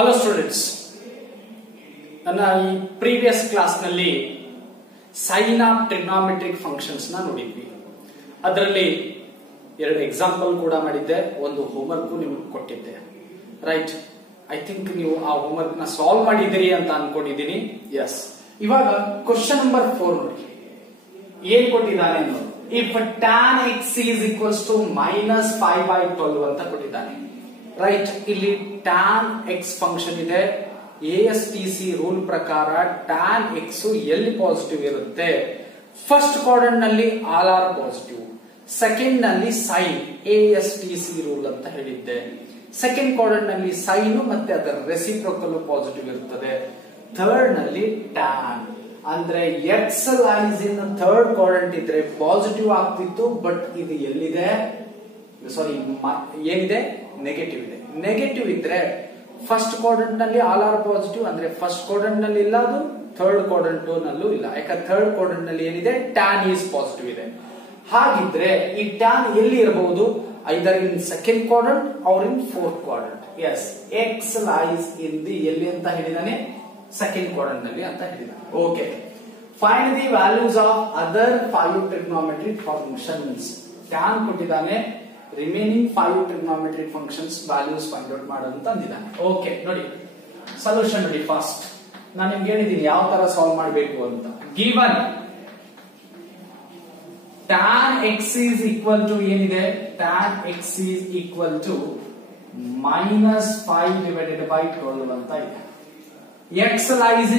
Hello students, ನನ್ನ ಈ previous class ನಲ್ಲಿ ಸೈನ್ ಆಫ್ ಟ್ರಿಗ್ನೋಮೆಟ್ರಿಕ್ ಫಂಕ್ಷನ್ಸ್ ನ ನೋಡಿದ್ವಿ. ಅದರಲ್ಲಿ ಎರಡು ಎಕ್ಸಾಂಪಲ್ ಕೂಡ ಮಾಡಿದ್ದೆ, ಒಂದು ಹೋಮ್ವರ್ಕ್ ನಿಮ್ಗೆ ಕೊಟ್ಟಿದ್ದೆ. ರೈಟ್, ಐ ಥಿಂಕ್ ನೀವು ಆ ಹೋಮ್ವರ್ಕ್ ನ ಸಾಲ್ವ್ ಮಾಡಿದಿರಿ ಅಂತ ಅನ್ಕೊಂಡಿದ್ದೀನಿ. ಎಸ್, ಇವಾಗ ಕ್ವಶನ್ ನಂಬರ್ 4 ನೋಡಿ, ಏನ್ ಕೊಟ್ಟಿದ್ದಾನೆ ಅನ್ನೋದು. If tan x is equals to -5/12 ಅಂತ ಕೊಟ್ಟಿದ್ದಾನೆ. ರೈಟ್, ಇಲ್ಲಿ tan x ಫಂಕ್ಷನ್ ಇದೆ. ASTC ರೂಲ್ ಪ್ರಕಾರ tan x ಎಲ್ಲಿ ಪಾಸಿಟಿವ್ ಇರುತ್ತೆ? ಫಸ್ಟ್ ಕ್ವಾಡ್ರಂಟ್ ನಲ್ಲಿ ಆಲ್ ಆರ್ ಪಾಸಿಟಿವ್, ಸೆಕೆಂಡ್ ನಲ್ಲಿ ಸೈನ್, ASTC ರೂಲ್ ಅಂತ ಹೇಳಿದ್ದೆ. ಸೆಕೆಂಡ್ ಕ್ವಾಡ್ರಂಟ್ ನಲ್ಲಿ ಸೈನ್ ಮತ್ತೆ ಅದರ ರೆಸಿಪ್ರೋಕಲ್ ಪಾಸಿಟಿವ್ ಇರುತ್ತದೆ. ಥರ್ಡ್ ನಲ್ಲಿ tan ಅಂದ್ರೆ X lies in third quadrant ಇದ್ರೆ ಪಾಸಿಟಿವ್ ಆಗ್ತಿತ್ತು, ಬಟ್ ಇದು ಎಲ್ಲಿದೆ? ಸಾರಿ, ಏನಿದೆ? ನೆಗೆಟಿವ್ ಇದೆ. ನೆಗೆಟಿವ್ ಇದ್ರೆ ಫಸ್ಟ್ ಕ್ವಾಡ್ರಂಟ್ ನಲ್ಲಿ ಆಲ್ ಆರ್ ಪಾಸಿಟಿವ್ ಅಂದ್ರೆ ಫಸ್ಟ್ ಕ್ವಾಡ್ರಂಟ್ ನಲ್ಲಿ ಇಲ್ಲ, ಅದು ಥರ್ಡ್ ಕ್ವಾಡ್ರಂಟ್ ನಲ್ಲೂ ಇಲ್ಲ. ಯಾಕಂದ್ರೆ ಥರ್ಡ್ ಕ್ವಾಡ್ರಂಟ್ ನಲ್ಲಿ ಏನಿದೆ? tan ಈಸ್ ಪಾಸಿಟಿವ್ ಇದೆ. ಹಾಗಿದ್ರೆ ಈ tan ಎಲ್ಲಿ ಇರಬಹುದು? Either in second quadrant or in fourth quadrant. Yes, X lies in the ಎಲ್ಲಿ ಅಂತ ಹೇಳಿದಾನೆ? ಸೆಕೆಂಡ್ ಕ್ವಾಡ್ರಂಟ್ ನಲ್ಲಿ ಅಂತ ಹೇಳಿದಾನೆ. Okay, find the values of other 5 trigonometric functions. tan ಕೊಟ್ಟಿದ್ದಾನೆ, remaining 5 trigonometric functions values find out ಮಾಡು ಅಂತ ಅಂದಿದ್ದಾನೆ. ಓಕೆ ನೋಡಿ, ಸೊಲ್ಯೂಷನ್ ನೋಡಿ. ಫಸ್ಟ್ ನಾನು ನಿಮ್ಗೆ ಹೇಳಿದ್ದೀನಿ ಯಾವ ತರ ಸಾಲ್ವ್ ಮಾಡಬೇಕು ಅಂತ. Given tan x is equal to ಏನಿದೆ? tan x is equal to -5 divided by 12 ಅಂತ ಇದೆ. x lies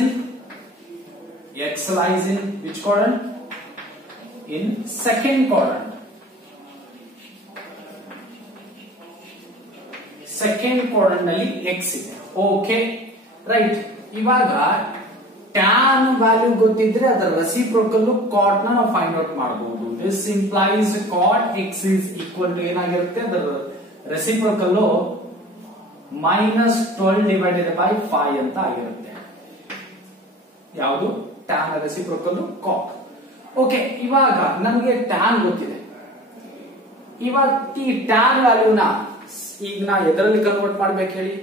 in which quadrant? In second quadrant. Second quadrant ನಲ್ಲಿ x ಇದೆ. ಓಕೆ ರೈಟ್, ಇವಾಗ tan ವ್ಯಾಲ್ಯೂ ಗೊತ್ತಿದ್ರೆ ಅದರ ರೆಸಿಪ್ರೋಕಲ್ cot ನ ನಾವು ಫೈಂಡ್ ಔಟ್ ಮಾಡಬಹುದು. This implies cot x is equal to ಏನಾಗಿರುತ್ತೆ? ಅದರ ರೆಸಿಪ್ರೋಕಲ್ -12 divided by 5 ಅಂತ ಆಗಿರುತ್ತೆ. ಯಾವುದು? tan reciprocal cot. ಓಕೆ, ಇವಾಗ ನಮಗೆ tan ಗೊತ್ತಿದೆ. ಇವಾಗ ಈ tan ವ್ಯಾಲ್ಯೂನ ಈಗ ನಾ ಎದರಲ್ಲಿ ಕನ್ವರ್ಟ್ ಮಾಡ್ಬೇಕು ಹೇಳಿ?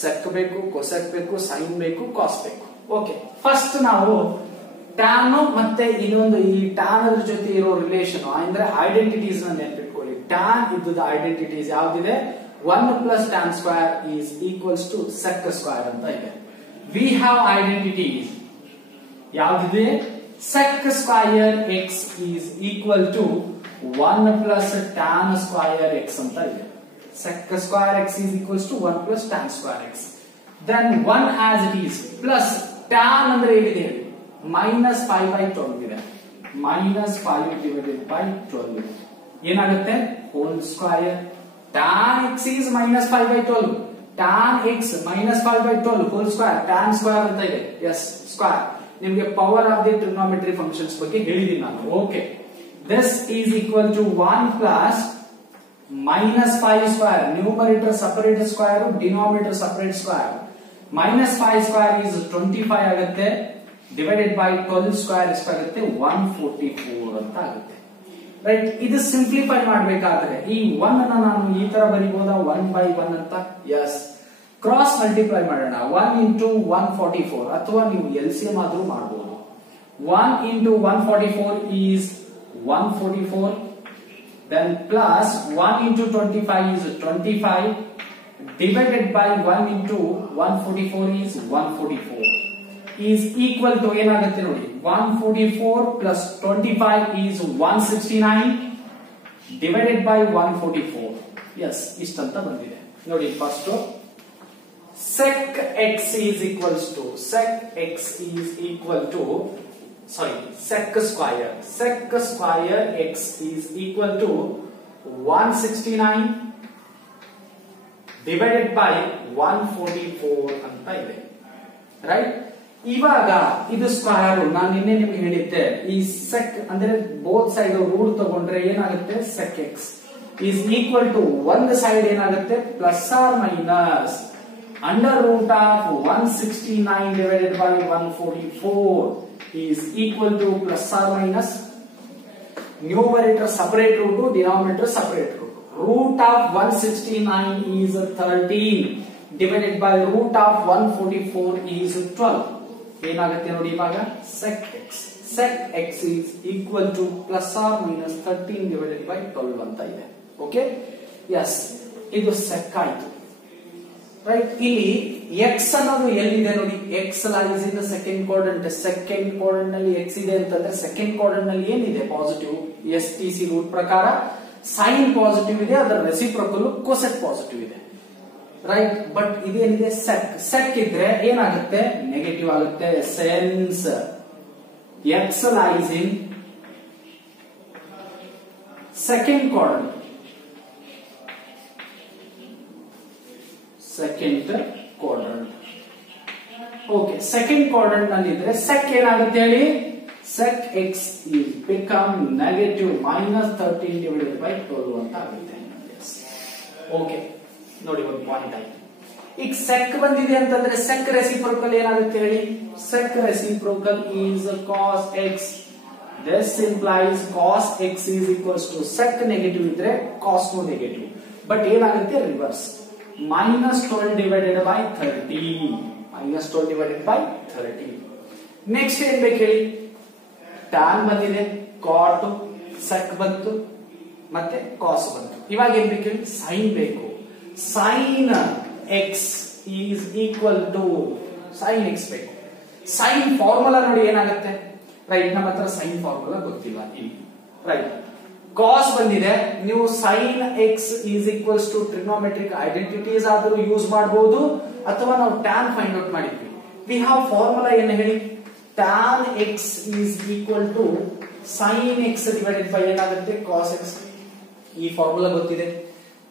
ಸೆಕ್ ಬೇಕು, ಕೊಸೆಕ್ ಬೇಕು, ಸೈನ್ ಬೇಕು, ಕಾಸ್ ಬೇಕು. ಓಕೆ, ಫಸ್ಟ್ ನಾವು ಟ್ಯಾನ್ ಮತ್ತೆ ಇನ್ನೊಂದು ಈ ಟ್ಯಾನ್ ಅದ್ರ ಜೊತೆ ಇರೋ ರಿಲೇಷನ್ ಅಂದ್ರೆ ಐಡೆಂಟಿಟೀಸ್ ನ ನೆನಪಿಟ್ಕೊಳ್ಳಿ. ಟ್ಯಾನ್ ಇದ್ದದ ಐಡೆಂಟಿಟೀಸ್ ಯಾವ್ದಿದೆ? 1 + tan square is equals to sec square ಅಂತ ಇದೆ. ವಿ ಹ್ಯಾವ್ ಐಡೆಂಟಿಟೀಸ್ ಯಾವ್ದಿದೆ? Sec square X is equal to 1 + tan square X ಅಂತ ಇದೆ. sec square x is equals to 1 plus tan square x. Then 1 as it is plus tan ಅಂದ್ರೆ ಏನಿದೆ? -5/12 ಇದೆ. -5 divided by 12 ಏನಾಗುತ್ತೆ? whole square. tan x is -5/12. tan x -5/12 whole square. tan square ಅಂತ ಇದೆ. yes, square. ನಿಮಗೆ power of the trigonometry functions ಬಗ್ಗೆ ಹೇಳಿದ್ದೀನಿ ನಾನು. Okay, this is equal to 1 plus -5 square, numerator separate square, denominator separate square. -5 square is 25 ಆಗುತ್ತೆ, divided by 12 square ಎಷ್ಟಾಗುತ್ತೆ? 144 ಅಂತ ಆಗುತ್ತೆ. ರೈಟ್, ಇದು ಸಿಂಪ್ಲಿಫೈ ಮಾಡಬೇಕಾದ್ರೆ ಈ 1 ಅನ್ನ ನಾನು ಈ ತರ ಬರೀಬಹುದಾ? 1/1 ಅಂತ. ಎಸ್, ಕ್ರಾಸ್ ಮಲ್ಟಿಪ್ಲೈ ಮಾಡೋಣ. 1 × 144 ಅಥವಾ ನೀವು LCM ಆದ್ರೂ ಮಾಡಬಹುದು. 1 × 144 is 144. Then plus 1 × 25 is 25 divided by 1 × 144 is 144 is equal to ಏನಾಗುತ್ತೆ ನೋಡಿ? 144 plus 25 is 169 divided by 144. yes, ಇಷ್ಟಂತ ಬಂದಿದೆ ನೋಡಿ. First sec x is equals to sec square x is equal to 169 divided by 144 ಅಂತ ಇದೆ. ರೈಟ್, ಇವಾಗ ಇದು ಸ್ಕ್ವೇರ್. ನಾನು ನಿನ್ನೆ ನಿಮ್ಗೆ ಹೇಳಿದ್ದೆ, ಈ sec ಅಂದ್ರೆ ಬೋತ್ ಸೈಡ್ ರೂಟ್ ತಗೊಂಡ್ರೆ ಏನಾಗುತ್ತೆ? sec x is equal to ಒಂದು ಸೈಡ್ ಏನಾಗುತ್ತೆ? Plus or minus under root of 169 divided by 144 is equal to plus or minus numerator separate root, denominator separate root. Root of 169 is 13. divided by root of 144 is 12. ಏನಾಗುತ್ತೆ ನೋಡಿ ಇವಾಗ sec x is equal to plus or minus 13 divided by 12 ಅಂತ ಇದೆ. Okay, S, ಇದು sec ಆಯ್ತು. Right, ಇಲ್ಲಿ x ಅನ್ನೋದು ಎಲ್ಲಿದೆ ನೋಡಿ, x lies in the second quadrant. Second quadrant ನಲ್ಲಿ x ಇದೆ ಅಂತಂದ್ರೆ ಸೆಕೆಂಡ್ ಕ್ವಾಡ್ರೆಂಟ್ ನಲ್ಲಿ ಏನಿದೆ, ಪಾಸಿಟಿವ್. STC ರೂಟ್ ಪ್ರಕಾರ ಸೈನ್ ಪಾಸಿಟಿವ್ ಇದೆ, ಅದರ ರೆಸಿಪ್ರೋಕಲ್ ಕೊಸೆಕ್ ಪಾಸಿಟಿವ್ ಇದೆ. ರೈಟ್, ಬಟ್ ಇದೇನಿದೆ ಸೆಕ್ ಇದ್ರೆ ಏನಾಗುತ್ತೆ, ನೆಗೆಟಿವ್ ಆಗುತ್ತೆ. Sense x lies in second quadrant. Okay, second quadrant ನಲ್ಲಿ ಇದ್ರೆ ಸೆಕ್ ಏನಾಗುತ್ತೆ ಹೇಳಿ, sec x is become negative minus 13 divided by 12 ಅಂತ ಆಗುತ್ತೆ. ಓಕೆ, ನೋಡಿ ಒಂದು ಪಾಯಿಂಟ್ ಆಯ್ತು. ಈಗ sec ಬಂದಿದೆ ಅಂತಂದ್ರೆ sec ರೆಸಿಪ್ರೋಕಲ್ ಏನಾಗುತ್ತೆ ಹೇಳಿ, sec reciprocal is cos x. This implies cos x is equals to sec negative ಇದ್ರೆ cos ನು ನೆಗೆಟಿವ್, ಬಟ್ ಏನಾಗುತ್ತೆ reverse, minus 12 divided by 30. minus 12 divided by 30. Next ಏನ್ ಬೇಕು ಹೇಳಿ, tan ಬಂದಿದೆ, cot, sec ಬಂತು, ಮತ್ತೆ cos ಬಂತು. ಇವಾಗ ಏನ್ ಬೇಕು ಹೇಳಿ, sin ಬೇಕು. sin x is equal to sin x ಬೇಕು. sin ಫಾರ್ಮುಲಾ ನೋಡಿ ಏನಾಗುತ್ತೆ, ರೈಟ್, ನಮ್ಮ ಹತ್ರ sin ಫಾರ್ಮುಲಾ ಗೊತ್ತಿಲ್ಲ ಇಲ್ಲಿ. ರೈಟ್, cos ಬಂದಿದೆ, ನೀವು sin x is equals to trigonometric identities ಆದರೂ ಯೂಸ್ ಮಾಡಬಹುದು, ಅಥವಾ ನಾವು tan ಫೈಂಡ್ ಔಟ್ ಮಾಡಿದ್ವಿ. ವಿ ಹ್ಯಾವ್ ಫಾರ್ಮುಲಾ ಏನು ಹೇಳಿ, tan x is equal to sin x divided by ಏನಾಗುತ್ತೆ cos x. ಈ ಫಾರ್ಮುಲಾ ಗೊತ್ತಿದೆ.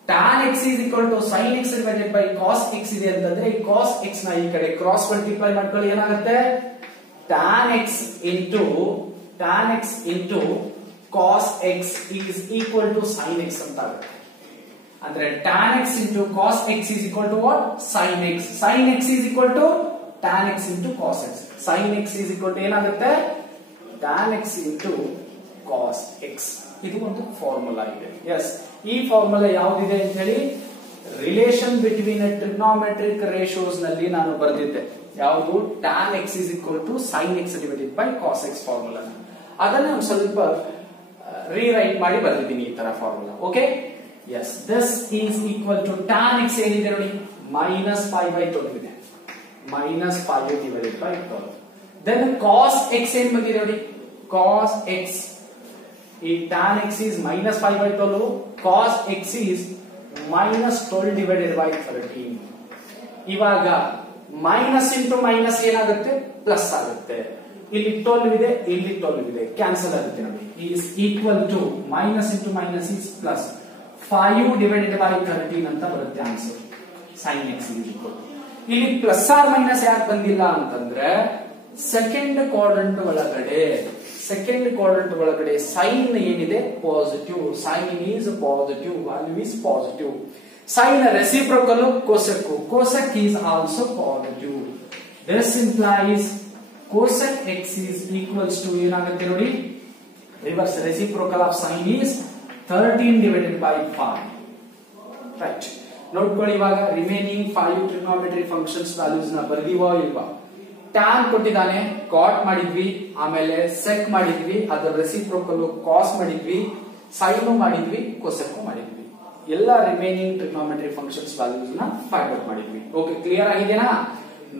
tan x is equal to sin x divided by cos x ಇದೆ ಅಂತಂದ್ರೆ ಈ cos x ನ ಈ ಕಡೆ ಕ್ರಾಸ್ ಮಲ್ಟಿಪ್ಲೈ ಮಾಡ್ಕೊಳ್ಳಿ, ಏನಾಗುತ್ತೆ tan x into cos x is equal to sin x ಅಂತ ಆಗುತ್ತೆ. ಅಂದ್ರೆ tan x into cos x is equal to what, sin x. sin x is equal to tan x into cos x. sin x is equal to ಏನಾಗುತ್ತೆ, tan x into cos x. ಇದು ಒಂದು formula ಇದೆ. S, ಈ formula ಯಾವ್ದಿದೆ ಅಂತ ಹೇಳಿ relation between trigonometric ratios ನಲ್ಲಿ ನಾನು ಬರೆದಿದ್ದೆ. ಯಾವುದು, tan x is equal to sin x divided by cos x formula. ಅದನ್ನ ಒಂದು ಸ್ವಲ್ಪ ರೀರೈಟ್ ಮಾಡಿ ಬರೆದಿದ್ದೀನಿ ಈ ತರ formula. Okay, yes, this is equal to tan x ಏನಿದೆ ನೋಡಿ, minus pi by 12 ಇದೆ, minus pi divided by 12. then cos x ಏನ್ ಬಂದಿದೆ ನೋಡಿ, cos x, ಈ tan x is minus pi by 12, cos x is minus 12 divided by 13. ಇವಾಗ minus into minus ಏನಾಗುತ್ತೆ, plus ಆಗುತ್ತೆ. ಇಲ್ಲಿ 12 ಇದೆ, ಇಲ್ಲಿ 12 ಇದೆ, ಕ್ಯಾನ್ಸಲ್ ಆಗುತ್ತೆ ನೋಡಿ. is equal to minus into minus is plus 5 divided by 13 ಅಂತ ಬರುತ್ತೆ answer. sin x is equal to, ಇಲ್ಲಿ ಪ್ಲಸ್ ಆರ್ ಮೈನಸ್ ಯಾಕೆ ಬಂದಿಲ್ಲ ಅಂತಂದ್ರೆ ಸೆಕೆಂಡ್ ಕ್ವಾಡ್ರೆಂಟ್ ಒಳಗಡೆ ಸೈನ್ ಏನಿದೆ positive, sine is positive, value is positive. Sine reciprocal cosec is also positive. This implies cosec x is equals to ಏನಾಗುತ್ತೆ ನೋಡಿ, reverse reciprocal of sine is 13 divided by 5. Right, ನೋಡ್ಕೊಳ್ಳಿ. ಇವಾಗ remaining 5 trigonometry functions values ನ ಬರ್ದಿವೋ ಇಲ್ವಾ. tan ಕೊಟ್ಟಿದ್ದಾನೆ, cot ಮಾಡಿದ್ವಿ, ಆಮೇಲೆ sec ಮಾಡಿದ್ವಿ, ಅದರ ರೆಸಿಪ್ರೋಕಲ್ cos ಮಾಡಿದ್ವಿ, sin ಮಾಡಿದ್ವಿ, cosec ಮಾಡಿದ್ವಿ. ಎಲ್ಲ ರಿಮೈನಿಂಗ್ ಟ್ರಿಗ್ನೋಮೆಟ್ರಿ ಫಂಕ್ಷನ್ಸ್ ವ್ಯಾಲ್ಯೂಸ್ ನ ಫೈಂಡ್ ಔಟ್ ಮಾಡಿದ್ವಿ. ಓಕೆ, ಕ್ಲಿಯರ್ ಆಗಿದೆನಾ?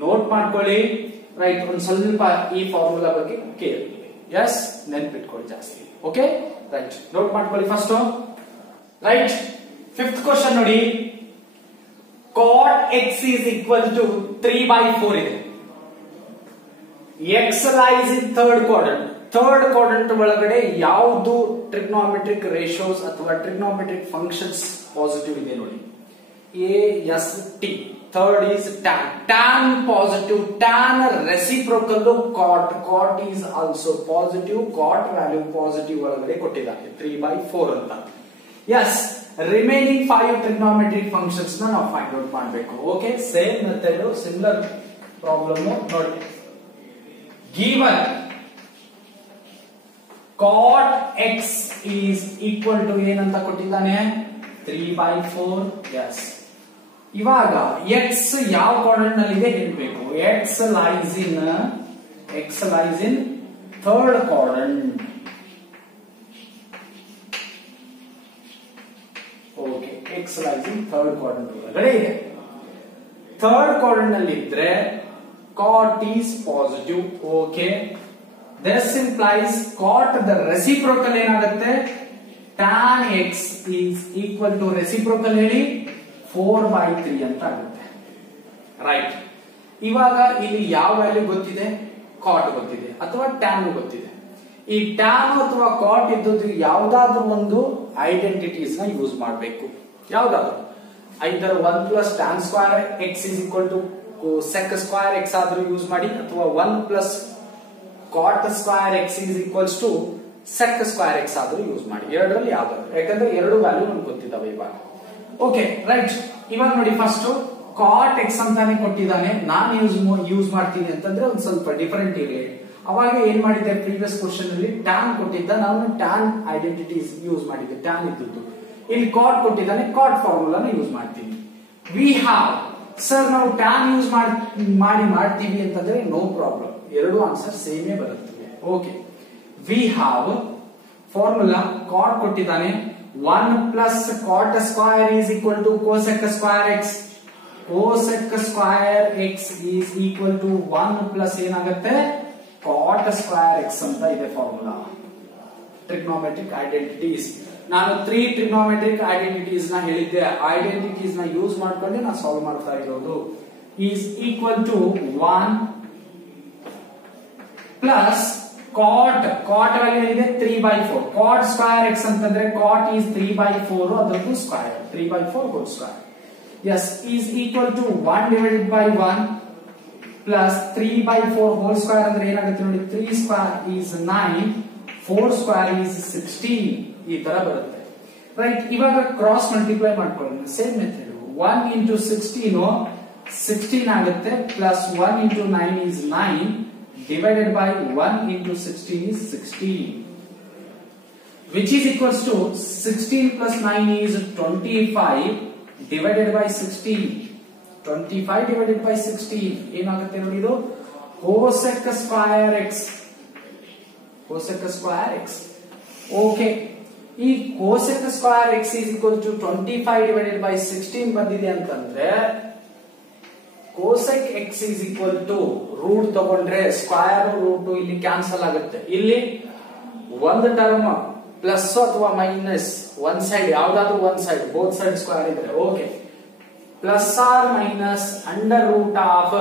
ನೋಟ್ ಮಾಡ್ಕೊಳ್ಳಿ. ರೈಟ್, ಒಂದ್ ಸ್ವಲ್ಪ ಈ ಫಾರ್ಮುಲಾ ಬಗ್ಗೆ ಕೇಳಿ, ಎಸ್, ನೆನ್ಪಿಟ್ಕೊಳ್ಳಿ ಜಾಸ್ತಿ. ಓಕೆ, ರೈಟ್, ನೋಟ್ ಮಾಡ್ಕೊಳ್ಳಿ ಫಸ್ಟ್. ರೈಟ್, ಫಿಫ್ತ್ ಕ್ವಶನ್ ನೋಡಿ, cot x is equal to 3/4 ಇದೆ. x lies in third quadrant ಒಳಗಡೆ ಯಾವುದು ಟ್ರಿಗ್ನೋಮೆಟ್ರಿಕ್ ರೇಷಿಯೋಸ್ ಅಥವಾ ಟ್ರಿಗ್ನೋಮೆಟ್ರಿಕ್ ಫಂಕ್ಷನ್ಸ್ ಪಾಸಿಟಿವ್ ಇದೆ ನೋಡಿ, AST. Third is tan positive, tan reciprocal cot is also positive, cot value positive ಒಳಗಡೆ ಕೊಟ್ಟಿದ್ದಾರೆ 3/4 ಅಂತ. ಎಸ್, ರಿಮೈನಿಂಗ್ 5 ಟ್ರಿಗ್ನೋಮೆಟ್ರಿಕ್ ಫಂಕ್ಷನ್ಸ್ ನಾವು ಫೈಂಡ್ ಔಟ್ ಮಾಡಬೇಕು. Okay, same method, similar problem ನೋಡಿ. Given cot x is equal to ಏನಂತ ಕೊಟ್ಟಿದ್ದಾನೆ, 3/4. S, ಇವಾಗ X ಯಾವ ಕ್ವಾಡ್ರೆಂಟ್ ನಲ್ಲಿ ಇದೆ ಹೇಳ್ಬೇಕು. X lies in third quadrant. Okay, X lies in third quadrant ಒಳಗಡೆ ಇದೆ. ಥರ್ಡ್ ಕ್ವಾಡ್ರೆಂಟ್ ನಲ್ಲಿ ಇದ್ರೆ cot is positive. Okay, this implies cot the reciprocal ಏನಾಗುತ್ತೆ, tan x is equal to reciprocal ಹೇಳಿ 4/3 ಅಂತ ಆಗುತ್ತೆ. ರೈಟ್, ಇವಾಗ ಇಲ್ಲಿ ಯಾವ ವ್ಯಾಲ್ಯೂ ಗೊತ್ತಿದೆ, cot ಗೊತ್ತಿದೆ ಅಥವಾ tan ಗೊತ್ತಿದೆ. ಈ tan ಅಥವಾ cot ಇದ್ದದ್ದು ಯಾವ್ದಾದ್ರೂ ಒಂದು ಐಡೆಂಟಿಟೀಸ್ ನ ಯೂಸ್ ಮಾಡಬೇಕು. ಯಾವ್ದಾದ್ರು ಐದರ್ 1 plus tan square x is equal to sec square x ಆದ್ರೂ ಯೂಸ್ ಮಾಡಿ, ಅಥವಾ 1 plus cot square x is equals to sec square x ಆದ್ರೂ ಯೂಸ್ ಮಾಡಿ. ಎರಡರಲ್ಲಿ ಯಾವ್ದಾದ್ರು, ಯಾಕಂದ್ರೆ ಎರಡು ವ್ಯಾಲ್ಯೂ ನಮ್ಗೆ ಗೊತ್ತಿದ್ದಾವೆ ಇವಾಗ. ಓಕೆ ರೈಟ್, ಇವಾಗ ನೋಡಿ ಫಸ್ಟ್ cot x ಅಂತಾನೆ ಕೊಟ್ಟಿದ್ದಾನೆ, ನಾನು ಯೂಸ್ ಮಾಡ್ತೀನಿ ಅಂತಂದ್ರೆ ಒಂದ್ ಸ್ವಲ್ಪ ಡಿಫರೆಂಟ್ ಇರಲಿ. ಅವಾಗ ಏನ್ ಮಾಡಿದ್ದೆ, ಪ್ರೀವಿಯಸ್ ಕ್ವಶನ್ ಅಲ್ಲಿ tan ಕೊಟ್ಟಿದ್ದ, ನಾನು tan ಐಡೆಂಟಿಟೀಸ್ ಯೂಸ್ ಮಾಡಿದ್ದೆ, tan ಇದ್ದದ್ದು. ಇಲ್ಲಿ cot ಕೊಟ್ಟಿದ್ದಾನೆ, cot ಫಾರ್ಮುಲಾನ ಯೂಸ್ ಮಾಡ್ತೀನಿ. ವಿ ಹ್ಯಾವ್, ಸರ್ ನಾವು tan ಯೂಸ್ ಮಾಡ್ತೀವಿ ಅಂತಂದ್ರೆ ನೋ ಪ್ರಾಬ್ಲಮ್, ಎರಡು ಆನ್ಸರ್ ಸೇಮೇ ಬರುತ್ತವೆ. Okay, we have formula, cot ಕೊಟ್ಟಿದ್ದಾನೆ 1 plus cot square is equal to cosec square x. cosec square x is equal to 1 plus ಏನಾಗುತ್ತೆ cot square x ಅಂತ ಇದೆ formula. Trigonometric identities, ನಾನು 3 trigonometric identities ನ ಹೇಳಿದ್ದೆ, identities ನ use ಮಾಡ್ಕೊಂಡು ನಾನು ಸಾಲ್ವ್ ಮಾಡ್ತಾ ಇರೋದು. Is equal to 1 plus cot value ಏನಿದೆ 3/4. cot ಸ್ಕ್ವೇರ್ x ಅಂತಂದ್ರೆ cot ಈಸ್ 3/4, ಅದರದ್ದು square 3/4 whole square. Yes, is equal to 1 divided by 1 plus 3/4 whole square ಅಂದ್ರೆ ಏನಾಗುತ್ತೆ ನೋಡಿ, 3 ಸ್ಕ್ವೇರ್ ಈಸ್ 9, 4 ಸ್ಕ್ವೇರ್ ಈಸ್ 16, ಈ ತರ ಬರುತ್ತೆ. ರೈಟ್, ಇವಾಗ ಕ್ರಾಸ್ ಮಲ್ಟಿಪ್ಲೈ ಮಾಡ್ಕೊಳ್ಳೋಣ, ಸೇಮ್ ಮೆಥಡ್. 1 into 16 ಆಗುತ್ತೆ, plus 1 into 9 is 9, divided by 1 into 16 is 16, which is equals to 16 plus 9 is 25 divided by 16. 25 divided by 16 ಏನಾಗುತ್ತೆ ನೋಡಿ, ಇದು cosec square x. cosec square x. Okay, ಈ cosec square x is equal to 25 divided by 16 ಬಂದಿದೆ ಅಂತಂದ್ರೆ cosec x is equal to root ತಗೊಂಡ್ರೆ square root ಇಲ್ಲಿ cancel ಆಗುತ್ತೆ. ಇಲ್ಲಿ ಒಂದು ಟರ್ಮ್ ಪ್ಲಸ್ ಅಥವಾ ಮೈನಸ್ ಒನ್ ಸೈಡ್, ಯಾವ್ದಾದ್ರು one side, both side square ಇದ್ರೆ okay, plus or minus under root of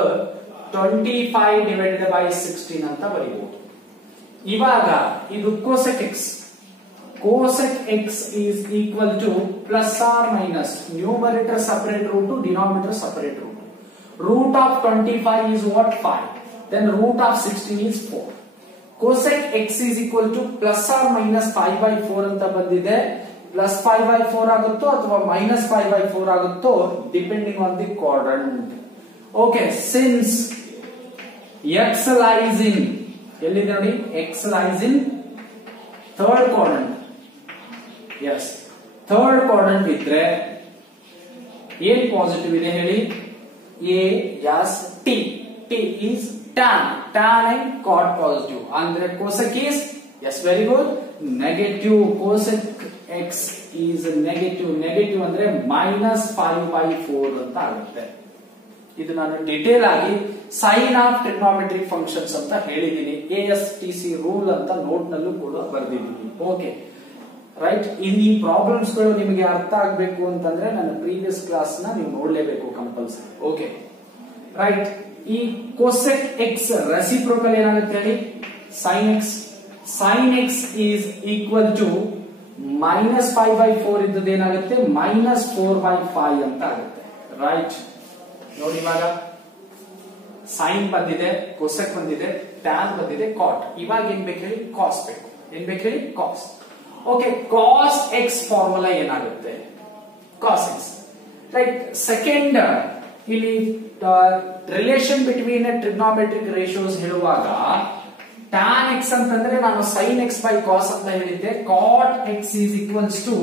25 divided by 16 ಅಂತ ಬರೀಬಹುದು. ಇವಾಗ ಇದು cosec x. cosec x is equal to plus or minus numerator separate root to denominator separate root. Root of 25 is what? 5. Then root of 16 is 4. cosec x is equal to plus or minus 5/4 ಅಂತ ಬಂದಿದೆ. plus 5/4 ಆಗುತ್ತೋ ಅಥವಾ minus 5/4 ಆಗುತ್ತೋ depending on the quadrant. Okay, since x lies in, ಎಲ್ಲಿದೆ ನೋಡಿ, x lies in third quadrant. Yes, third quadrant ಇದ್ರೆ ಏನ್ positive ಇದೆ ಹೇಳಿ, A yes T. T is tan. Tan and cot positive. Andre cosec is, yes, very good, negative. Cosec x is negative. Negative andre minus 5/4 ಅಂತ ಆಗುತ್ತೆ. ಇದು ನಾನು detail ಆಗಿ sign of trigonometric functions ಅಂತ ಹೇಳಿದೀನಿ. ASTC ರೂಲ್ ಅಂತ note ನಲ್ಲೂ ಕೂಡ ಬರೆದಿದ್ದೀನಿ. ಓಕೆ ರೈಟ್, ಈ ಪ್ರಾಬ್ಲಮ್ಸ್ ಗಳು ನಿಮಗೆ ಅರ್ಥ ಆಗ್ಬೇಕು ಅಂತಂದ್ರೆ ನನ್ನ ಪ್ರೀವಿಯಸ್ ಕ್ಲಾಸ್ ನ ನೀವು ನೋಡ್ಲೇಬೇಕು ಕಂಪಲ್ಸರಿ. ಓಕೆ ರೈಟ್, ಈ cosec x ರೆಸಿಪ್ರೋಕಲ್ ಏನಾಗುತ್ತೆ ಹೇಳಿ, sin x. sin x is equal to minus 5/4 ಇದ್ದದ್ದು ಏನಾಗುತ್ತೆ, minus 4/5 ಅಂತ ಆಗುತ್ತೆ. ರೈಟ್, ನೋಡಿ ಇವಾಗ sin ಬಂದಿದೆ, cosec ಬಂದಿದೆ, tan ಬಂದಿದೆ, cot. ಇವಾಗ ಏನ್ ಬೇಕು ಹೇಳಿ, cos ಬೇಕು. ಏನ್ ಬೇಕು ಹೇಳಿ, cos. Okay, cos x formula ಏನಾಗುತ್ತೆ, cos x. ರೈಟ್, ಸೆಕೆಂಡ್ ಇಲ್ಲಿ ರಿಲೇಷನ್ ಬಿಟ್ವೀನ್ ಟ್ರಿಗ್ನೋಮೆಟ್ರಿಕ್ ರೇಷಿಯೋಸ್ ಹೇಳುವಾಗ tan x ಅಂತಂದ್ರೆ ನಾನು sin x by cos ಅಂತ ಹೇಳಿದ್ದೆ, cot x is equals to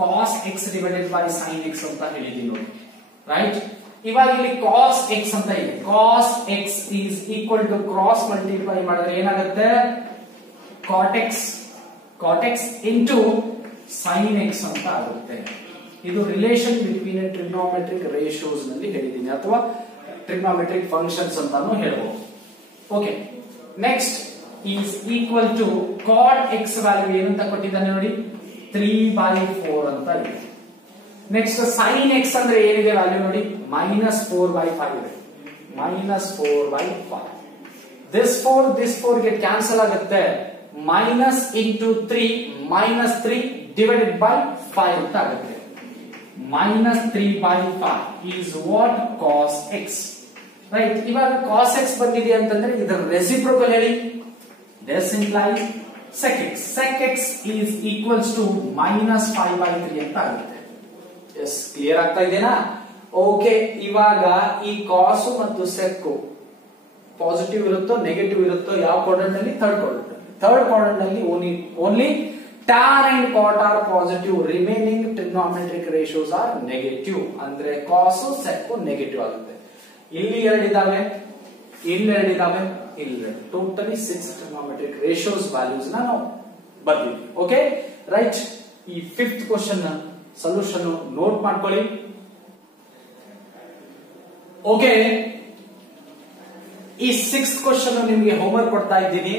cos x divided by sin x ಅಂತ ಹೇಳಿದ್ದೀನಿ ನೋಡಿ. ರೈಟ್. ಇವಾಗ ಇಲ್ಲಿ ಕಾಸ್ ಎಕ್ಸ್ ಅಂತ ಇದೆ. Cos x is equal to cross multiply ಮಾಡಿದ್ರೆ ಏನಾಗುತ್ತೆ, cot x into sine x ಅಂತ ಆಗುತ್ತೆ. ಇದು ರಿಲೇಷನ್ ಬಿಟ್ವೀನ್ ಟ್ರಿಗ್ನೋಮೆಟ್ರಿಕ್ ರೇಷಿಯೋಸ್ ನಲ್ಲಿ ಹೇಳಿದ್ದೀನಿ, ಅಥವಾ ಟ್ರಿಗ್ನೋಮೆಟ್ರಿಕ್ ಫಂಕ್ಷನ್ಸ್ ಅಂತಾನು ಹೇಳ್ಬಹುದು. Okay, next is equal to cot x value ಏನಂತ ಕೊಟ್ಟಿದ್ದಾನೆ ನೋಡಿ, 3/4 ಅಂತ ಇದೆ. ನೆಕ್ಸ್ಟ್ ಸೈನ್ ಎಕ್ಸ್ ಅಂದ್ರೆ ಏನಿದೆ ವ್ಯಾಲ್ಯೂ ನೋಡಿ, -4/5 ಇದೆ. -4/5. this 4 ಗೆ ಕ್ಯಾನ್ಸಲ್ ಆಗುತ್ತೆ. ಮೈನಸ್ ಇಂಟು 3 ಡಿವೈಡೆಡ್ ಬೈ 5 ಅಂತ ಆಗುತ್ತೆ. -3/5 is what cos x. Right. ಇವಾಗ cos x ಬಂದಿದೆ ಅಂತಂದ್ರೆ ಇದರ ರೆಸಿಪ್ರೋಕಲ್ ಹೇಳಿ. this implies sec x. sec x is equals to -5/3 ಅಂತ ಆಗುತ್ತೆ. ಎಸ್, ಕ್ಲಿಯರ್ ಆಗ್ತಾ ಇದೆನಾ? ಓಕೆ, ಇವಾಗ ಈ ಕಾಸ್ ಮತ್ತು ಸೆಕ್ ಪಾಸಿಟಿವ್ ಇರುತ್ತೋ ನೆಗೆಟಿವ್ ಇರುತ್ತೋ ಯಾವ ಕ್ವಾಡ್ರೆಂಟ್ ಅಲ್ಲಿ? ಥರ್ಡ್ ಕ್ವಾಡ್ರೆಂಟ್ ನಲ್ಲಿ only tan and cot are positive, remaining trigonometric ratios are negative. ಅಂದ್ರೆ cos sec ನೆಗೆಟಿವ್ ಆಗುತ್ತೆ. ಇಲ್ಲಿ ಎರಡಿದಾವೆ, ಇಲ್ಲಿ ಟೋಟಲಿ 6 trigonometric ratios values ನಾವು ಬರ್ತೀವಿ. Okay, right. ಈ 5th ಕ್ವಶನ್ ಸೊಲ್ಯೂಷನ್ ನೋಟ್ ಮಾಡ್ಕೊಳ್ಳಿ. ಓಕೆ, ಈ 6th ಕ್ವಶನ್ ನಿಮಗೆ ಹೋಮ್ವರ್ಕ್ ಕೊಡ್ತಾ ಇದ್ದೀನಿ,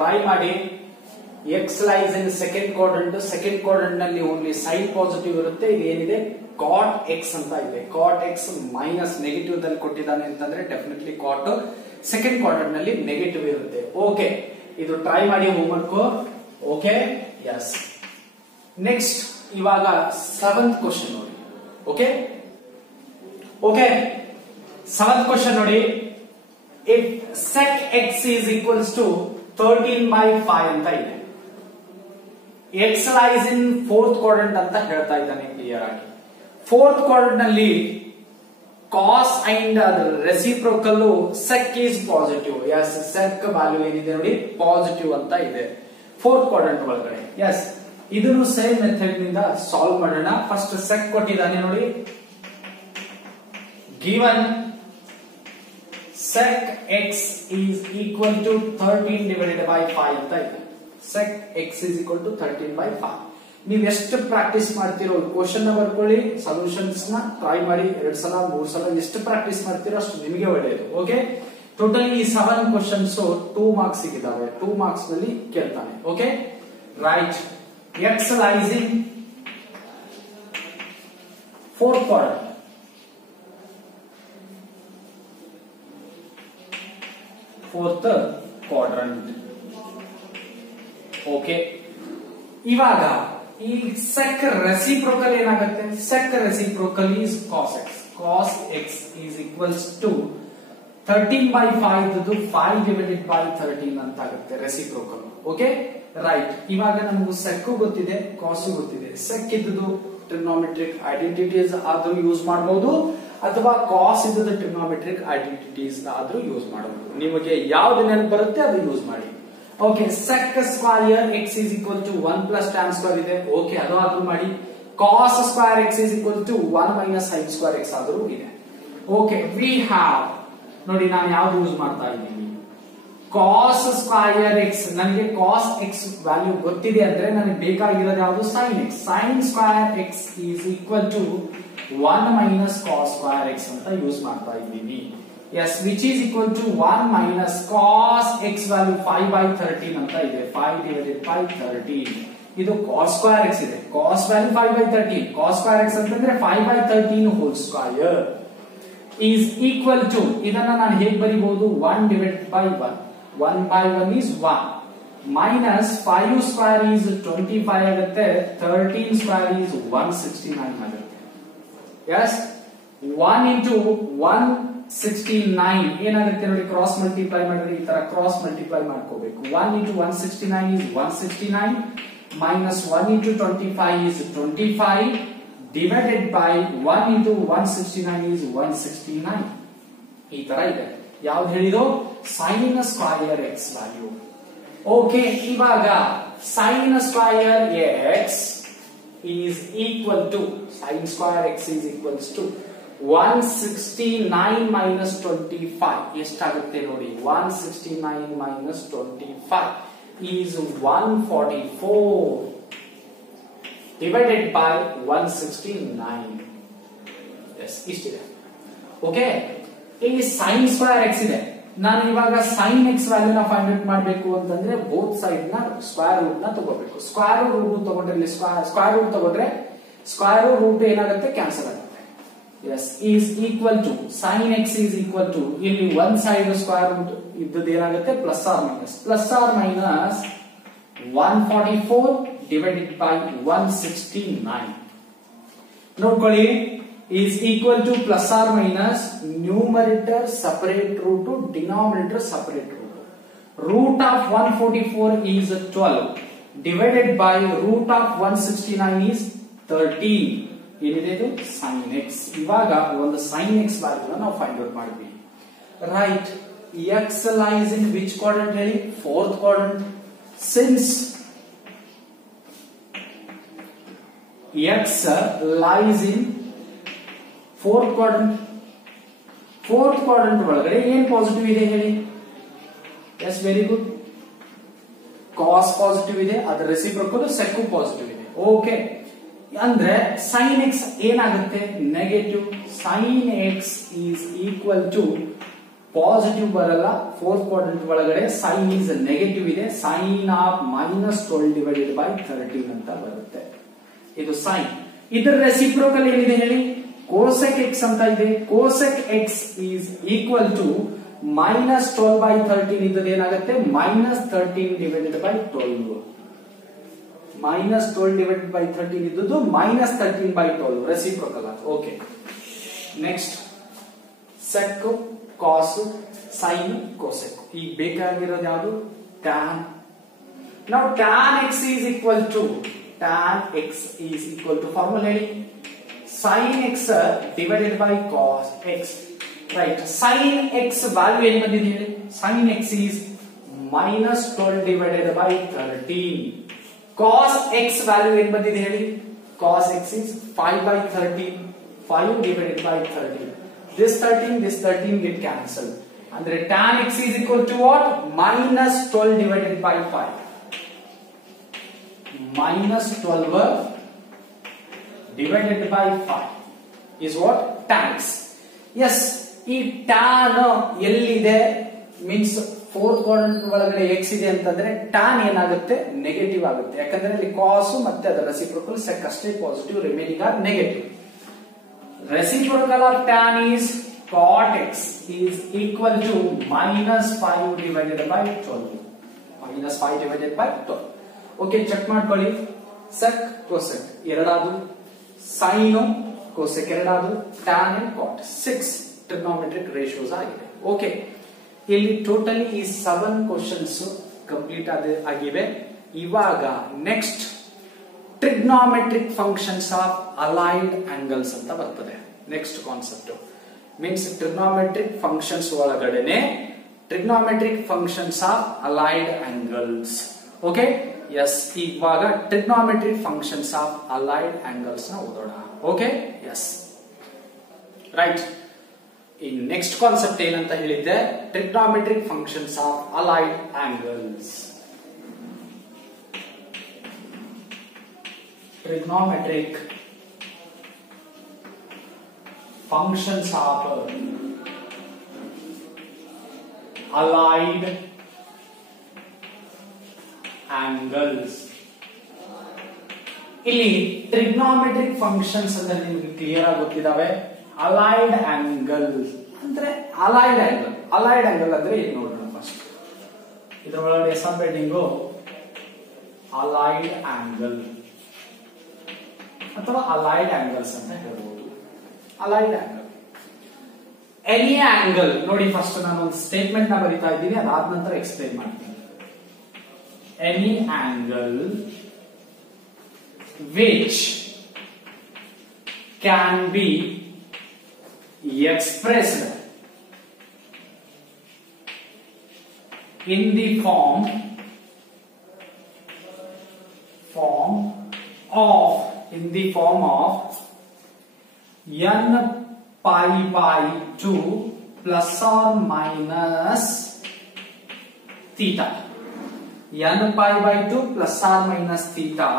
ಟ್ರೈ ಮಾಡಿ. x lies in second quadrant ನಲ್ಲಿ ಓನ್ಲಿ ಸೈನ್ ಪಾಸಿಟಿವ್ ಇರುತ್ತೆ. ಇದು ಏನಿದೆ, cot x ಅಂತ ಇದೆ. cot x ಮೈನಸ್ ನೆಗೆಟಿವ್ ದಲ್ಲಿ ಕೊಟ್ಟಿದ್ದಾನೆ ಅಂತಂದ್ರೆ ಡೆಫಿನೆಟ್ಲಿ cot ಸೆಕೆಂಡ್ ಕ್ವಾಡ್ರೆಂಟ್ ನಲ್ಲಿ ನೆಗೆಟಿವ್ ಇರುತ್ತೆ. ಓಕೆ, ಇದು ಟ್ರೈ ಮಾಡಿ ಹೋಮ್ವರ್ಕ್. Okay, yes. ನೆಕ್ಸ್ಟ್ ಇವಾಗ 7th ಕ್ವಶನ್ ನೋಡಿ. ಓಕೆ, 7th ಕ್ವಶನ್ ನೋಡಿ. if sec x is equals to 13/5 ಅಂತ ಇದೆ. x lies in 4th quadrant ಅಂತ ಹೇಳ್ತಾ ಇದ್ದಾನೆ ಕ್ಲಿಯರ್ ಆಗಿ. 4th quadrant ನಲ್ಲಿ cos and reciprocal sec is positive. yes, sec value ಏನಿದೆ ನೋಡಿ ಪಾಸಿಟಿವ್ ಅಂತ ಇದೆ 4th quadrant ಒಳಗಡೆ. ಎಸ್, ಇದನ್ನು ಸೇಮ್ ಮೆಥಡ್ ನಿಂದ ಸಾಲ್ವ್ ಮಾಡೋಣ. ಫಸ್ಟ್ sec ಕೊಟ್ಟಿದ್ದಾನೆ ನೋಡಿ. given sec x is equal to 13/5 ಅಂತ ಇದೆ. sec x is equal to 13/5. ನೀವು ಎಷ್ಟು ಪ್ರಾಕ್ಟೀಸ್ ಮಾಡ್ತಿರೋ ಕ್ವಶನ್ ಬರ್ಕೊಳ್ಳಿ, ಸೊಲ್ಯೂಷನ್ಸ್ ನ ಟ್ರೈ ಮಾಡಿ 2 ಸಲ 3 ಸಲ ಎಷ್ಟು ಪ್ರಾಕ್ಟೀಸ್ ಮಾಡ್ತಿರೋ ಅಷ್ಟು ನಿಮಗೆ ಒಳ್ಳೆಯದು. ಓಕೆ, ಟೋಟಲಿ ಈ 7 ಕ್ವಶನ್ಸ್ 2 ಮಾರ್ಕ್ಸ್ ಸಿಗಿದಾವೆ. 2 ಮಾರ್ಕ್ಸ್ ನಲ್ಲಿ ಕೇಳ್ತಾನೆ. Okay, right. x lies in 4th quadrant. Okay, ಇವಾಗ ಈ sec ರೆಸಿಪ್ರೋಕಲ್ ಏನಾಗುತ್ತೆ? sec reciprocal is cos x. cos x is equals to 13/5 5 divided by 13 ಅಂತ ಆಗುತ್ತೆ ರೆಸಿಪ್ರೋಕಲ್. Okay, right. ಇವಾಗ ನಮಗೂ sec ಗೊತ್ತಿದೆ, cos ಗೊತ್ತಿದೆ. sec ಇದ್ದು ಟ್ರಿಗ್ನೋಮೆಟ್ರಿಕ್ ಐಡೆಂಟಿಟೀಸ್ ಆದ್ರೂ ಯೂಸ್ ಮಾಡಬಹುದು, ಅಥವಾ cos ಇದ್ದು ಟ್ರಿಗ್ನೋಮೆಟ್ರಿಕ್ ಐಡೆಂಟಿಟೀಸ್ ಆದ್ರೂ ಯೂಸ್ ಮಾಡಬಹುದು. ನಿಮಗೆ ಯಾವ್ದು ನೆನಪು ಬರುತ್ತೆ ಅದು ಯೂಸ್ ಮಾಡಿ. Okay, sec square x is equal to 1 plus tan square ಇದೆ. ಓಕೆ, ಅದು ಆದ್ರೂ ಮಾಡಿ. cos square x is equal to 1 minus sin square x ಆದ್ರೂ ಇದೆ. ಓಕೆ, we have ನೋಡಿ ನಾನು ಯಾವ್ದು ಯೂಸ್ ಮಾಡ್ತಾ ಇದ್ದೀನಿ, cos square x. ನನಗೆ cos x ವ್ಯಾಲ್ಯೂ ಗೊತ್ತಿದೆ ಅಂದ್ರೆ ನನಗೆ ಬೇಕಾಗಿರೋದು ಯಾವುದು? sin x. sin square x is equal to 1 minus cos square x ಅಂತ ಯೂಸ್ ಮಾಡ್ತಾ ಇದ್ದೀನಿ. yes, which is equal to 1 minus cos x value 5/13 ಅಂತ ಇದೆ. 5 divided by 13. ಇದು cos square x ಇದೆ. cos value 5/13. cos square x ಅಂತಂದ್ರೆ 5/13 whole square is equal to, ಇದನ್ನ ನಾನು ಹೇಗೆ ಬರಿಬಹುದು? 1 divided by 1. 1/1 is 1 minus 5 square is 25 ಆಗುತ್ತೆ. 13 square is 169 ಆಗುತ್ತೆ. yes, 1 into 169 ಏನಾಗುತ್ತೆ ನೋಡಿ, ಕ್ರಾಸ್ ಮಲ್ಟಿಪ್ಲೈ ಮಾಡಿದ್ರೆ ಈ ತರ ಕ್ರಾಸ್ ಮಲ್ಟಿಪ್ಲೈ ಮಾಡ್ಕೋಬೇಕು. 1 into 169 is 169 minus 1 into 25 is 25 divided by 1 into 169 is 169. ಈ ತರ ಇದೆ. ಯಾವ್ದು ಹೇಳಿರೋ? sin square x value. Okay, ಇವಾಗ sin square x is equal to sin square x is equals to 169 minus 25 ಎಷ್ಟಾಗುತ್ತೆ ನೋಡಿ. 169 minus 25 is 144 divided by 169. Yes, ಇಷ್ಟಿದೆ. Okay, ಇಲ್ಲಿ sin square x ಇದೆ. ನಾನು ಇವಾಗ sin x ವ್ಯಾಲ್ಯೂನ ಫೈಂಡ್ ಔಟ್ ಮಾಡಬೇಕು ಅಂತಂದ್ರೆ both side ನ ಸ್ಕ್ವೇರ್ ರೂಟ್ ನ ತಗೋಬೇಕು. ಸ್ಕ್ವೇರ್ ರೂಟ್ ತಗೊಂಡ್ರೆ ಇಲ್ಲಿ ಸ್ಕ್ವೇರ್ ರೂಟ್ ತಗೊಂಡ್ರೆ ಸ್ಕ್ವೇರ್ ರೂಟ್ ಏನಾಗುತ್ತೆ, ಕ್ಯಾನ್ಸಲ್ ಆಗುತ್ತೆ. Yes, is equal to sin x is equal to ಇಲ್ಲಿ ಒನ್ ಸೈಡ್ ಸ್ಕ್ವೇರ್ ರೂಟ್ ಇದ್ದದ್ದು ಏನಾಗುತ್ತೆ, plus or minus 144 divided by 169. ನೋಡ್ಕೊಳ್ಳಿ, is equal to plus or minus numerator separate root to denominator separate root. Root of 144 is 12 divided by root of 169 is 13. ಏನಿದೆ ಇದು, sin x. ಇವಾಗ ಒಂದು sin x ವ್ಯಾಲ್ಯೂನ ನಾವು find out ಮಾಡ್ತೀವಿ. Right, x lies in which quadrant ಹೇಳಿ, fourth quadrant. Since x lies in fourth quadrant ಒಳಗಡೆ ಏನ್ positive ಇದೆ ಹೇಳಿ. Yes, very good. Cos positive ಇದೆ, ಅದರ ರೆಸಿಪ್ರೋಕಲ್ sec ಪಾಸಿಟಿವ್ ಇದೆ. ಓಕೆ, ಅಂದ್ರೆ sin x ಏನಾಗುತ್ತೆ, negative. sin x is equal to positive ಬರಲ್ಲ, ಫೋರ್ತ್ ಕ್ವಾಡ್ರೆಂಟ್ ಒಳಗಡೆ sin is ನೆಗೆಟಿವ್ ಇದೆ, sin of -12 divided by 13 ಅಂತ ಬರುತ್ತೆ. ಇದು sin. ಇದರ ರೆಸಿಪ್ರೋಕಲ್ ಏನಿದೆ ಹೇಳಿ, cosec x ಅಂತ ಇದೆ. cosec x is equal to -12 by 13 ಇದ್ದದ್ದು ಏನಾಗುತ್ತೆ, -13 divided by 12. -12 divided by 13 ಇದ್ದದ್ದು -13 by 12 reciprocal. Okay, next sec, cos, sin, cosec. ಈಗ ಬೇಕಾಗಿರೋದು ಯಾವುದು, tan. Now tan x is equal to formula ಹೇಳಿ, sin x divided by cos x. Right, sin x value ಏನು ಬಂದಿದೆ ಹೇಳಿ, sin x is -12 divided by 13. cos x value ಏನು ಬಂದಿದೆ ಹೇಳಿ, cos x is 5 by 13. 5 divided by 13. This 13 get cancelled. ಅಂದ್ರೆ tan x is equal to what, -12 divided by 5. -12 divided by 5 is what, tan x. Yes, ಈ tan ಎಲ್ಲಿದೆ means fourth quadrant ಒಳಗಡೆ x ಇದೆ ಅಂತಂದ್ರೆ tan ಏನಾಗುತ್ತೆ, ನೆಗೆಟಿವ್ ಆಗುತ್ತೆ. ಯಾಕಂದ್ರೆ ಇಲ್ಲಿ cos ಮತ್ತೆ ಅದರ ರೆಸಿಪ್ರೋಕಲ್ sec ಅಷ್ಟೇ positive, remaining are negative. Reciprocal of tan is cot x is equal to -5 divided by 12. -5 divided by 12. Okay, check ಮಾಡ್ಕೊಳ್ಳಿ. sec, cosec ಎರಡಾದು, sin, cosec ಎರಡಾದು, tan and cot 6 trigonometric ratios ಆಗಿದೆ. Okay, ಇಲ್ಲಿ totally ಈ 7 questions complete ಆಗಿವೆ. ಇವಾಗ next trigonometric functions of aligned angles ಅಂತ ಬರ್ತದೆ. Next concept means trigonometric functions ಒಳಗಡೆನೆ trigonometric functions of aligned angles. Okay, yes, ಇವಾಗ trigonometric functions of aligned angles ನ ಓದೋಣ. Okay, yes, right. ಈ ನೆಕ್ಸ್ಟ್ ಕಾನ್ಸೆಪ್ಟ್ ಏನಂತ ಹೇಳಿದ್ದೆ, trigonometric functions of aligned angles. Trigonometric functions of allied angles. ಇಲ್ಲಿ trigonometric functions ಅಂದ್ರೆ ನಿಮಗೆ ಕ್ಲಿಯರ್ ಆಗಿ ಗೊತ್ತಿದಾವೆ. ಅಲೈಡ್ ಆಂಗಲ್ ಅಂದ್ರೆ ಅಲೈಡ್ ಆಂಗಲ್ ಅಂದ್ರೆ ಏನು ನೋಡೋಣ. ಫಸ್ಟ್ ಇದರೊಳಗಡೆ ಸಬ್ ಹೆಡಿಂಗು ಅಲೈಡ್ ಆಂಗಲ್ ಅಥವಾ ಅಲೈಡ್ ಆಂಗಲ್ಸ್ ಅಂತ ಹೇಳ್ಬೋದು. ಅಲೈಡ್ ಆಂಗಲ್, ಎನಿ ಆಂಗಲ್ ನೋಡಿ. ಫಸ್ಟ್ ನಾನು ಒಂದು ಸ್ಟೇಟ್ಮೆಂಟ್ ನ ಬರೀತಾ ಇದ್ದೀನಿ, ಅದಾದ ನಂತರ ಎಕ್ಸ್ಪ್ಲೈನ್ ಮಾಡ್ತೀನಿ. Any angle which can B expressed in the form of n π/2 plus or minus theta. n π/2 plus or minus theta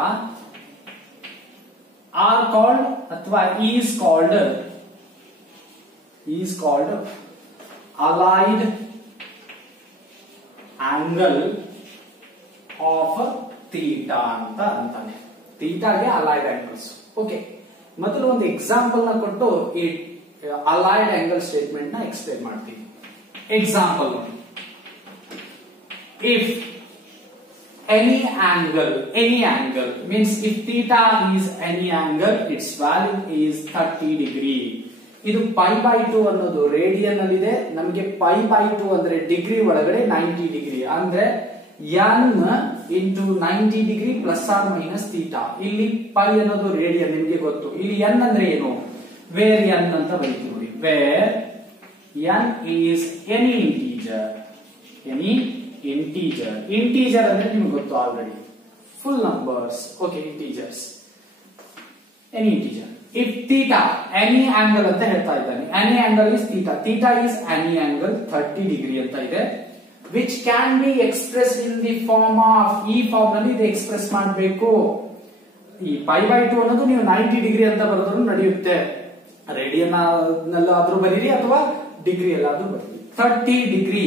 are called अथवा is called allied angle of theta ಅಂತ ಅಂತಾನೆ. ಥೀಟಾಗೆ ಅಲೈಡ್ ಆಂಗಲ್ಸ್. ಓಕೆ, ಮೊದಲು ಒಂದು example ನ ಕೊಟ್ಟು ಈ allied angle statement ನ explain ಮಾಡ್ತೀನಿ. Example, if any angle means if theta is any angle, its value is 30 degree. ಇದು π/2 ಅನ್ನೋದು ರೇಡಿಯನ್ ಅಲ್ಲಿ ಇದೆ, ನಮಗೆ π/2 ಅಂದ್ರೆ ಡಿಗ್ರಿ ಒಳಗಡೆ 90 ಡಿಗ್ರಿ ಅಂದ್ರೆ n into 90 degree plus or minus theta. ಇಲ್ಲಿ π ಅನ್ನೋದು ರೇಡಿಯನ್ ನಿಮಗೆ ಗೊತ್ತು. ಇಲ್ಲಿ n ಅಂದ್ರೆ ಏನು, ವೇರ್ n ಅಂತ ಬರೀತೀವಿ ನೋಡಿ. Where n is any integer. Integer ಅಂದ್ರೆ ನಿಮ್ಗೆ ಗೊತ್ತು already, full numbers. Okay, integers, any integer. If theta any angle ಅಂತ ಹೇಳ್ತಾ ಇದ್ದಾನೆ, any angle is theta is any angle 30 degree ಅಂತ ಇದೆ, which can be expressed in the form of, ಈ form ನಲ್ಲಿ ಇದು ಎಕ್ಸ್ಪ್ರೆಸ್ ಮಾಡಬೇಕು. ಈ π/2 ಅನ್ನೋದು ನೀವು 90 ಡಿಗ್ರಿ ಅಂತ ಬರೆದ್ರು ನಡೆಯುತ್ತೆ, ರೇಡಿಯನ್ ನಲ್ಲಾದ್ರೂ ಬರೀರಿ ಅಥವಾ ಡಿಗ್ರಿ ಎಲ್ಲಾದ್ರೂ ಬರೀರಿ. 30 ಡಿಗ್ರಿ,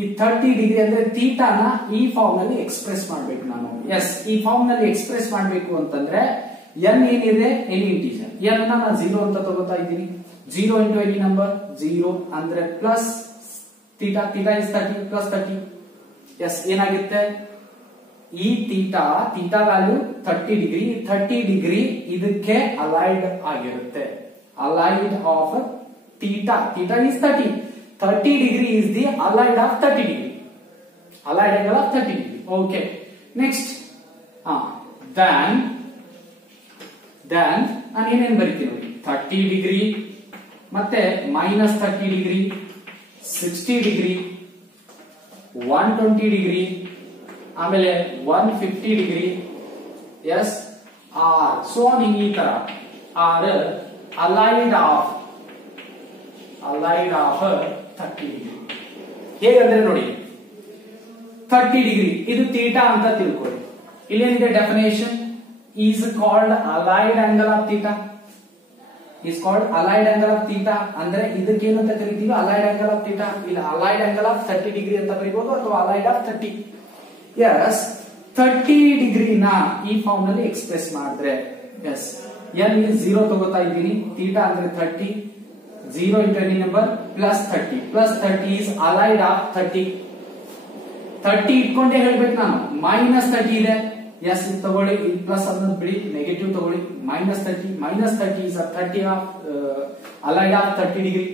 ಈ 30 ಡಿಗ್ರಿ ಅಂದ್ರೆ ಥೀಟಾನ ಈ ಫಾರ್ಮ್ ನಲ್ಲಿ ಎಕ್ಸ್ಪ್ರೆಸ್ ಮಾಡ್ಬೇಕು ನಾನು. ಎಸ್, ಈ ಫಾರ್ಮ್ ನಲ್ಲಿ ಎಕ್ಸ್ಪ್ರೆಸ್ ಮಾಡ್ಬೇಕು ಅಂತಂದ್ರೆ n ಏನಿದೆ, ಎನಿ ಇಂಟೀಜರ್. n ನಾನು 0 ಅಂತ ತಗೋತಾ ಇದ್ದೀನಿ. 0 ಇಂಟು ಎನಿ ನಂಬರ್ 0 ಅಂದ್ರೆ plus theta is 30 plus 30. Yes, ಏನಾಗುತ್ತೆ, ಈ ಥೀಟಾ ವ್ಯಾಲ್ಯೂ 30 ಡಿಗ್ರಿ. 30 ಡಿಗ್ರಿ ಇದಕ್ಕೆ ಅಲೈಡ್ ಆಗಿರುತ್ತೆ. Allied of theta is 30 degree is the allied of 30 degree. Allied angle of 30 degree. Okay. Next. Then ನಾನು ಏನೇನು ಬರೀತೀನಿ ನೋಡಿ. 30 degree ಮತ್ತೆ minus 30 degree, 60 degree, 120 degree, ಆಮೇಲೆ 150 degree. Yes. So on ಈ ತರ are allied of 30 ಡಿಗ್ರಿ. ಹೇಗಂದ್ರೆ ನೋಡಿ, 30 ಡಿಗ್ರಿ ಇದು ಥೀಟಾ ಅಂತ ತಿಳ್ಕೊಳ್ಳಿ. ಇಲ್ಲೇನಿದೆ definition, is called allied angle of theta. ಅಂದ್ರೆ ಇದಕ್ಕೆ ಏನಂತ ಕರಿತೀವಿ, ಅಲೈಡ್ ಆಂಗಲ್ ಆಫ್ ಥೀಟಾ. ಇಲ್ಲ, ಅಲೈಡ್ ಆಂಗಲ್ ಆಫ್ 30 ಡಿಗ್ರಿ ಅಂತ ಬರೀಬಹುದು ಅಥವಾ ಅಲೈಡ್ ಆಫ್ 30. ಎಸ್, 30 ಡಿಗ್ರಿನ ಈ ಫಾರ್ಮ್ ನಲ್ಲಿ ಎಕ್ಸ್ಪ್ರೆಸ್ ಮಾಡಿದ್ರೆ, ಎಸ್, n is 0 ತಗೋತಾ ಇದ್ದೀನಿ, ಥೀಟಾ ಅಂದ್ರೆ 30, 0 into any number plus 30 is allied of 30 ಇಟ್ಕೊಂಡೆ ಹೇಳ್ಬೇಕು ನಾನು. ಮೈನಸ್ 30 ಇದೆ, ಎಸ್ ಇದು ತಗೊಳ್ಳಿ, ಇದು ಪ್ಲಸ್ ಅನ್ನೋದು ಬಿಡಿ, ನೆಗೆಟಿವ್ ತಗೊಳ್ಳಿ. Minus 30 is 30 of allied of 30 degree.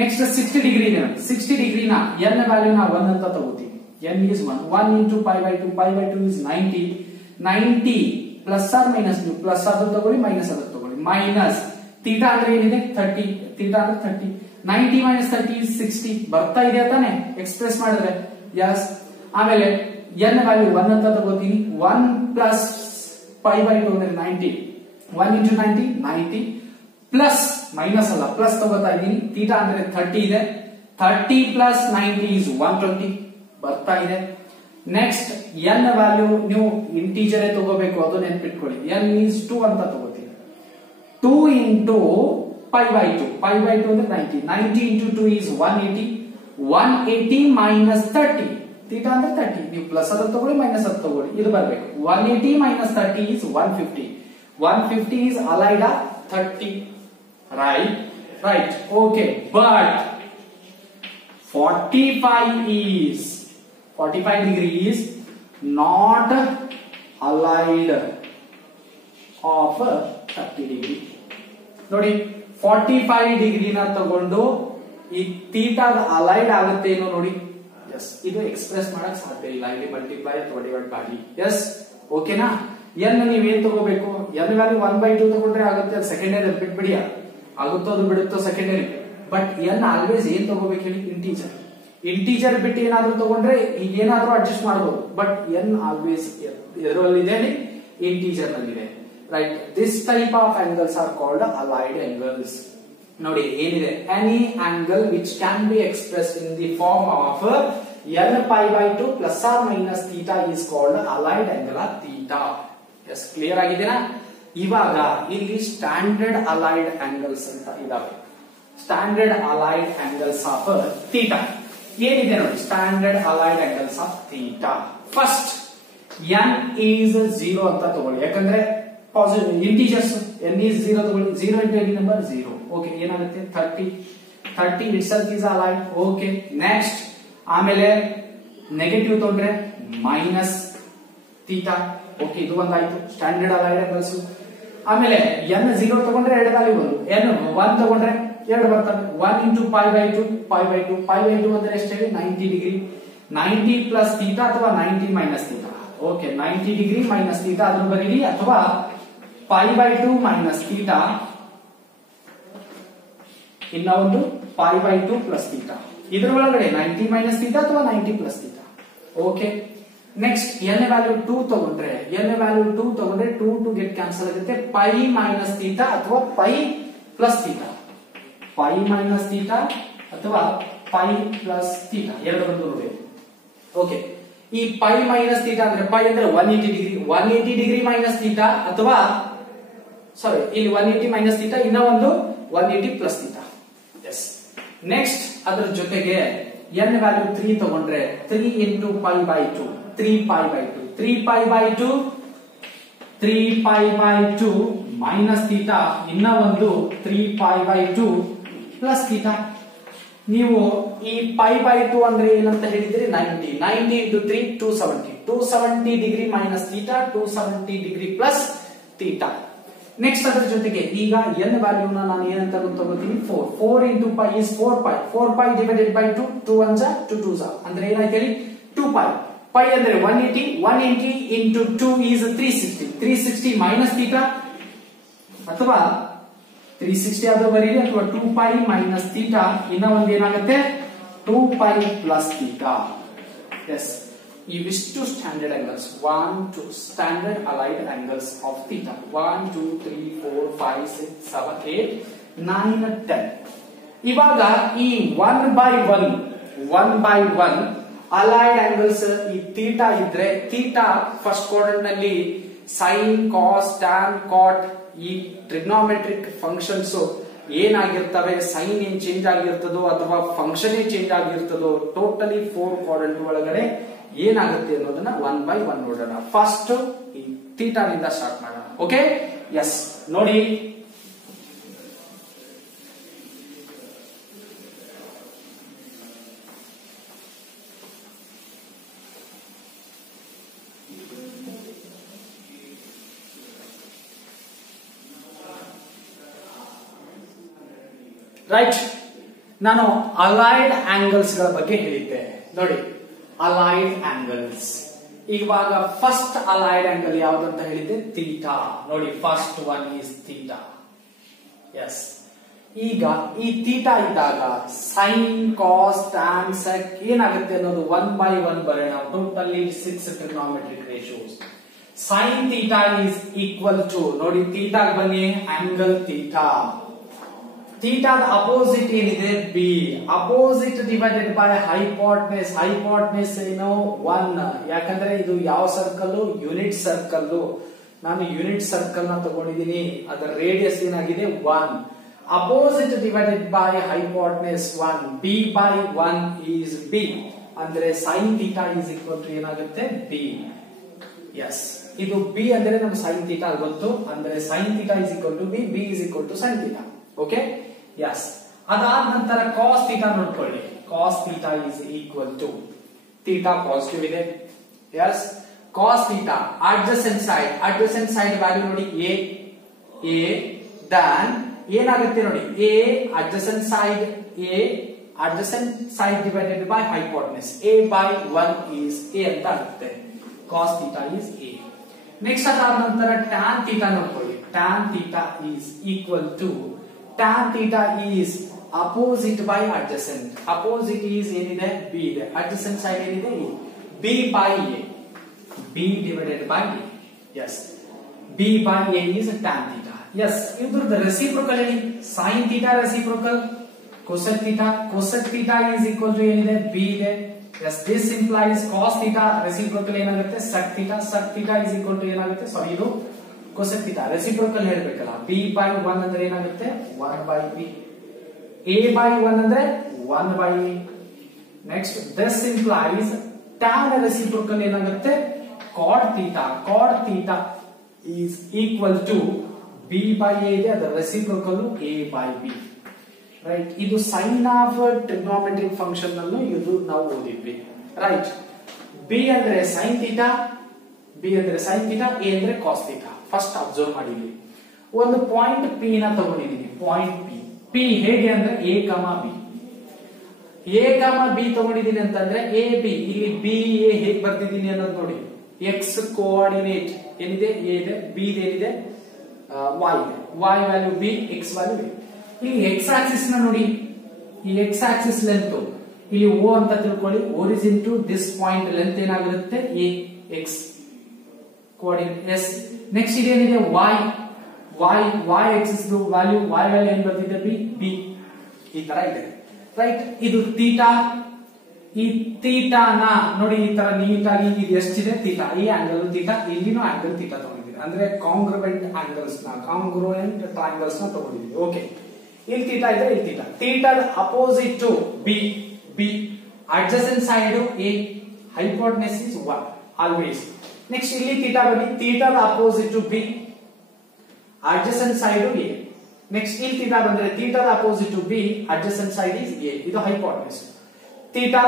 Next 60 degree ಇದೆ. 60 ಡಿಗ್ರಿನ n ವ್ಯಾಲ್ಯೂ ನ 1 ಅಂತ ತಗೋತೀವಿ. n is 1 into π/2 is 90 plus or minus, ನೀವು ಪ್ಲಸ್ ಅದು ತಗೊಳ್ಳಿ, ಮೈನಸ್ ಅದು ತಗೊಳ್ಳಿ. ಮೈನಸ್ ಥೀಟಾ ಅಂದ್ರೆ ಏನಿದೆ, 30. ಥೀಟಾ ಅಂದ್ರೆ 30. 90 minus 30 is 60. ಬರ್ತಾ ಇದೆ ತಾನೆ ಎಕ್ಸ್ಪ್ರೆಸ್ ಮಾಡಿದ್ರೆ. ಎಸ್, ಆಮೇಲೆ n ವ್ಯಾಲ್ಯೂ 1 ಅಂತ ತಗೋತೀನಿ. 1 ಪ್ಲಸ್ π/2 ಅಂದ್ರೆ 90. 1 into 90 ಪ್ಲಸ್ ಮೈನಸ್ ಅಲ್ಲ, ಪ್ಲಸ್ ತಗೋತಾ ಇದ್ದೀನಿ. ಥೀಟಾ ಅಂದ್ರೆ 30 ಇದೆ. 30 ಪ್ಲಸ್ 90 is 120. ಬರ್ತಾ ಇದೆ. ನೆಕ್ಸ್ಟ್ n ವ್ಯಾಲ್ಯೂ ನೀವು ಇಂಟೀಜರ್ ತಗೋಬೇಕು, ಅದು ನೆನ್ಪಿಟ್ಕೊಳ್ಳಿ. n is 2 ಅಂತ ತಗೋತೀನಿ. 2 into π/2 ಅಂದ್ರೆ 90 into 2 is 180 minus 30. ಥೀಟಾ ಅಂದ್ರೆ 30. ನೀವು ಪ್ಲಸ್ ಅದು ತಗೊಳ್ಳಿ, ಮೈನಸ್ ಅದು ತಗೊಳ್ಳಿ, ಇದು ಬರಬೇಕು. 180 minus 30 is 150. 150 is allied of 30. Right. Okay. But 45 degree is not allied of 30 degree. ನೋಡಿ, 45 ಡಿಗ್ರಿನ ತಗೊಂಡು ಈ ಥೀಟಾದ ಅಲೈಡ್ ಆಗುತ್ತೆ ಏನೋ ನೋಡಿ. ಎಸ್, ಇದು ಎಕ್ಸ್ಪ್ರೆಸ್ ಮಾಡಕ್ ಸಾಧ್ಯ ಇಲ್ಲ, ಇಲ್ಲಿ ಮಲ್ಟಿಪ್ಲೈ ಅಥವಾ ಡಿವೈಡ್ ಮಾಡಿ. ಎಸ್, ಓಕೆನಾ. n ನೀವೇನ್ ತಗೋಬೇಕು, n ವ್ಯಾಲ್ಯೂ 1/2 ತಗೊಂಡ್ರೆ ಆಗುತ್ತೆ, ಅದು ಸೆಕೆಂಡರಿ ಬಿಟ್ಬಿಡಿ, ಆಗುತ್ತೋ ಅದು ಬಿಡುತ್ತೋ ಸೆಕೆಂಡರಿ. ಬಟ್ n ಆಲ್ವೇಸ್ ಏನ್ ತಗೋಬೇಕು ಹೇಳಿ, ಇಂಟೀಜರ್ ಬಿಟ್ಟು ಏನಾದ್ರೂ ತಗೊಂಡ್ರೆ ಈಗ ಏನಾದ್ರೂ ಅಡ್ಜಸ್ಟ್ ಮಾಡಬಹುದು. ಬಟ್ n ಆಲ್ವೇಸ್ ಎದರಲ್ಲಿದೆ, ಇಂಟೀಜರ್ ನಲ್ಲಿದೆ. Right, this type of angles are called allied angles. ನೋಡಿ ಏನಿದೆ, any angle which can be express in the form of n pi by 2 plus or minus theta is called allied angle of theta. Yes clear ಆಗಿದೆನಾ? ಇವಾಗ ಇಲ್ಲಿ standard allied angles ಅಂತ ಇದಾವೆ. Standard allied angles of theta ಏನಿದೆ ನೋಡಿ, standard allied angles of theta. First n is 0 ಅಂತ ತಗೊಳ್ಳಿ, ಯಾಕಂದ್ರೆ ಪಾಸಿಟಿವ್ ಇಂಟಿಜರ್ಸ್ n is 0 ತಗೊಳ್ಳಿ. 0 into any number 0. ಓಕೆ, ಏನಾಗುತ್ತೆ 30 itself is allied. Okay, next ಆಮೇಲೆ ನೆಗೆಟಿವ್ ತಗೊಂಡ್ರೆ ಮೈನಸ್ ಥೀಟಾ. ಓಕೆ, ಇದು ಒಂದಾಯ್ತು ಸ್ಟ್ಯಾಂಡರ್ಡ್ ಅಲೈಡ್ ಆಂಗಲ್ಸ್. ಆಮೇಲೆ n 0 ತಗೊಂಡ್ರೆ ಎರಡು ವ್ಯಾಲ್ಯೂ ಬರುತ್ತೆ, n 1 ತಗೊಂಡ್ರೆ ಎರಡು ಬರ್ತವೆ. 1 into pi by 2 pi by 2 ಅಂದ್ರೆ ಎಷ್ಟು ಹೇಳಿ, 90 ಡಿಗ್ರಿ. 90 ಪ್ಲಸ್ ಥೀಟಾ ಅಥವಾ 90 minus theta. Okay, 90 degree minus theta ಅದನ್ನು ಬರೀರಿ, ಅಥವಾ pi by 2 ಮೈನಸ್ ಥೀಟಾ, ಇನ್ನ ಒಂದು pi by 2 ಪ್ಲಸ್ ಥೀಟಾ. ಇದರ ಒಳಗಡೆ 90 ಮೈನಸ್ ಥೀಟಾ ಅಥವಾ 90 plus theta. Okay, next n value 2 ತಗೊಂಡ್ರೆ 2 ಟು ಗೆಟ್ ಕ್ಯಾನ್ಸಲ್ ಆಗುತ್ತೆ. pi ಮೈನಸ್ ಥೀಟಾ ಅಥವಾ pi plus theta, pi minus theta ಅಥವಾ pi ಪ್ಲಸ್ ಥೀಟಾ ಎರಡು ಬಂದು ನೋಡಿ. ಓಕೆ, ಈ pi ಮೈನಸ್ ಥೀಟಾ ಅಂದ್ರೆ pi ಅಂದ್ರೆ 180 ಡಿಗ್ರಿ ಮೈನಸ್ ಥೀಟಾ, ಅಥವಾ ಸಾರಿ ಇಲ್ಲಿ 180 ಮೈನಸ್ ಥೀಟಾ, ಇನ್ನ ಒಂದು 180 ಪ್ಲಸ್ ಥೀಟಾ. ಎಸ್, ನೆಕ್ಸ್ಟ್ ಅದರ ಜೊತೆಗೆ n ವ್ಯಾಲ್ಯೂ 3 ತಗೊಂಡ್ರೆ 3 into pi by 2, 3 pi by 2 minus theta, ಇನ್ನ ಒಂದು 3 pi by 2 ಪ್ಲಸ್ ಥೀಟಾ. ನೀವು ಈ pi by 2 ಅಂದ್ರೆ ಏನಂತ ಹೇಳಿದ್ರಿ, 90 into 3 270 degree minus theta, 270 degree plus theta. Next ಅದರ ಜೊತೆಗೆ ಈಗ n ವ್ಯಾಲ್ಯೂನ ನಾನು ಏನಂತ ತಗೋತೀನಿ, 4 into pi is 4 pi divided by 2, 2 1 2 2 ಅಂದ್ರೆ ಏನಾಯ್ತು ಹೇಳಿ, 2 pi ಅಂದ್ರೆ 180 into 2 is 360 ಮೈನಸ್ ಥೀಟಾ, ಅಥವಾ 360 ಆದ್ರೂ ಬರೀರಿ, ಅಥವಾ 2 pi ಮೈನಸ್ ಥೀಟಾ, ಇನ್ನ ಒಂದು ಏನಾಗುತ್ತೆ 2 pi ಪ್ಲಸ್ ಥೀಟಾ. ಎಸ್, ಇವಿಷ್ಟು standard angles, 1 2 standard allied angles of theta. 1 2 3 4 5 6 7 8 9 10. ಇವಾಗ ಈ 1 by 1 ಅಲೈಡ್ ಆಂಗಲ್ಸ್ ಈ ಥೀಟಾ ಇದ್ರೆ, ಥೀಟಾ ಫಸ್ಟ್ ಕ್ವಾಡ್ರೆಂಟ್ ನಲ್ಲಿ ಸೈನ್, ಕಾಸ್, ಟ್ಯಾನ್, ಕಾಟ್ ಈ ಟ್ರಿಗ್ನೋಮೆಟ್ರಿಕ್ ಫಂಕ್ಷನ್ಸ್ ಏನಾಗಿರ್ತವೆ, ಸೈನ್ ಏನ್ ಚೇಂಜ್ ಆಗಿರ್ತದೋ ಅಥವಾ ಫಂಕ್ಷನ್ ಚೇಂಜ್ ಆಗಿರ್ತದೋ, ಟೋಟಲಿ 4 ಕ್ವಾಡ್ರೆಂಟ್ ಒಳಗಡೆ ಏನಾಗುತ್ತೆ ಅನ್ನೋದನ್ನ 1 by 1 ನೋಡೋಣ. ಫಸ್ಟ್ ಈ ಥೀಟಾನಿಂದ ಸ್ಟಾರ್ಟ್ ಮಾಡೋಣ. ಓಕೆ, ಎಸ್ ನೋಡಿ, ರೈಟ್, ನಾನು ಅಲೈಡ್ ಆಂಗಲ್ಸ್ ಗಳ ಬಗ್ಗೆ ಹೇಳಿದ್ದೆ ನೋಡಿ. ಅಲೈಡ್ ಆಂಗಲ್ಸ್, ಇವಾಗ ಫಸ್ಟ್ ಅಲೈಡ್ ಆಂಗಲ್ ಯಾವ್ದಂತ ಹೇಳಿದ್ದೆ, ಥೀಟಾ. ನೋಡಿ, first one is theta. S, ಈಗ ಈ ಥೀಟಾ ಇದ್ದಾಗ ಸೈನ್, ಕಾಸ್, ಟ್ಯಾನ್, ಸೆಕ್ ಏನಾಗುತ್ತೆ ಅನ್ನೋದು 1 by 1 ಬರೋಣ. Totally 6 trigonometric ratios. Sine theta is equal to, ನೋಡಿ ಥೀಟಾಗ್ ಬನ್ನಿ, ಆಂಗಲ್ ಥೀಟಾ. ಥೀಟಾದ ಅಪೋಸಿಟ್ ಏನಿದೆ, b. Opposite divided by hypotenuse. Hypotenuse ಏನು, 1. ಯಾಕಂದ್ರೆ ಇದು ಯಾವ ಸರ್ಕಲ್, ಯೂನಿಟ್ ಸರ್ಕಲ್. ನಾನು ಯೂನಿಟ್ ಸರ್ಕಲ್ ನ ತಗೊಂಡಿದ್ದೀನಿ, ಅದರ ರೇಡಿಯಸ್ ಏನಾಗಿದೆ 1. Opposite divided by hypotenuse 1. B by 1 is b. ಅಂದ್ರೆ sine theta is equal to ಏನಾಗುತ್ತೆ, ಬಿ. ಎಸ್, ಇದು ಬಿ ಅಂದ್ರೆ ನಮ್ಗೆ ಸೈನ್ ಥೀಟಾ ಗೊತ್ತು, ಅಂದ್ರೆ sine theta is equal to B, B is equal to sine theta. Okay, yes. ಅದಾದ ನಂತರ cos theta ನೋಡ್ಕೊಳ್ಳಿ. Cos theta is equal to, theta positive ಇದೆ. Yes, cos theta adjacent side value ನೋಡಿ A then ಏನಾಗುತ್ತೆ ನೋಡಿ, A adjacent side divided by hypotenuse. A by 1 is A ಅಂತ ಆಗುತ್ತೆ. Cos theta is A. Next ಅದಾದ ನಂತರ tan theta ನೋಡ್ಕೊಳ್ಳಿ. Tan theta is equal to, tan theta is opposite by adjacent. Opposite is ಏನಿದೆ, b ಇದೆ. adjacent side ಏನಿದೆ, a. b by a. b divided by a. Yes, b by a is tan theta. Yes ಇದ್ರದ್ದು reciprocal ಹೇಳಿ sine theta reciprocal cosec theta is equal to ಏನಿದೆ B ಇದೆ. Yes this implies cos theta reciprocal ಏನಾಗುತ್ತೆ sec theta is equal to ಏನಾಗುತ್ತೆ sorry ಇದು cosec theta reciprocal ಹೇಳ್ಬೇಕಲ್ಲ B by 1 ಅಂದ್ರೆ ಏನಾಗುತ್ತೆ 1 ಬೈ ಬಿ ಎ ಬೈ 1 ಅಂದ್ರೆ 1 by A. Next this implies tan reciprocal ಏನಾಗುತ್ತೆ cot theta is equal to b by a ಇದೆ ಅದರ reciprocal a by b right. ಇದು ಸೈನ್ ಆಫ್ ಟ್ರಿಗ್ನೋಮೆಟ್ರಿಕ್ ಫಂಕ್ಷನ್ ಅನ್ನು ಇದು ನಾವು ಓದಿದ್ವಿ ರೈಟ್. b ಅಂದ್ರೆ sin theta a ಅಂದ್ರೆ cos theta. ಫಸ್ಟ್ ಅಬ್ಸರ್ವ್ ಮಾಡಿದ್ವಿ ಒಂದು ಪಾಯಿಂಟ್ p ನ ತಗೊಂಡಿದ್ದೀನಿ ಪಾಯಿಂಟ್ p ಹೇಗೆ ಅಂದ್ರೆ a, b ತಗೊಂಡಿದ್ದೀನಿ ಅಂತಂದ್ರೆ a b ಇಲ್ಲಿ b a ಹೇಗೆ ಬರ್ತಿದ್ದೀನಿ ಅನ್ನೋದು ನೋಡಿ. x ಕೋಆರ್ಡಿನೇಟ್ ಏನಿದೆ a ಇದೆ b ಏನಿದೆ y ಇದೆ y value b x value a. ಇಲ್ಲಿ x ಆಕ್ಸಿಸ್ ನ ನೋಡಿ ಈ x ಆಕ್ಸಿಸ್ ಲೆಂತ್ ಇಲ್ಲಿ o ಅಂತ ತಿಳ್ಕೊಳ್ಳಿ. Origin to this point length ಏನಾಗಿರುತ್ತೆ a x coordinate s. Next ಇದೇನಿದೆ y ಆಕ್ಸಿಸ್ ವ್ಯಾಲ್ಯೂ ಏನ್ ಬರ್ತಿದೆ b ಈ ತರ ಇದೆ ರೈಟ್. ಇದು ಥೀಟಾ ಈ ಥೀಟಾನ ನೋಡಿ ಈ ತರ ನೀಟಾಗಿ ಇದು ಎಷ್ಟಿದೆ ಥೀಟಾ ಈ ಆಂಗಲ್ ಥೀಟಾ ಇಲ್ಲಿನೂ ಆಂಗಲ್ ಥೀಟಾ ತಗೊಂಡಿದ್ದೀವಿ ಅಂದ್ರೆ ಕಾಂಗ್ರುವೆಂಟ್ ಟ್ರಯಾಂಗಲ್ಸ್ ನ ತಗೊಂಡಿದ್ದೀವಿ. ಓಕೆ ಇಲ್ಲಿ ಥೀಟಾ ಇದೆ ಇಲ್ಲಿ ಥೀಟಾದ opposite to B adjacent side A hypotenuse is 1 always. Next ಇಲ್ಲಿ ಥೀಟಾ ಬನ್ನಿ ಥೀಟಾದ opposite to B adjacent side A. Next ಇಲ್ಲಿ ಥೀಟಾ ಬಂದ್ರೆ ಥೀಟಾದ opposite to B adjacent side is A. ಇದು ಹೈಪೋಟೆನಸ್ ಥೀಟಾ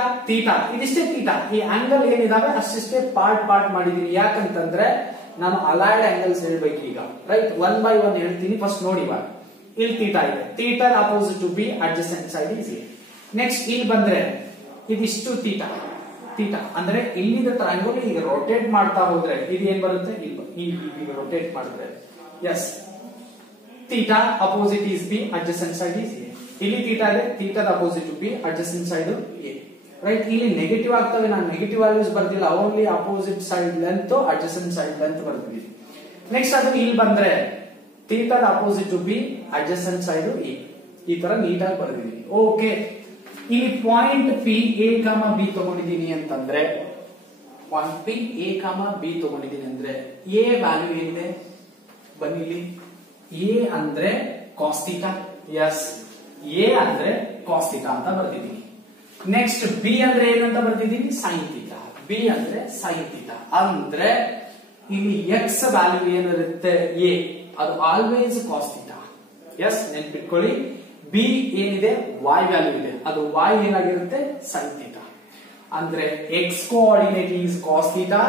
ಇದಿಷ್ಟೇ ಥೀಟಾ. ಈ ಆಂಗಲ್ ಏನಿದಾವೆ ಅಷ್ಟಿಷ್ಟೇ ಪಾರ್ಟ್ ಮಾಡಿದೀನಿ ಯಾಕಂತಂದ್ರೆ ನಾನು ಅಲೈಡ್ ಆಂಗಲ್ಸ್ ಹೇಳ್ಬೇಕು ಈಗ ರೈಟ್. 1 by 1 ಹೇಳ್ತೀನಿ ಫಸ್ಟ್ ನೋಡಿ ಇವಾಗ. ಇಲ್ಲಿ ಥೀಟಾ ಇದೆ ಥೀಟಾದ opposite to B adjacent side is A. Next ಇಲ್ಲಿ ಬಂದ್ರೆ ಇದಿಷ್ಟು ಥೀಟಾ ಅಂದ್ರೆ ಇಲ್ಲಿದ ಟ್ರಯಾಂಗಲ್ ಈಗ ರೊಟೇಟ್ ಮಾಡ್ತಾ ಹೋದ್ರೆ ಇದು ಏನ್ ಬರುತ್ತೆ ಈಗ ರೊಟೇಟ್ ಮಾಡಿದ್ರೆ yes theta opposite is B adjacent side is A. ಇಲ್ಲಿ ಥೀಟಾ ಇದೆ ಥೀಟಾದ opposite to B adjacent side A right. ಇಲ್ಲಿ ನೆಗೆಟಿವ್ ಆಗ್ತವೆ ನಾನು ನೆಗೆಟಿವ್ ವ್ಯಾಲ್ಯೂಸ್ ಬರ್ದಿಲ್ಲ only opposite side length adjacent side length ಬರ್ದಿದ್ದೀನಿ. ನೆಕ್ಸ್ಟ್ ಅದು ಇಲ್ಲಿ ಬಂದ್ರೆ ಥೀಟಾದ opposite to B adjacent side A ಈ ತರ ನೀಟಾಗಿ ಬರ್ದಿದ್ದೀನಿ. ಓಕೆ ಇಲ್ಲಿ point P A comma B ತಗೊಂಡಿದ್ದೀನಿ ಅಂತಂದ್ರೆ point P A comma B ತಗೊಂಡಿದ್ದೀನಿ ಅಂದ್ರೆ ಎ ವ್ಯಾಲ್ಯೂ ಏನಿದೆ ಬನ್ನಿ ಇಲ್ಲಿ ಎ ಅಂದ್ರೆ ಕಾಸ್ ಥೀಟಾ ಎಸ್ ಎ ಅಂದ್ರೆ ಕಾಸ್ ಥೀಟಾ ಅಂತ ಬರ್ತಿದ್ದೀನಿ. ನೆಕ್ಸ್ಟ್ ಬಿ ಅಂದ್ರೆ ಏನಂತ ಬರ್ತಿದ್ದೀನಿ ಸೈನ್ ಥೀಟಾ ಬಿ ಅಂದ್ರೆ ಸೈನ್ ಥೀಟಾ ಅಂದ್ರೆ ಇಲ್ಲಿ ಎಕ್ಸ್ ವ್ಯಾಲ್ಯೂ ಏನಿರುತ್ತೆ ಎ ಅದು ಆಲ್ವೇಸ್ ಕಾಸ್ ಥೀಟಾ ಎಸ್ ನೆನ್ಪಿಟ್ಕೊಳ್ಳಿ. ಬಿ ಏನಿದೆ y ವ್ಯಾಲ್ಯೂ ಇದೆ ಅದು y ಏನಾಗಿರುತ್ತೆ ಸೈನ್ ಥೀಟಾ ಅಂದ್ರೆ x coordinate is cos theta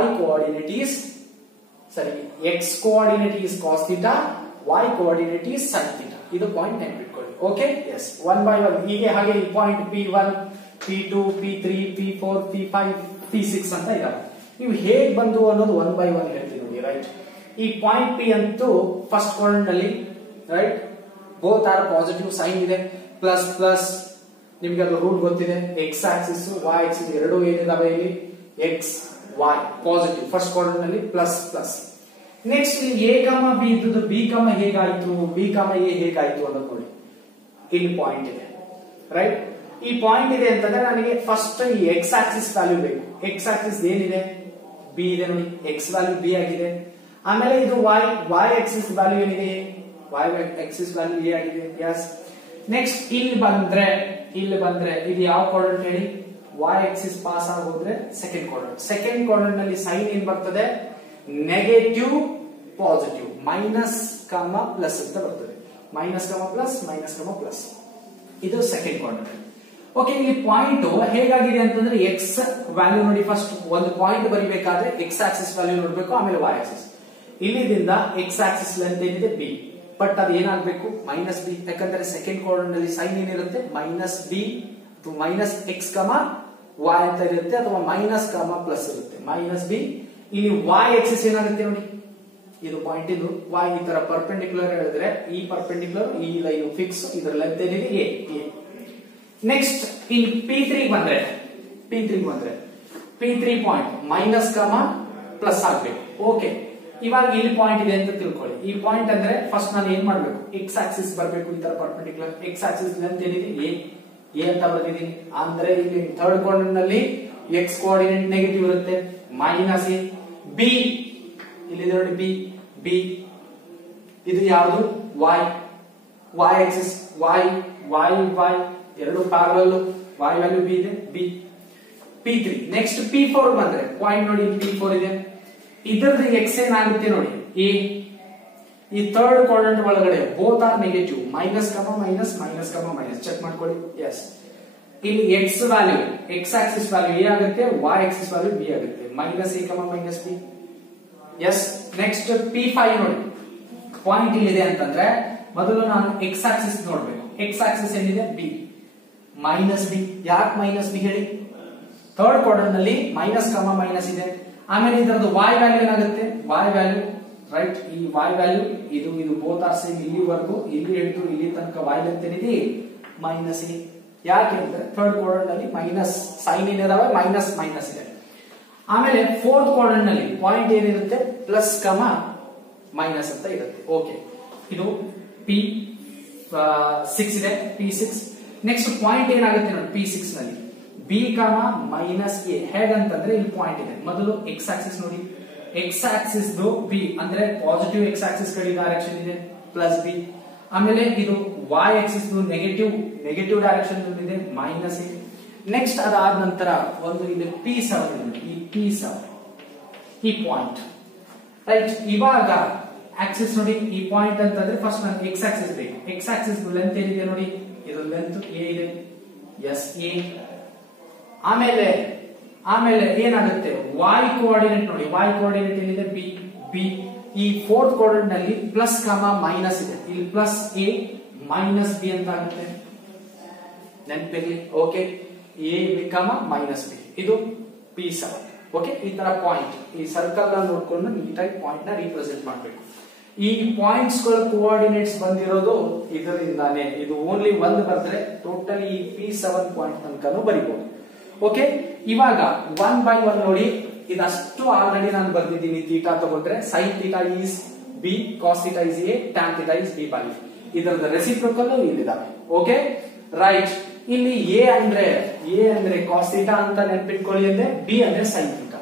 y coordinate is x coordinate is cos theta y coordinate is sine theta. ಇದು point ನೆನ್ಪಿಟ್ಕೊಳ್ಳಿ. ಓಕೆ ಎಸ್ 1 by 1 ಹೀಗೆ ಹಾಗೆ ಈ point P1 P2 P3 P4 P5 P6 ಅಂತ ಇದಾವೆ. ನೀವು ಹೇಗ್ ಬಂದು ಅನ್ನೋದು 1 by 1 ಹೇಳ್ತೀನಿ ನೋಡಿ ರೈಟ್. ಈ ಪಾಯಿಂಟ್ P ಅಂತೂ ಫಸ್ಟ್ ಕ್ವಾಡ್ರಂಟ್ ಅಲ್ಲಿ right both are positive sine ಇದೆ ಪ್ಲಸ್ ನಿಮ್ಗೆ ಅದು ರೂಟ್ ಗೊತ್ತಿದೆ ಎಕ್ಸ್ ಆಕ್ಸಿಸ್ y ಆಕ್ಸಿಸ್ ಎರಡು ಏನಿದಾವೆ ಇಲ್ಲಿ X y positive first quadrant ಅಲ್ಲಿ ಪ್ಲಸ್. ನೆಕ್ಸ್ಟ್ ಇಲ್ಲಿ a ಕಾಮ b ಇದ್ದು b ಕಾಮ ಹೇಗಾಯ್ತು b ಕಾಮ a ಹೇಗಾಯ್ತು ಅನ್ನೋದು ನೋಡಿ. ಇಲ್ಲಿ ಪಾಯಿಂಟ್ ಇದೆ ರೈಟ್. ಈ ಪಾಯಿಂಟ್ ಇದೆ ಅಂತಂದ್ರೆ ನನಗೆ ಫಸ್ಟ್ ಈ ಎಕ್ಸ್ ಆಕ್ಸಿಸ್ ವ್ಯಾಲ್ಯೂ ಬೇಕು. ಎಕ್ಸ್ ಆಕ್ಸಿಸ್ ಏನಿದೆ b ಇದೆ ನೋಡಿ ಎಕ್ಸ್ ವ್ಯಾಲ್ಯೂ b ಆಗಿದೆ. ಆಮೇಲೆ ಇದು y ಆಕ್ಸಿಸ್ ವ್ಯಾಲ್ಯೂ ಏನಿದೆ y ಆಕ್ಸಿಸ್ ವ್ಯಾಲ್ಯೂ a ಆಗಿದೆ ಎಸ್. ನೆಕ್ಸ್ಟ್ ಇಲ್ಲಿ ಬಂದ್ರೆ ಇದು ಯಾವ ಕ್ವಾಡ್ರಂಟ್ ಹೇಳಿ y ಆಕ್ಸಿಸ್ ಪಾಸ್ ಆಗೋದ್ರೆ ಸೆಕೆಂಡ್ ಕ್ವಾಡ್ರಂಟ್ ನಲ್ಲಿ ಸೈನ್ ಏನ್ ಬರ್ತದೆ negative positive minus comma plus ಅಂತ ಬರ್ತದೆ ಮೈನಸ್ ಕಾಮ ಪ್ಲಸ್ ಇದು ಸೆಕೆಂಡ್ ಕ್ವಾಡ್ರಂಟ್. ಓಕೆ ಇಲ್ಲಿ ಪಾಯಿಂಟ್ ಹೇಗಾಗಿದೆ ಅಂತಂದ್ರೆ ಎಕ್ಸ್ ವ್ಯಾಲ್ಯೂ ನೋಡಿ ಫಸ್ಟ್ ಒಂದು ಪಾಯಿಂಟ್ ಬರಿಬೇಕಾದ್ರೆ ಎಕ್ಸ್ ಆಕ್ಸಿಸ್ ವ್ಯಾಲ್ಯೂ ನೋಡ್ಬೇಕು ಆಮೇಲೆ y ಆಕ್ಸಿಸ್. ಇಲ್ಲಿದಿಂದ ಎಕ್ಸ್ ಆಕ್ಸಿಸ್ ಲೆಂತ್ ಏನಿದೆ b ಬಟ್ ಅದು ಏನಾಗಬೇಕು ಮೈನಸ್ ಬಿ ಯಾಕಂದ್ರೆ ಸೆಕೆಂಡ್ ಕ್ವಾಡ್ರಂಟ್ ನಲ್ಲಿ ಸೈನ್ ಏನಿರುತ್ತೆ ಮೈನಸ್ ಬಿ ಮೈನಸ್ ಎಕ್ಸ್ ಕಮ y ಅಂತ ಇರುತ್ತೆ ಅಥವಾ ಮೈನಸ್ ಕಮ ಪ್ಲಸ್ ಇರುತ್ತೆ ಮೈನಸ್ ಬಿ. ಇಲ್ಲಿ y ಆಕ್ಸಿಸ್ ಏನಾಗುತ್ತೆ ನೋಡಿ ಇದು ಪಾಯಿಂಟ್ ಇದು y ಈ ತರ ಪರ್ಪೆಂಡಿಕ್ಯುಲರ್ ಹೇಳಿದ್ರೆ ಈ ಪರ್ಪೆಂಡಿಕ್ಯುಲರ್ ಈ ಲೈನ್ ಫಿಕ್ಸ್ ಇದರ ಲೆಂತ್ ಏನಿದೆ a. ನೆಕ್ಸ್ಟ್ ಇಲ್ಲಿ P3 ಬಂದ್ರೆ P3 ಪಾಯಿಂಟ್ ಮೈನಸ್ ಕಮ ಪ್ಲಸ್ ಆಗ್ಬೇಕು. ಓಕೆ ಇವಾಗ ಇಲ್ಲಿ ಪಾಯಿಂಟ್ ಇದೆ ಅಂತ ತಿಳ್ಕೊಳ್ಳಿ. ಈ ಪಾಯಿಂಟ್ ಅಂದ್ರೆ ಫಸ್ಟ್ ನಾನು ಏನ್ ಮಾಡ್ಬೇಕು, ಎಕ್ಸ್ ಆಕ್ಸಿಸ್ ಬರಬೇಕು. ಈ ತರ ಪರ್ಪೆಂಡಿಕ್ಯುಲರ್ ಎಕ್ಸ್ ಆಕ್ಸಿಸ್ ಲೆಂತ್ ಏನಿದೆ ಎ ಅಂತ ಬರ್ತಿದ್ದೀನಿ. ಅಂದ್ರೆ ಇಲ್ಲಿ ಥರ್ಡ್ ಕ್ವಾಡ್ರೆಂಟ್ ನಲ್ಲಿ ಎಕ್ಸ್ ಕೋಆರ್ಡಿನೇಟ್ ನೆಗೆಟಿವ್ ಇರುತ್ತೆ, ಮೈನಸ್ ಎ. ಬಿ ಇಲ್ಲಿ ನೋಡಿ, ಬಿ ಬಿ ಇದು ಯಾವುದು, y y axis, y y y ಎರಡು ಪ್ಯಾರಲಲ್, ವೈ ವ್ಯಾಲ್ಯೂ ಬಿ ಇದೆ, ಬಿ. P3 ನೆಕ್ಸ್ಟ್ P4 ಬಂದ್ರೆ ಪಾಯಿಂಟ್ ನೋಡಿ, P4 ಇದೆ. ಇದರದ್ದು ಎಕ್ಸ್ ಏನಾಗುತ್ತೆ ನೋಡಿ, ಎ. ಈ ಥರ್ಡ್ ಕ್ವಾಡ್ರೆಂಟ್ ಒಳಗಡೆ both are negative, minus comma minus, minus comma minus. Check ಮಾಡ್ಕೊಳ್ಳಿ. ಎಸ್, ಇಲ್ಲಿ x value, x axis value a ಆಗುತ್ತೆ, ವೈ ಆಕ್ಸಿಸ್ ವ್ಯಾಲ್ಯೂ ಬಿ ಆಗುತ್ತೆ, minus a comma minus b. Yes, next P5 ನೋಡಿ, point ಇಲ್ಲಿದೆ ಅಂತಂದ್ರೆ ಮೊದಲು ನಾನು ಎಕ್ಸ್ ಆಕ್ಸಿಸ್ ನೋಡ್ಬೇಕು. ಎಕ್ಸ್ ಆಕ್ಸಿಸ್ ಏನಿದೆ, ಬಿ, ಮೈನಸ್ ಬಿ. ಯಾಕೆ ಮೈನಸ್ ಬಿ ಹೇಳಿ, ಥರ್ಡ್ ಕ್ವಾಡ್ರೆಂಟ್ ನಲ್ಲಿ ಮೈನಸ್ ಕಮ ಮೈನಸ್ ಇದೆ. ಆಮೇಲೆ ಇದರದ್ದು y ವ್ಯಾಲ್ಯೂ ಏನಾಗುತ್ತೆ, y ವ್ಯಾಲ್ಯೂ ರೈಟ್, ಈ y ವ್ಯಾಲ್ಯೂ ಇದು ಇದು ಬೋತ್ ಆರ್ ಸೇಮ್. ಇಲ್ಲಿವರೆಗೂ ಇಲ್ಲಿ ಹಿಡಿದು ಇಲ್ಲಿ ತನಕ y ಲೆಂತ್ ಏನಿದೆ ಮೈನಸ್ ಎ. ಯಾಕೆಂದ್ರೆ ಥರ್ಡ್ ಕ್ವಾಡ್ರೆಂಟ್ ನಲ್ಲಿ ಮೈನಸ್ ಸೈನ್ ಏನಿದಾವೆ, ಮೈನಸ್ ಮೈನಸ್ ಇದೆ. ಆಮೇಲೆ ಫೋರ್ತ್ ಕ್ವಾಡ್ರೆಂಟ್ ನಲ್ಲಿ ಪಾಯಿಂಟ್ ಏನಿರುತ್ತೆ, ಪ್ಲಸ್ ಕಮ ಮೈನಸ್ ಅಂತ ಇರುತ್ತೆ. ಓಕೆ, ಇದು P6 ಇದೆ, P6. ನೆಕ್ಸ್ಟ್ ಪಾಯಿಂಟ್ ಏನಾಗುತ್ತೆ ನೋಡಿ, P6 ನಲ್ಲಿ ಬಿ ಕಾಮ ಮೈನಸ್ ಎ. ಹೇಗಂತಂದ್ರೆ ಇಲ್ಲಿ ಪಾಯಿಂಟ್ ಇದೆ, ಮೊದಲು ಎಕ್ಸ್ ಆಕ್ಸಿಸ್ ನೋಡಿ, ಎಕ್ಸ್ ಆಕ್ಸಿಸ್ ಬಿ ಅಂದ್ರೆ ಪಾಸಿಟಿವ್ ಎಕ್ಸ್ ಆಕ್ಸಿಸ್ ಕಡೆ ಡೈರೆಕ್ಷನ್ ಇದೆ, ಪ್ಲಸ್ ಬಿ. ಆಮೇಲೆ ಇದು y axis negative negative direction ಇದೆ, ಮೈನಸ್ ಎ. ನೆಕ್ಸ್ಟ್ ಅದಾದ ನಂತರ ಒಂದು ಇಲ್ಲಿ P7, ಈ P7 ಈ ಪಾಯಿಂಟ್ ರೈಟ್. ಇವಾಗ ಆಕ್ಸಿಸ್ ನೋಡಿ, ಈ ಪಾಯಿಂಟ್ ಅಂತಂದ್ರೆ ಫಸ್ಟ್ ನಾನು ಎಕ್ಸ್ ಆಕ್ಸಿಸ್ ಬೇಕು. ಎಕ್ಸ್ ಆಕ್ಸಿಸ್ ಲೆಂತ್ ಏನಿದೆ ನೋಡಿ, ಇದು ಲೆಂತ್ ಎ ಇದೆ, ಎಸ್ ಎ. ಆಮೇಲೆ ಏನಾಗುತ್ತೆ, y ಕೋಆರ್ಡಿನೇಟ್ ನೋಡಿ, y ಕೋಆರ್ಡಿನೇಟ್ ಏನಿದೆ, ಬಿ ಬಿ. ಈ ಫೋರ್ತ್ ಕ್ವಾಡ್ರೆಂಟ್ ನಲ್ಲಿ ಪ್ಲಸ್ ಕಾಮ ಮೈನಸ್ ಇದೆ, ಇಲ್ಲಿ ಪ್ಲಸ್ ಎ ಮೈನಸ್ ಬಿ ಅಂತ ಆಗುತ್ತೆ, ನೆನಪಿರ್ಲಿ. Okay, A comma minus B, ಇದು P7. ಓಕೆ, ಈ ತರ ಪಾಯಿಂಟ್ ಈ ಸರ್ಕಲ್ ನ ನೋಡ್ಕೊಂಡು ನೀಟಾಗಿ ಪಾಯಿಂಟ್ ನ ರಿಪ್ರೆಸೆಂಟ್ ಮಾಡಬೇಕು. ಈ ಪಾಯಿಂಟ್ಸ್ ಗಳ ಕೋಆರ್ಡಿನೇಟ್ಸ್ ಬಂದಿರೋದು ಇದರಿಂದಾನೆ. ಇದು ಓನ್ಲಿ ಒಂದು ಬಂದ್ರೆ ಟೋಟಲಿ ಈ P7 ಪಾಯಿಂಟ್ ತನಕನೂ ಬರಿಬಹುದು. ಓಕೆ, ಇವಾಗ 1 by 1 ನೋಡಿ, ಇದಷ್ಟು ಆಲ್ರೆಡಿ ನಾನು ಬರ್ದಿದ್ದೀನಿ. ಥೀಟಾ ತಗೊಂಡ್ರೆ sine theta is B, cos theta is A, tan theta is B by. ಇದರದ ರೆಸಿಪ್ರೋಕಲ್ ಇಲ್ಲಿದ್ದಾವೆ. Okay right. ಇಲ್ಲಿ ಎ ಅಂದ್ರೆ ಕಾಸ್ ಥೀಟಾ ಅಂತ ನೆನ್ಪಿಟ್ಕೊಳ್ಳಿ, ಅಂದ್ರೆ ಬಿ ಅಂದ್ರೆ ಸೈನ್ ಥೀಟಾ.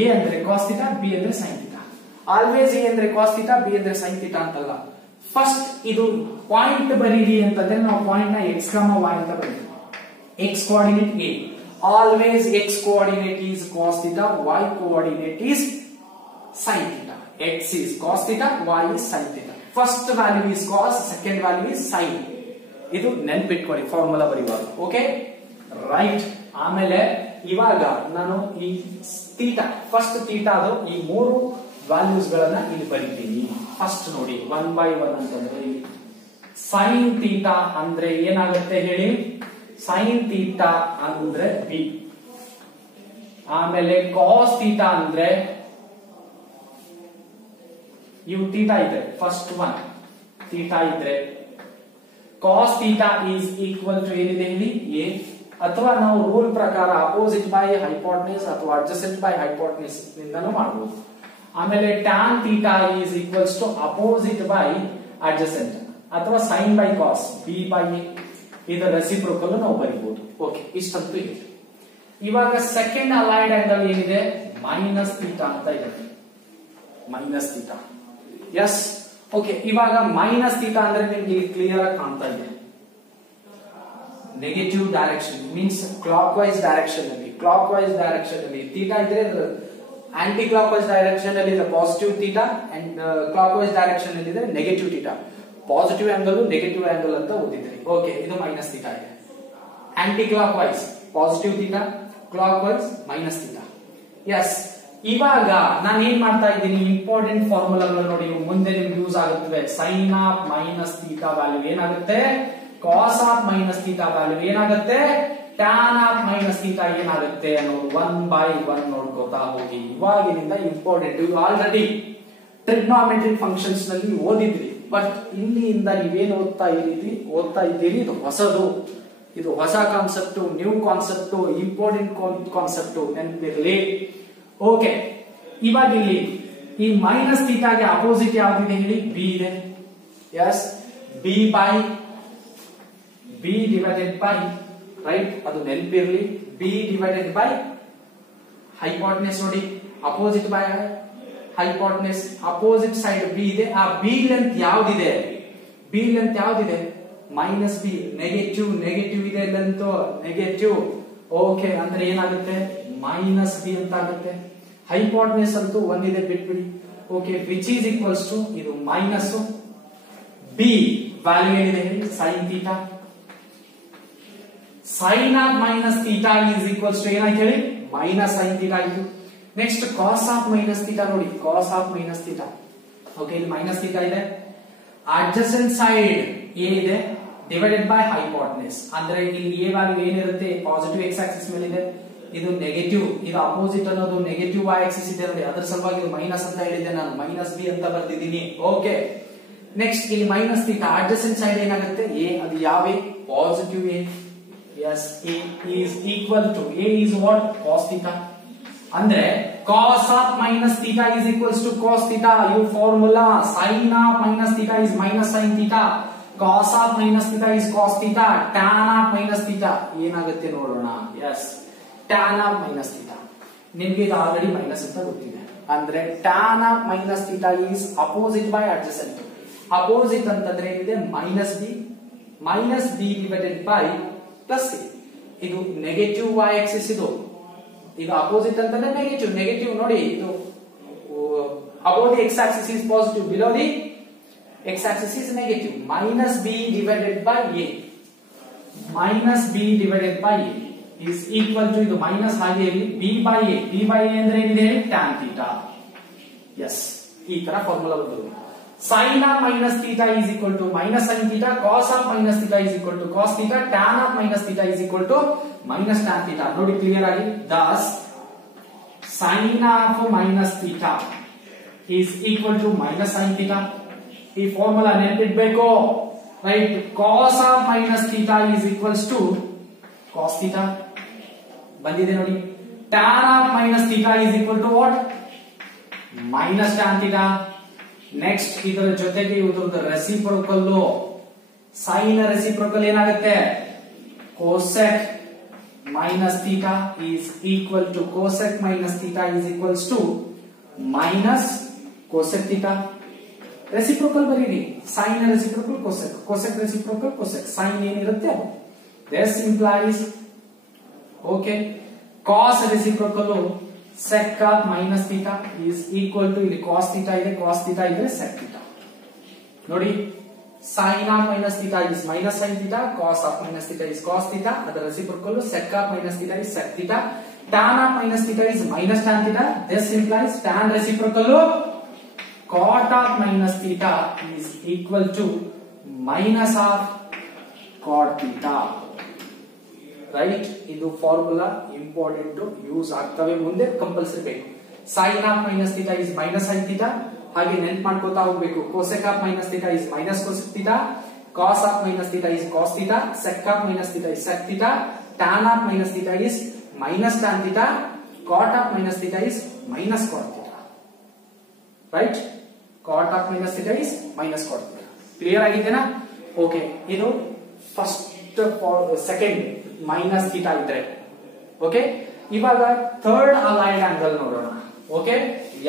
ಎ ಅಂದ್ರೆ ಕಾಸ್ ಥೀಟಾ, ಬಿ ಅಂದ್ರೆ ಸೈನ್ ಥೀಟಾ. ಆಲ್ವೇಸ್ ಎ ಅಂದ್ರೆ ಕಾಸ್ ಥೀಟಾ, ಬಿ ಅಂದ್ರೆ ಸೈನ್ ಥೀಟಾ ಅಂತಲ್ಲ. ಫಸ್ಟ್ ಇದು ಪಾಯಿಂಟ್ ಬರೀರಿ ಅಂತಂದ್ರೆ ನಾವು ಪಾಯಿಂಟ್ ನ ಎಕ್ಸ್ ಕಾಮ ವೈ ಅಂತ ಬರೀತೀವಿ. X coordinate A, always x coordinate is cos theta, y coordinate is sin theta. X is cos theta, y is sin theta. First value is cos, second value is sin. ಇದು ನೆನ್ಪಿಟ್ಕೊಳ್ಳಿ formula ಬರೆಯುವಾಗ. Okay right. ಆಮೇಲೆ ಇವಾಗ ನಾನು ಈ theta, first ಥೀಟಾದು ಈ ಮೂರು values ಗಳನ್ನ ಇಲ್ಲಿ ಬರೀತೀನಿ. ಫಸ್ಟ್ ನೋಡಿ 1 by 1 ಅಂತಂದ್ರೆ sin ಥೀಟಾ ಅಂದ್ರೆ ಏನಾಗುತ್ತೆ ಹೇಳಿ, ಸೈನ್ ಥೀಟಾ ಅಂದ್ರೆ ಬಿ. ಆಮೇಲೆ ಕಾಸ್ ಥೀಟಾ ಅಂದ್ರೆ ಇವು ಥೀಟಾ ಇದ್ರೆ ಫಸ್ಟ್ ಒನ್ ಥೀಟಾ ಇದ್ರೆ cos theta is equal to ಏನಿದೆ ಇಲ್ಲಿ ಎ, ಅಥವಾ ನಾವು ರೂಲ್ ಪ್ರಕಾರ ಅಪೋಸಿಟ್ ಬೈ ಹೈಪೋಟೆನ್ಯೂಸ್ ಅಥವಾ ಅಡ್ಜಸೆಂಟ್ ಬೈ ಹೈಪೋಟೆನ್ಯೂಸ್ ನಿಂದನೂ ಮಾಡಬಹುದು. ಆಮೇಲೆ tan theta is equals to opposite by adjacent ಅಥವಾ sine by cos B by A. ಇದರ ರೆಸಿಪ್ರೋಕಲ್ ನಾವು ಬರೀಬಹುದು. ಓಕೆ, ಇಷ್ಟಂತೂ ಇದೆ. ಇವಾಗ ಸೆಕೆಂಡ್ ಅಲೈಡ್ ಆಂಗಲ್ ಏನಿದೆ, ಮೈನಸ್ ಥೀಟಾ ಅಂತ ಇದೆ, ಮೈನಸ್ ಥೀಟಾ. Yes, okay. ಇವಾಗ ಮೈನಸ್ ಥೀಟಾ ಅಂದ್ರೆ ನಿಮ್ಗೆ ಕ್ಲಿಯರ್ ಆಗಿ ಕಾಣ್ತಾ ಇದೆ. Negative direction means clock wise direction ಅಲ್ಲಿ ಥೀಟಾ ಇದ್ರೆ ಆಂಟಿ ಕ್ಲಾಕ್ ವೈಸ್ ಡೈರೆಕ್ಷನ್ ಅಲ್ಲಿ positive theta and clock wise direction ಅಲ್ಲಿ ಇದೆ negative theta. Positive angle negative angle ಅಂತ ಓದಿದ್ರಿ. ಓಕೆ, ಇದು ಮೈನಸ್ ಥೀಟಾ ಇದೆ. Anticlockwise positive theta, clockwise minus theta. Yes, ಇವಾಗ ನಾನು ಏನ್ ಮಾಡ್ತಾ ಇದ್ದೀನಿ, ಇಂಪಾರ್ಟೆಂಟ್ ಫಾರ್ಮುಲಾಗಳು ನೋಡಿ, ಮುಂದೆ ನಿಮ್ಗೆ ಯೂಸ್ ಆಗುತ್ತವೆ. Sine of minus theta value ಏನಾಗುತ್ತೆ, cos of minus theta value ಏನಾಗುತ್ತೆ, ಟ್ಯಾನ್ ಆಫ್ ಮೈನಸ್ ಥೀಟಾ ಏನಾಗುತ್ತೆ ಅನ್ನೋದು 1 by 1 ನೋಡ್ಕೋತಾ ಹೋಗಿ. ಇವಾಗಿನಿಂದ ಇಂಪಾರ್ಟೆಂಟ್, ಆಲ್ರೆಡಿ ಟ್ರಿಗ್ನೋಮೆಟ್ರಿಕ್ ಫಂಕ್ಷನ್ಸ್ ನಲ್ಲಿ ಓದಿದ್ರಿ. ಬಟ್ ಇಲ್ಲಿಂದ ನೀವೇನ್ ಓದ್ತಾ ಇದ್ದೀರಿ ಇದು ಹೊಸದು, ಇದು ಹೊಸ concept, new concept, important concept ನೆನಪಿರಲಿ. ಓಕೆ, ಇವಾಗ ಇಲ್ಲಿ ಈ ಮೈನಸ್ ಥೀಟಾಗೆ ಅಪೋಸಿಟ್ ಯಾವ್ದಿದೆ ಹೇಳಿ? ಬಿ ಇದೆ. Yes, B by B divided by, right, ಅದು ನೆನಪಿರ್ಲಿ, ಬಿ ಡಿವೈಡೆಡ್ ಬೈ ಹೈಪಾಟ್ನೆಸ್. ನೋಡಿ, opposite by hypotenuse, opposite side B ಇದೆ. ಆ ಬಿ ಲೆಂತ್ ಯಾವ್ದಿದೆ? ಬಿ ಲೆಂತ್ ಯಾವ್ದಿದೆ? Minus B. ನೆಗೆಟಿವ್ ನೆಗೆಟಿವ್ ಇದೆ ಲೆಂತ್, ನೆಗೆಟಿವ್. ಓಕೆ, ಅಂದ್ರೆ ಏನಾಗುತ್ತೆ? ಮೈನಸ್ ಬಿ ಅಂತ ಆಗುತ್ತೆ. ಹೈಪಾಟ್ನೆಸ್ ಅಂತೂ ಒಂದಿದೆ, ಬಿಟ್ಬಿಡಿ. Okay, which is equals to ಇದು ಮೈನಸ್ ಬಿ ವ್ಯಾಲ್ಯೂ ಏನಿದೆ ಹೇಳಿ? Sine theta. Sine of minus theta is equals to ಏನಾಯ್ತು ಹೇಳಿ? ಮೈನಸ್ ಸೈನ್ ಥೀಟಾ ಆಯ್ತು. Next cos of minus theta ನೋಡಿ, cos of minus theta. Okay, ಇಲ್ಲಿ ಮೈನಸ್ ಥೀಟಾ ಇದೆ. Adjacent side a ಇದೆ ಡಿವೈಡೆಡ್ ಬೈ ಹೈಪಾಟ್ನೆಸ್. ಅಂದ್ರೆ ಇಲ್ಲಿ ಎ ವ್ಯಾಲ್ಯೂ ಏನಿರುತ್ತೆ? ಪಾಸಿಟಿವ್ ಎಕ್ಸ್ ಆಕ್ಸಿಸ್ ಮೇಲೆ ಇದೆ. ಇದು ನೆಗೆಟಿವ್, ಇದು ಅಪೋಸಿಟ್ ಅನ್ನೋದು ನೆಗೆಟಿವ್ ವೈ ಆಕ್ಸಿಸ್ ಇದೆ ನೋಡಿ, ಅದರ ಸಲುವಾಗಿ ಇದು ಮೈನಸ್ ಅಂತ ಹೇಳಿದ್ದೆ ನಾನು, ಮೈನಸ್ ಬಿ ಅಂತ ಬರ್ತಿದ್ದೀನಿ. ಓಕೆ, ನೆಕ್ಸ್ಟ್ ಇಲ್ಲಿ ಮೈನಸ್ ಥೀಟಾ, ಅಡ್ಜಸೆಂಟ್ ಸೈಡ್ ಏನಾಗುತ್ತೆ? ಎ, ಅದು ಯಾವ A? Positive A. Yes, A is equal to, A is what? Cos theta. ಅಂದ್ರೆ cos of minus theta is equals to cos theta. You formula, sine of minus theta is minus sine theta, cos of minus theta is cos theta, tan of minus theta ಏನಾಗುತ್ತೆ ನೋಡೋಣ. Yes, tan of minus theta. ನಿಮ್ಗೆ ಇದು already minus ಅಂತ ಗೊತ್ತಿದೆ. ಅಂದ್ರೆ tan of minus theta is opposite by adjacent. Opposite ಅಂತಂದ್ರೆ ಏನಿದೆ? Minus B divided by plus C. ಇದು ನೆಗೆಟಿವ್ ವೈ ಆಕ್ಸಿಸ್, ಇದು ಅಪೋಸಿಟ್ ಅಂತಂದ್ರೆ ನೆಗೆಟಿವ್. ನೆಗೆಟಿವ್ ನೋಡಿ, ಇದು above the x axis is positive, below the x axis is negative. Minus b divided by a, minus b divided by a is equal to ಇದು minus ಹಾಗೆ b by a. b by a ಅಂದ್ರೆ ಏನಿದೆ? tan theta. yes, ಈ ತರ formula ಬರ್ತದೆ. sin of minus theta is equal to minus sin theta, cos of minus theta is equal to cos theta, tan of minus theta is equal to minus tan theta. ನೋಡಿ clear ಆಗಿ. thus sin of minus theta is equal to minus sin theta. ಈ formula ನೆನಪಿಡಬೇಕು, right? cos of minus theta is equals to cos theta ಬಂದಿದೆ ನೋಡಿ. tan of minus theta is equal to what? minus tan theta. Next ಇದರ ಜೊತೆಗೆ ಇದರ reciprocal, sign reciprocal ಏನಾಗುತ್ತೆ? cosec minus theta is equal to cosec minus theta is equals to minus cosec theta. Reciprocal ಬರೀರಿ, sine reciprocal cosec, cosec reciprocal cosec, sine ಏನಿರುತ್ತೆ ಅದು. this implies okay, cos reciprocal sec of minus theta is equal to, ಇಲ್ಲಿ cos theta ಇದೆ, cos theta ಇದೆ, sec theta. ನೋಡಿ, sin of minus theta is minus sin theta, cos of minus theta is cos theta, ಅದರ reciprocal sec of minus theta is sec theta, tan of minus theta is minus tan theta. this implies tan reciprocal cot of minus theta is equal to minus of cot theta. Right? ಇದು formula important, use ಆಗ್ತವೆ ಮುಂದೆ, compulsory ಬೇಕು. sin of minus theta is minus sin theta, ಹಾಗೆ ನೆನ್ಪು ಮಾಡ್ಕೋತಾ ಹೋಗ್ಬೇಕು. cosec of minus theta is minus cosec theta, cos of minus theta is cos theta, sec of minus theta is sec theta, tan of minus theta is minus tan theta, cot of minus theta is minus cot theta. ರೈಟ್? cot of minus theta is minus cot theta. Clear ಆಗಿದೆನಾ? Okay, ಇದು first second minus theta ಇದ್ರೆ. Okay, ಇವಾಗ third allied angle ನೋಡೋಣ. Okay,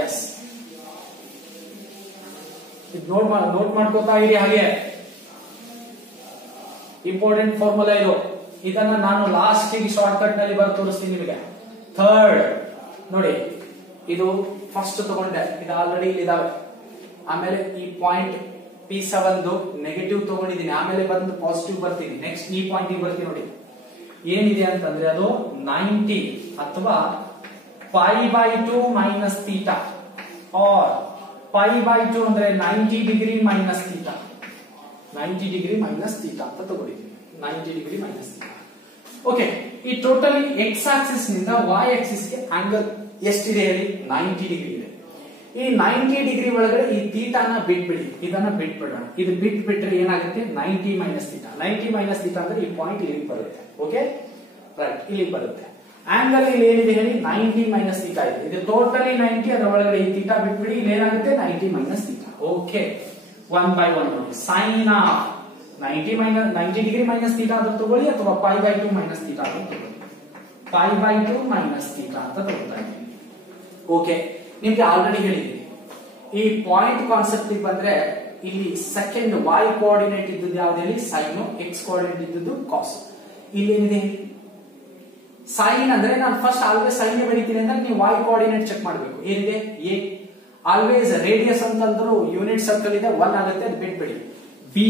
yes, note ಮಾಡ್ಕೋತಾ ಇರಿ. ಹಾಗೆ important formula ಇದು. ಇದನ್ನ ನಾನು ಲಾಸ್ಟ್ ಶಾರ್ಟ್ ಕಟ್ ನಲ್ಲಿ ಬರ್ ತೋರಿಸ್ತೀನಿ ನಿಮಗೆ. ಥರ್ಡ್ ನೋಡಿ, ಇದು ಫಸ್ಟ್ ತಗೊಂಡೆ, ಇದು ಆಲ್ರೆಡಿ ಇದಾವೆ. ಆಮೇಲೆ ಈ ಪಾಯಿಂಟ್ P7 ನೆಗೆಟಿವ್ ತಗೊಂಡಿದ್ದೀನಿ, ಆಮೇಲೆ ಬಂದು ಪಾಸಿಟಿವ್ ಬರ್ತೀನಿ. ನೆಕ್ಸ್ಟ್ ಈ ಪಾಯಿಂಟ್ ಬರ್ತೀನಿ. ನೋಡಿ ಏನಿದೆ ಅಂತಂದ್ರೆ ಅದು 90 ಅಥವಾ π/2 ಮೈನಸ್ ಥೀಟಾ, ಆರ್ π/2 ಅಂದ್ರೆ 90 degree minus theta, 90 degree minus theta ಅಂತ ತಗೊಂಡಿದ್ದೀನಿ. 90 ಡಿಗ್ರಿ ಮೈನಸ್ ಥೀಟಾ. ಓಕೆ, ಈ ಟೋಟಲಿ ಎಕ್ಸ್ ಆಕ್ಸಿಸ್ ನಿಂದ ವೈ ಆಕ್ಸಿಸ್ ಗೆ ಆಂಗಲ್ ಎಷ್ಟಿದೆ ಹೇಳಿ? 90 ಡಿಗ್ರಿ ಇದೆ. ಈ 90 ಡಿಗ್ರಿ ಒಳಗಡೆ ಈ ಥೀಟಾನ ಬಿಟ್ಬಿಡಿ, ಇದನ್ನ ಬಿಟ್ಬಿಡೋಣ. ಇದು ಬಿಟ್ಬಿಟ್ರೆ ಏನಾಗುತ್ತೆ? 90 ಮೈನಸ್ ಥೀಟಾ. 90 ಮೈನಸ್ ಥೀಟಾ ಅಂದ್ರೆ ಈ ಪಾಯಿಂಟ್ ಇಲ್ಲಿ ಬರುತ್ತೆ. ಓಕೆ, ರೈಟ್, ಇಲ್ಲಿ ಬರುತ್ತೆ. ಆಂಗಲ್ ಇಲ್ಲಿ ಏನಿದೆ ಹೇಳಿ 90 ಮೈನಸ್ ಥೀಟಾ ಇದೆ. ಇದು ಟೋಟಲಿ 90, ಅದರ ಒಳಗಡೆ ಈ ಥೀಟಾ ಬಿಟ್ಬಿಡಿ, ಇಲ್ಲಿ ಏನಾಗುತ್ತೆ 90 ಮೈನಸ್ ಥೀಟಾ. ಓಕೆ, 1 by 1 ನೋಡಿ. Sine of 90 degree minus theta ಅಂತ ತಗೊಳ್ಳಿ, ಅಥವಾ π by 2 ಮೈನಸ್ ಥೀಟಾ ಅಂತ ತಗೊಳ್ಳಿ. π by 2 ಮೈನಸ್ ಥೀಟಾ ಅಂತ ತಗೊಳ್ತಾ ಇದ್ದೀನಿ. ಓಕೆ, ನಿಮ್ಗೆ ಆಲ್ರೆಡಿ ಹೇಳಿದ್ದೀನಿ ಈ ಪಾಯಿಂಟ್ ಕಾನ್ಸೆಪ್ಟ್ ಬಂದ್ರೆ ಇಲ್ಲಿ ಸೆಕೆಂಡ್ y ಕೋಆರ್ಡಿನೇಟ್ ಇದ್ದದ್ದು ಯಾವ್ದು ಹೇಳಿ? ಸೈನ್. x ಕೋಆರ್ಡಿನೇಟ್ ಇದ್ದದ್ದು ಕಾಸ್. ಇಲ್ಲಿ ಏನಿದೆ ಸೈನ್ ಅಂದ್ರೆ ನಾನು ಫಸ್ಟ್ ಆಲ್ವೇಸ್ ಸೈನ್ ಬರೀತೀನಿ ಅಂದ್ರೆ ನೀವು y ಕೋಆರ್ಡಿನೇಟ್ ಚೆಕ್ ಮಾಡಬೇಕು. ಏನಿದೆ a. ಆಲ್ವೇಸ್ ರೇಡಿಯಸ್ ಅಂತಂದ್ರು ಯೂನಿಟ್ ಸರ್ಕಲ್ ಇದೆ 1 ಆಗುತ್ತೆ, ಅದು ಬಿಟ್ಬಿಡಿ. b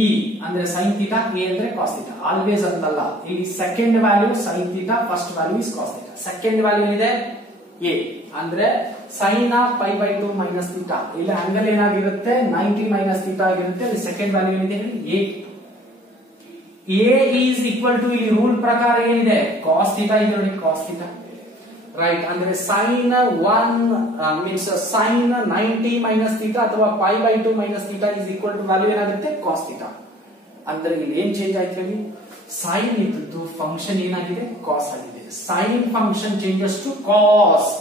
ಅಂದ್ರೆ ಸೈನ್ ಥೀಟಾ, a ಅಂದ್ರೆ ಕಾಸ್ ಥೀಟಾ. ಆಲ್ವೇಸ್ ಅಂತಲ್ಲ, ಇಲ್ಲಿ second value sine theta, first value is cos theta. Second value ಇದೆ a ಅಂದ್ರೆ sine of π by 2 minus theta. ಇಲ್ಲಿ ಆಂಗಲ್ ಏನಾಗಿರುತ್ತೆ 90 ಮೈನಸ್ ಥೀಟಾ ಆಗಿರುತ್ತೆ. ಇಲ್ಲಿ ಸೆಕೆಂಡ್ ವ್ಯಾಲ್ಯೂ ಏನಿದೆ a. a is equal to ಇಲ್ಲಿ ರೂಲ್ ಪ್ರಕಾರ ಏನಿದೆ ಕಾಸ್ ಥೀಟಾ ಇದೆ ನೋಡಿ, ಕಾಸ್ ಥೀಟಾ. ರೈಟ್, ಅಂದ್ರೆ sine 1 means sine 90 minus theta ಅಥವಾ π by 2 minus theta is equal to value ಏನಾಗುತ್ತೆ ಕಾಸ್ ಥೀಟಾ. ಅಂದ್ರೆ ಇಲ್ಲಿ ಏನ್ ಚೇಂಜ್ ಆಯ್ತು ಹೇಳಿ? ಸೈನ್ ಇದ್ದದ್ದು ಫಂಕ್ಷನ್ ಏನಾಗಿದೆ ಕಾಸ್ ಆಗಿದೆ. ಸೈನ್ ಫಂಕ್ಷನ್ ಚೇಂಜಸ್ ಟು ಕಾಸ್.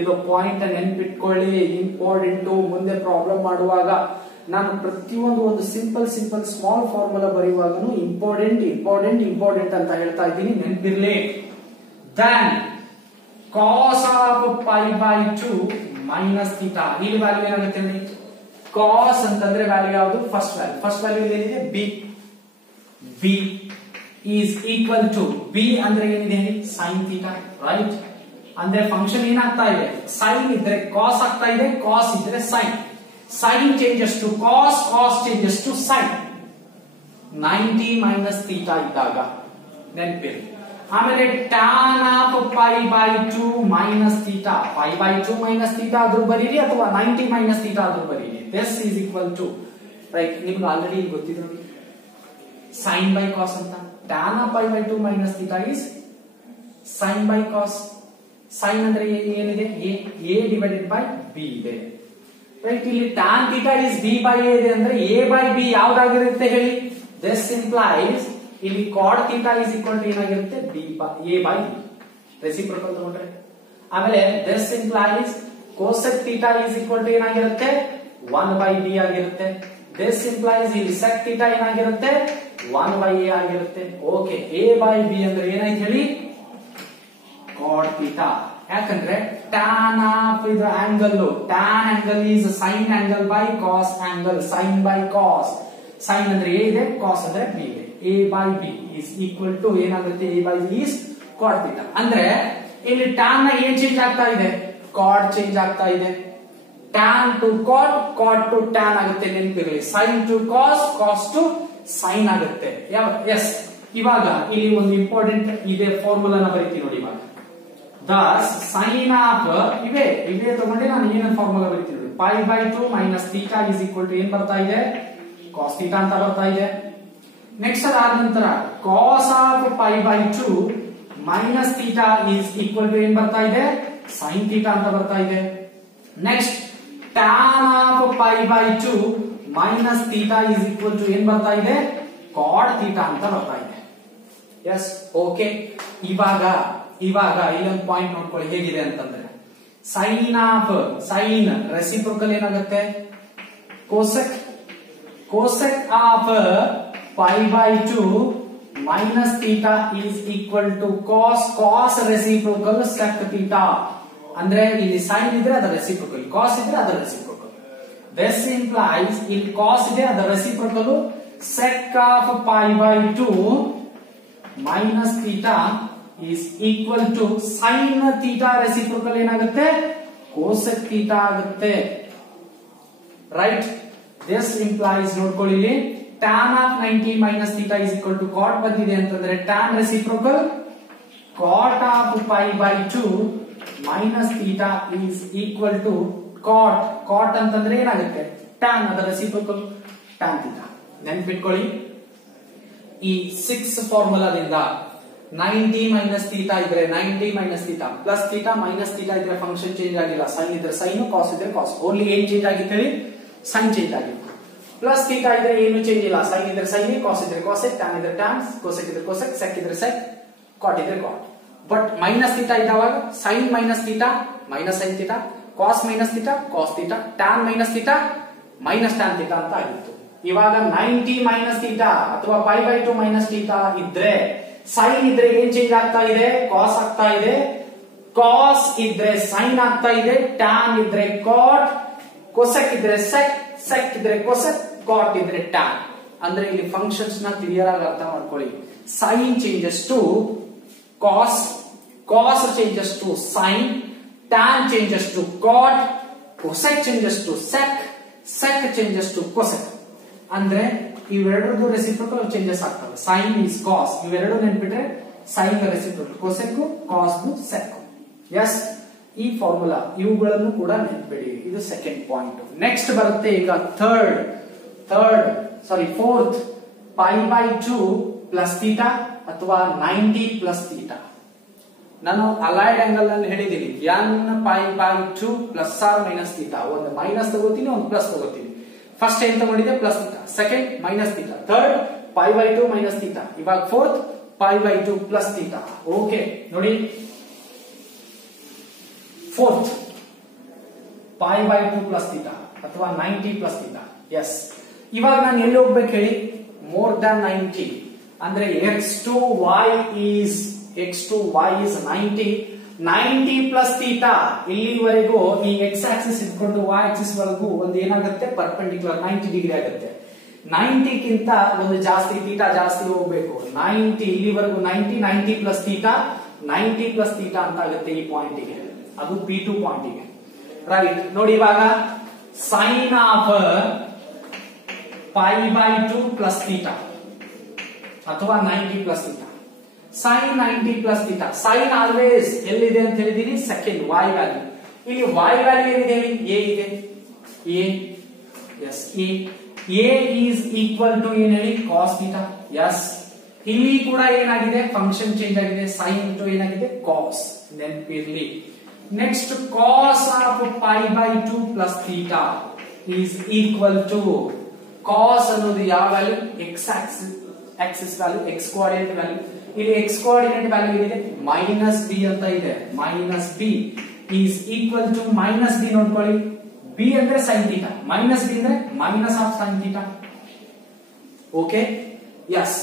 ಇದು ಪಾಯಿಂಟ್ ನೆನ್ಪಿಟ್ಕೊಳ್ಳಿ, ಇಂಪಾರ್ಟೆಂಟ್. ಮುಂದೆ ಪ್ರಾಬ್ಲಮ್ ಮಾಡುವಾಗ ನಾನು ಪ್ರತಿಯೊಂದು ಒಂದು ಸಿಂಪಲ್ ಸ್ಮಾಲ್ ಫಾರ್ಮುಲಾ ಬರೆಯುವಾಗನು ಇಂಪಾರ್ಟೆಂಟ್ ಅಂತ ಹೇಳ್ತಾ ಇದ್ದೀನಿ, ನೆನ್ಪಿರ್ಲಿ. Then cos of π by 2 minus theta. ಇಲ್ಲಿ ವ್ಯಾಲ್ಯೂ ಏನಾಗುತ್ತೆ ನೋಡಿ? ಕಾಸ್ ಅಂತಂದ್ರೆ ವ್ಯಾಲ್ಯೂ ಯಾವುದು? ಫಸ್ಟ್ ವ್ಯಾಲ್ಯೂ ಏನಿದೆ b is equal to b ಅಂದ್ರೆ ಏನಿದೆ ಸೈನ್ ಥೀಟಾ. ರೈಟ್, ಅಂದ್ರೆ ಫಂಕ್ಷನ್ ಏನಾಗ್ತಾ ಇದೆ? ಸೈನ್ ಇದ್ರೆ ಕಾಸ್ ಆಗ್ತಾ ಇದೆ, ಕಾಸ್ ಇದ್ರೆ sine. Sine changes to cos, cos changes to sine. 90 minus theta ಇದ್ದಾಗ ನೆನಪಿರಿ. ಆಮೇಲೆ tan of π by 2 minus theta. π by 2 minus theta ಆದ್ರೂ ಬರೀರಿ, ಅಥವಾ 90 ಮೈನಸ್ ಥೀಟಾ ಆದ್ರೂ ಬರೀರಿ. This is equal to, right, ನಿಮ್ಗೆ ಆಲ್ರೆಡಿ ಗೊತ್ತಿದೆ ನೋಡಿ, ಸೈನ್ ಬೈ ಕಾಸ್ ಅಂತ. Tan of π by 2 minus theta is sine by cos. Sine ಅಂದ್ರೆ ಏನಿದೆ? a ಡಿವೈಡೆಡ್ ಬೈ b ಇದೆ. ರೈಟ್, ಇಲ್ಲಿ tan theta is b by a ಇದೆ ಅಂದ್ರೆ a by b ಯಾವ್ದಾಗಿರುತ್ತೆ ಹೇಳಿ? ದಿಸ್ ಇಂಪ್ಲೈಸ್ ಇಲ್ಲಿ cot theta is equal to ಏನಾಗಿರುತ್ತೆ? a by b. Reciprocal ತಗೊಂಡ್ರೆ. ಆಮೇಲೆ this implies cosec theta is equal to ಏನಾಗಿರುತ್ತೆ? 1 by b ಆಗಿರುತ್ತೆ. ದಿಸ್ ಇಂಪ್ಲೈಸ್ ಇಲ್ಲಿ ಸೆಕ್ ಥೀಟಾ ಏನಾಗಿರುತ್ತೆ? 1 by a ಆಗಿರುತ್ತೆ. ಓಕೆ, a by b ಅಂದ್ರೆ ಏನಾಯ್ತು ಹೇಳಿ? Cot theta. ಯಾಕಂದ್ರೆ ಟ್ಯಾನ್ ಆಫ್ ಇದು angle, tan angle is sine angle by cos angle. Sine by cos. Sine ಅಂದ್ರೆ a ಇದೆ, ಕಾಸ್ ಅಂದ್ರೆ b ಇದೆ. a by b is equal to ಏನಾಗುತ್ತೆ? a by b is cot theta. ಅಂದ್ರೆ ಇಲ್ಲಿ tan ನ ಏನ್ ಚೇಂಜ್ ಆಗ್ತಾ ಇದೆ? ಕಾಡ್ ಚೇಂಜ್ ಆಗ್ತಾ ಇದೆ. ಟ್ಯಾನ್ ಟು ಕಾಡ್, ಕಾಡ್ ಟು ಟ್ಯಾನ್ ಆಗುತ್ತೆ, ನೆನಪಿರಲಿ. Sine to cos, cos to sine ಆಗುತ್ತೆ. ಎಸ್, ಇವಾಗ ಇಲ್ಲಿ ಒಂದು ಇಂಪಾರ್ಟೆಂಟ್ ಇದೆ, ಫಾರ್ಮುಲಾನ ಬರೀತೀನಿ ನೋಡಿ. ಇವಾಗ ದಸ್ ಸೈನ್ ಆಫ್ ಇವೇ ತಗೊಂಡೆ ನಾನು ಏನೇನು ಫಾರ್ಮುಲಾ ಬರೀತೀನಿ ನೋಡಿ. π by 2 minus theta is equal to ಏನ್ ಬರ್ತಾ ಇದೆ? ಕಾಸ್ ಥೀಟಾ ಅಂತ ಬರ್ತಾ ಇದೆ. ನೆಕ್ಸ್ಟ್ ಅದಾದ ನಂತರ cos of π by 2 minus theta is equal to ಏನ್ ಬರ್ತಾ ಇದೆ? ಸೈನ್ ಥೀಟಾ ಅಂತ ಬರ್ತಾ ಇದೆ. Next tan of π by 2 minus theta is equal to ಏನ್ ಬರ್ತಾ ಇದೆ? ಕಾಡ್ ಥೀಟಾ ಅಂತ ಬರ್ತಾ ಇದೆ. Yes, okay. ಇವಾಗ ಇಲ್ಲೊಂದು ಪಾಯಿಂಟ್ ನೋಡ್ಕೊಳ್ಳಿ ಹೇಗಿದೆ ಅಂತಂದ್ರೆ, ಸೈನ್ ಆಫ್ ಸೈನ್ ರೆಸಿಪ್ರೋಕಲ್ ಏನಾಗುತ್ತೆ? Cosec of π by 2 minus theta is equal to cos reciprocal sec theta. ಅಂದ್ರೆ ಇಲ್ಲಿ ಸೈನ್ ಇದ್ರೆ ಅದರ ರೆಸಿಪ್ರೋಕಲ್, ಕಾಸ್ ಇದ್ರೆ ಅದರ ರೆಸಿಪ್ರೋಕಲ್. ದಿಸ್ ಇಂಪ್ಲೈಸ್ ಇಲ್ಲಿ ಕಾಸ್ ಇದೆ, ಅದರ reciprocal sec of π by 2 minus theta is equal to sine theta reciprocal ಏನಾಗುತ್ತೆ? ಕೋಸೆಕ್ ಥೀಟಾ ಆಗುತ್ತೆ. ರೈಟ್, ದಿಸ್ ಇಂಪ್ಲೈಸ್ ನೋಡ್ಕೊಳ್ಳಿ, tan of 90 minus theta is equal to cot ಬಂದಿದೆ ಅಂತಂದ್ರೆ tan reciprocal cot of π by 2 minus theta is equal to cot ಅಂತಂದ್ರೆ ಏನಾಗುತ್ತೆ? Tan, ಅದರ reciprocal tan theta. ನೆನ್ಪಿಟ್ಕೊಳ್ಳಿ, ಈ 6 ಫಾರ್ಮುಲಾದಿಂದ 90 ಮೈನಸ್ ಥೀಟಾ ಇದ್ರೆ 90 minus theta plus theta minus theta ಇದ್ರೆ function change ಆಗಿಲ್ಲ. ಸೈನ್ ಇದ್ರೆ ಸೈನ್, ಕಾಸ್ ಇದ್ರೆ ಕಾಸ್. ಓನ್ಲಿ ಏನ್ ಚೇಂಜ್ ಆಗಿತ್ತು? ಸೈನ್ ಚೇಂಜ್ ಆಗಿತ್ತು. ಪ್ಲಸ್ ಥೀಟಾ ಇದ್ರೆ ಏನು ಚೇಂಜ್ ಇಲ್ಲ. ಸೈನ್ ಇದ್ರೆ ಸೈನ್, ಕಾಸ್ ಇದ್ರೆ ಕಾಸೆಕ್, ಟ್ಯಾನ್ ಇದ್ರೆ ಟ್ಯಾನ್, ಕೋಸೆಕ್ ಇದ್ರೆ ಕೋಸೆಕ್, ಸೆಕ್ ಇದ್ರೆ ಸೆಕ್, ಕಾಟ್ ಇದ್ರೆ ಕಾಟ್. ಬಟ್ ಮೈನಸ್ ಥೀಟಾ ಇದ್ದಾವಾಗ sine minus theta minus sine theta, cos minus theta cos theta, tan minus theta minus tan theta ಅಂತ ಆಗಿತ್ತು. ಇವಾಗ 90 minus theta ಅಥವಾ π/2 minus theta ಇದ್ರೆ sign ಇದ್ರೆ ಏನ್ ಚೇಂಜ್ ಆಗ್ತಾ ಇದೆ? ಕಾಸ್ ಆಗ್ತಾ ಇದೆ. ಕಾಸ್ ಇದ್ರೆ ಸೈನ್ ಆಗ್ತಾ ಇದೆ. ಟ್ಯಾನ್ ಇದ್ರೆ ಕಾಟ್, ಕೊಸೆಕ್ ಇದ್ರೆ ಸೆಕ್, ಸೆಕ್ ಇದ್ರೆ ಕೊಸೆಕ್, ಕಾಟ್ ಇದ್ರೆ ಟ್ಯಾನ್. ಅಂದ್ರೆ ಇಲ್ಲಿ ಫಂಕ್ಷನ್ಸ್ ನ ಕ್ಲಿಯರ್ ಆಗಿ ಅರ್ಥ ಮಾಡ್ಕೊಳ್ಳಿ. Sine changes to cos, cos changes to sine, tan changes to cot, cosec changes to sec, sec changes to cosec. ಅಂದ್ರೆ ಇವೆರಡರದ್ದು ರೆಸಿಪ್ರೋಕಲ್ ಚೇಂಜಸ್ ಆಗ್ತವೆ. ಸೈನ್ ಈಸ್ ಕಾಸ್, ಇವೆರಡು ನೆನ್ಪಿಟ್ರೆ sine reciprocal, cosec cos sec. Yes, ಈ formula ಇವುಗಳನ್ನು ಕೂಡ ನೆನ್ಪಿಡಿ. ಇದು second point. Next ಬರುತ್ತೆ ಈಗ ಫೋರ್ತ್ π/2 ಪ್ಲಸ್ ಥೀಟಾ ಅಥವಾ 90 ಪ್ಲಸ್ ಥೀಟಾ. ನಾನು ಅಲೈಡ್ ಆಂಗಲ್ ಅನ್ನು ಹೇಳಿದ್ದೀನಿ. n π/2 plus or minus theta. ಒಂದು ಮೈನಸ್ ತಗೋತೀನಿ, ಒಂದು ಪ್ಲಸ್ ತಗೋತೀನಿ. ಫಸ್ಟ್ ಏನ್ ತಗೊಂಡಿದೆ? Plus theta. Second minus theta. Third π/2 minus theta. ಇವಾಗ ಫೋರ್ತ್ π/2 ಪ್ಲಸ್ ಥೀಟಾ. ಓಕೆ, ನೋಡಿ ಫೋರ್ತ್ π/2 ಪ್ಲಸ್ ಥೀಟಾ ಅಥವಾ 90 ಪ್ಲಸ್ ಥೀಟಾ. ಎಸ್, ಇವಾಗ ನಾನು ಎಲ್ಲಿ ಹೋಗ್ಬೇಕು ಹೇಳಿ? ಮೋರ್ ದನ್ 90 ಅಂದ್ರೆ x2y is 90 ಪ್ಲಸ್ ಥೀಟಾ. ಇಲ್ಲಿವರೆಗೂ ಈ x ಆಕ್ಸಿಸ್ ಇಟ್ಕೊಂಡು y ಆಕ್ಸಿಸ್ ವರೆಗೂ ಒಂದು ಏನಾಗುತ್ತೆ? ಪರ್ಪೆಂಡಿಕ್ಯುಲರ್ 90 ಡಿಗ್ರಿ ಆಗುತ್ತೆ. 90 ಗಿಂತ ಒಂದು ಜಾಸ್ತಿ ಥೀಟಾ ಜಾಸ್ತಿ ಹೋಗ್ಬೇಕು. 90 ಇಲ್ಲಿವರೆಗೂ 90 ಪ್ಲಸ್ ಥೀಟಾ, 90 ಪ್ಲಸ್ ಥೀಟಾ ಅಂತ ಆಗುತ್ತೆ ಈ ಪಾಯಿಂಟ್ ಗೆ. ಅದು P2 ಪಾಯಿಂಟ್ ಗೆ. ರೈಟ್, ನೋಡಿ ಇವಾಗ ಸೈನ್ ಆಫ್ π/2 ಪ್ಲಸ್ ಥೀಟಾ ಅಥವಾ 90 plus theta. Sine 90 plus theta. Sine always ಎಲ್ಲಿದೆ ಅಂತ ಹೇಳಿದೀನಿ? Second y value. ಇಲ್ಲಿ y ವ್ಯಾಲ್ಯೂ ಏನಿದೆ? a ಇದೆ. a ಈಸ್ ಈಕ್ವಲ್ ಟು ಏನ್ ಹೇಳಿ? Cos theta. ಎಸ್, ಇಲ್ಲಿ ಕೂಡ ಏನಾಗಿದೆ? ಫಂಕ್ಷನ್ ಚೇಂಜ್ ಆಗಿದೆ. ಸೈನ್ ಟು ಏನಾಗಿದೆ? ಕಾಸ್. ನೆನಪಿರ್ಲಿ. Next cos of π/2 plus theta is equal to cos ಅನ್ನೋದು ಯಾವ value? X axis value, x coordinate value. ಇಲ್ಲಿ ಎಕ್ಸ್ ಕೋಆರ್ಡಿನೇಟ್ ವ್ಯಾಲ್ಯೂ ಏನಿದೆ? ಮೈನಸ್ ಬಿ ಅಂತ ಇದೆ. Minus b is equal to minus b. ನೋಡ್ಕೊಳ್ಳಿ, b ಅಂದ್ರೆ ಸೈನ್ ಥೀಟಾ, ಮೈನಸ್ ಬಿ ಅಂದ್ರೆ minus of sine theta. Okay, yes.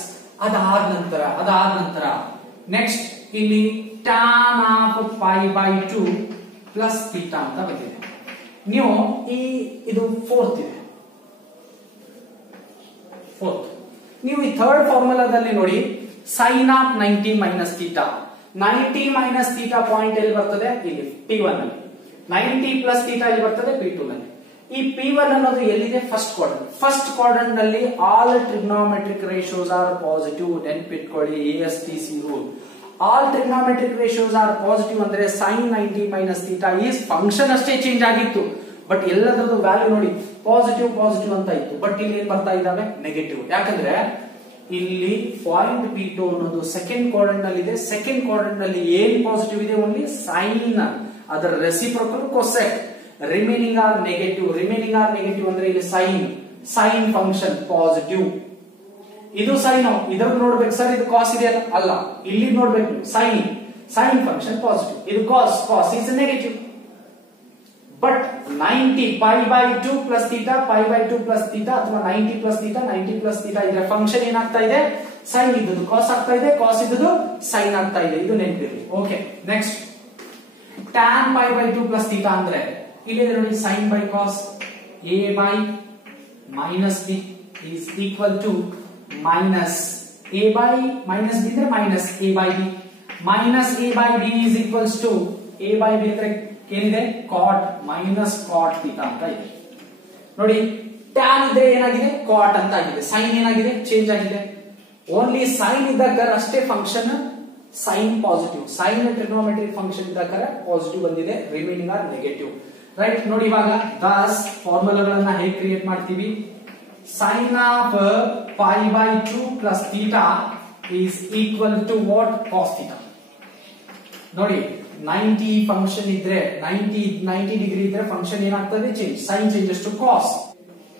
ಅದಾದ ನಂತರ ನೆಕ್ಸ್ಟ್ ಇಲ್ಲಿ ಟ್ಯಾನ್ ಆಫ್ π/2 ಪ್ಲಸ್ ಥೀಟಾ ಅಂತ ಬಂದಿದೆ. ನೀವು ಇದು ಫೋರ್ತ್ ಇದೆ. ನೀವು ಈ ಥರ್ಡ್ ಫಾರ್ಮುಲಾದಲ್ಲಿ ನೋಡಿ, sine of 90 minus theta. 90 minus theta point ಎಲ್ಲಿ ಬರ್ತದೆ? ಇಲ್ಲಿ P1 ಅಲ್ಲಿ. 90 ಪ್ಲಸ್ ಥೀಟಾ ಇಲ್ಲಿ ಬರ್ತದೆ P2 ನಲ್ಲಿ. ಈ P1 ಅನ್ನೋದು ಎಲ್ಲಿದೆ? First quadrant. ಫಸ್ಟ್ ಕ್ವಾಡ್ರಂಟ್ ನಲ್ಲಿ all trigonometric ratios are positive. ನೆನ್ಪಿಟ್ಕೊಳ್ಳಿ, ASTC rule. All trigonometric ratios are positive ಅಂದ್ರೆ sine 90 minus theta is function ಅಷ್ಟೇ ಚೇಂಜ್ ಆಗಿತ್ತು, ಬಟ್ ಎಲ್ಲದರದ್ದು ವ್ಯಾಲ್ಯೂ ನೋಡಿ ಪಾಸಿಟಿವ್ ಅಂತ ಇತ್ತು. ಬಟ್ ಇಲ್ಲಿ ಏನ್ ಬರ್ತಾ ಇದಾವೆ? ನೆಗೆಟಿವ್. ಯಾಕಂದ್ರೆ ಇಲ್ಲಿ ಪಾಯಿಂಟ್ P2 ಅನ್ನೋದು ಸೆಕೆಂಡ್ ಕ್ವಾಡ್ರಂಟ್ ನಲ್ಲಿ ಇದೆ. ಸೆಕೆಂಡ್ ಕ್ವಾಡ್ರಂಟ್ ನಲ್ಲಿ ಏನ್ ಪಾಸಿಟಿವ್ ಇದೆ? ಓನ್ಲಿ ಸೈನ್, ಅದರ reciprocal cosec. Remaining are negative. ಅಂದ್ರೆ ಇಲ್ಲಿ ಸೈನ್ ಫಂಕ್ಷನ್ ಪಾಸಿಟಿವ್. ಇದು ಸೈನ್, ಇದ್ರದ್ದು ನೋಡ್ಬೇಕು ಸರ್, ಇದು ಕಾಸ್ ಇದೆ ಅಲ್ಲ, ಇಲ್ಲಿ ನೋಡ್ಬೇಕು ಸೈನ್ ಫಂಕ್ಷನ್ ಪಾಸಿಟಿವ್, ಇದು cos is negative. But 90 π/2 plus theta, π/2 plus theta ಅಥವಾ 90 ಪ್ಲಸ್ ಥೀಟಾ, 90 ಪ್ಲಸ್ ಥೀಟಾ ಇದರ ಫಂಕ್ಷನ್ ಏನಾಗ್ತಾ ಇದೆ? ಸೈನ್ ಇದ್ದದ್ದು ಕಾಸ್ ಆಗ್ತಾ ಇದೆ, ಕಾಸ್ ಇದ್ದದ್ದು ಸೈನ್ ಆಗ್ತಾ ಇದೆ. ಇದು ನೆನಪಿರಲಿ. Okay, next tan π/2 plus theta ಅಂದ್ರೆ ಇಲ್ಲಿ ನೋಡಿ sine by cos. a by minus b is equal to minus a by minus b ಅಂದ್ರೆ minus a by b. Minus a by b is equals to a by b ಅಂದ್ರೆ ಏನಿದೆ? ಕಾಟ್ minus cot theta ಅಂತ ಇದೆ. ನೋಡಿ, tan ಇದ್ರೆ ಏನಾಗಿದೆ? ಕಾಟ್ ಅಂತ ಆಗಿದೆ. ಸೈನ್ ಏನಾಗಿದೆ? ಚೇಂಜ್ ಆಗಿದೆ. ಓನ್ಲಿ ಸೈನ್ ಇದ್ದಾಗ ಅಷ್ಟೇ function sine positive. Sine trigonometric function ಇದ್ದಾಗ ಪಾಸಿಟಿವ್ ಬಂದಿದೆ, ರಿಮೈನಿಂಗ್ ಆರ್ ನೆಗೆಟಿವ್. ರೈಟ್, ನೋಡಿ ಇವಾಗ ದಾಸ್ ಫಾರ್ಮುಲಾಗಳನ್ನ ಹೇಗೆ ಕ್ರಿಯೇಟ್ ಮಾಡ್ತೀವಿ? Sine of π/2 plus theta is equal to what? Cos theta. ನೋಡಿ, 90 ಫಂಕ್ಷನ್ ಇದ್ರೆ 90 ಡಿಗ್ರಿ ಇದ್ರೆ ಫಂಕ್ಷನ್ ಏನಾಗ್ತದೆ? Change. Sine changes to cos.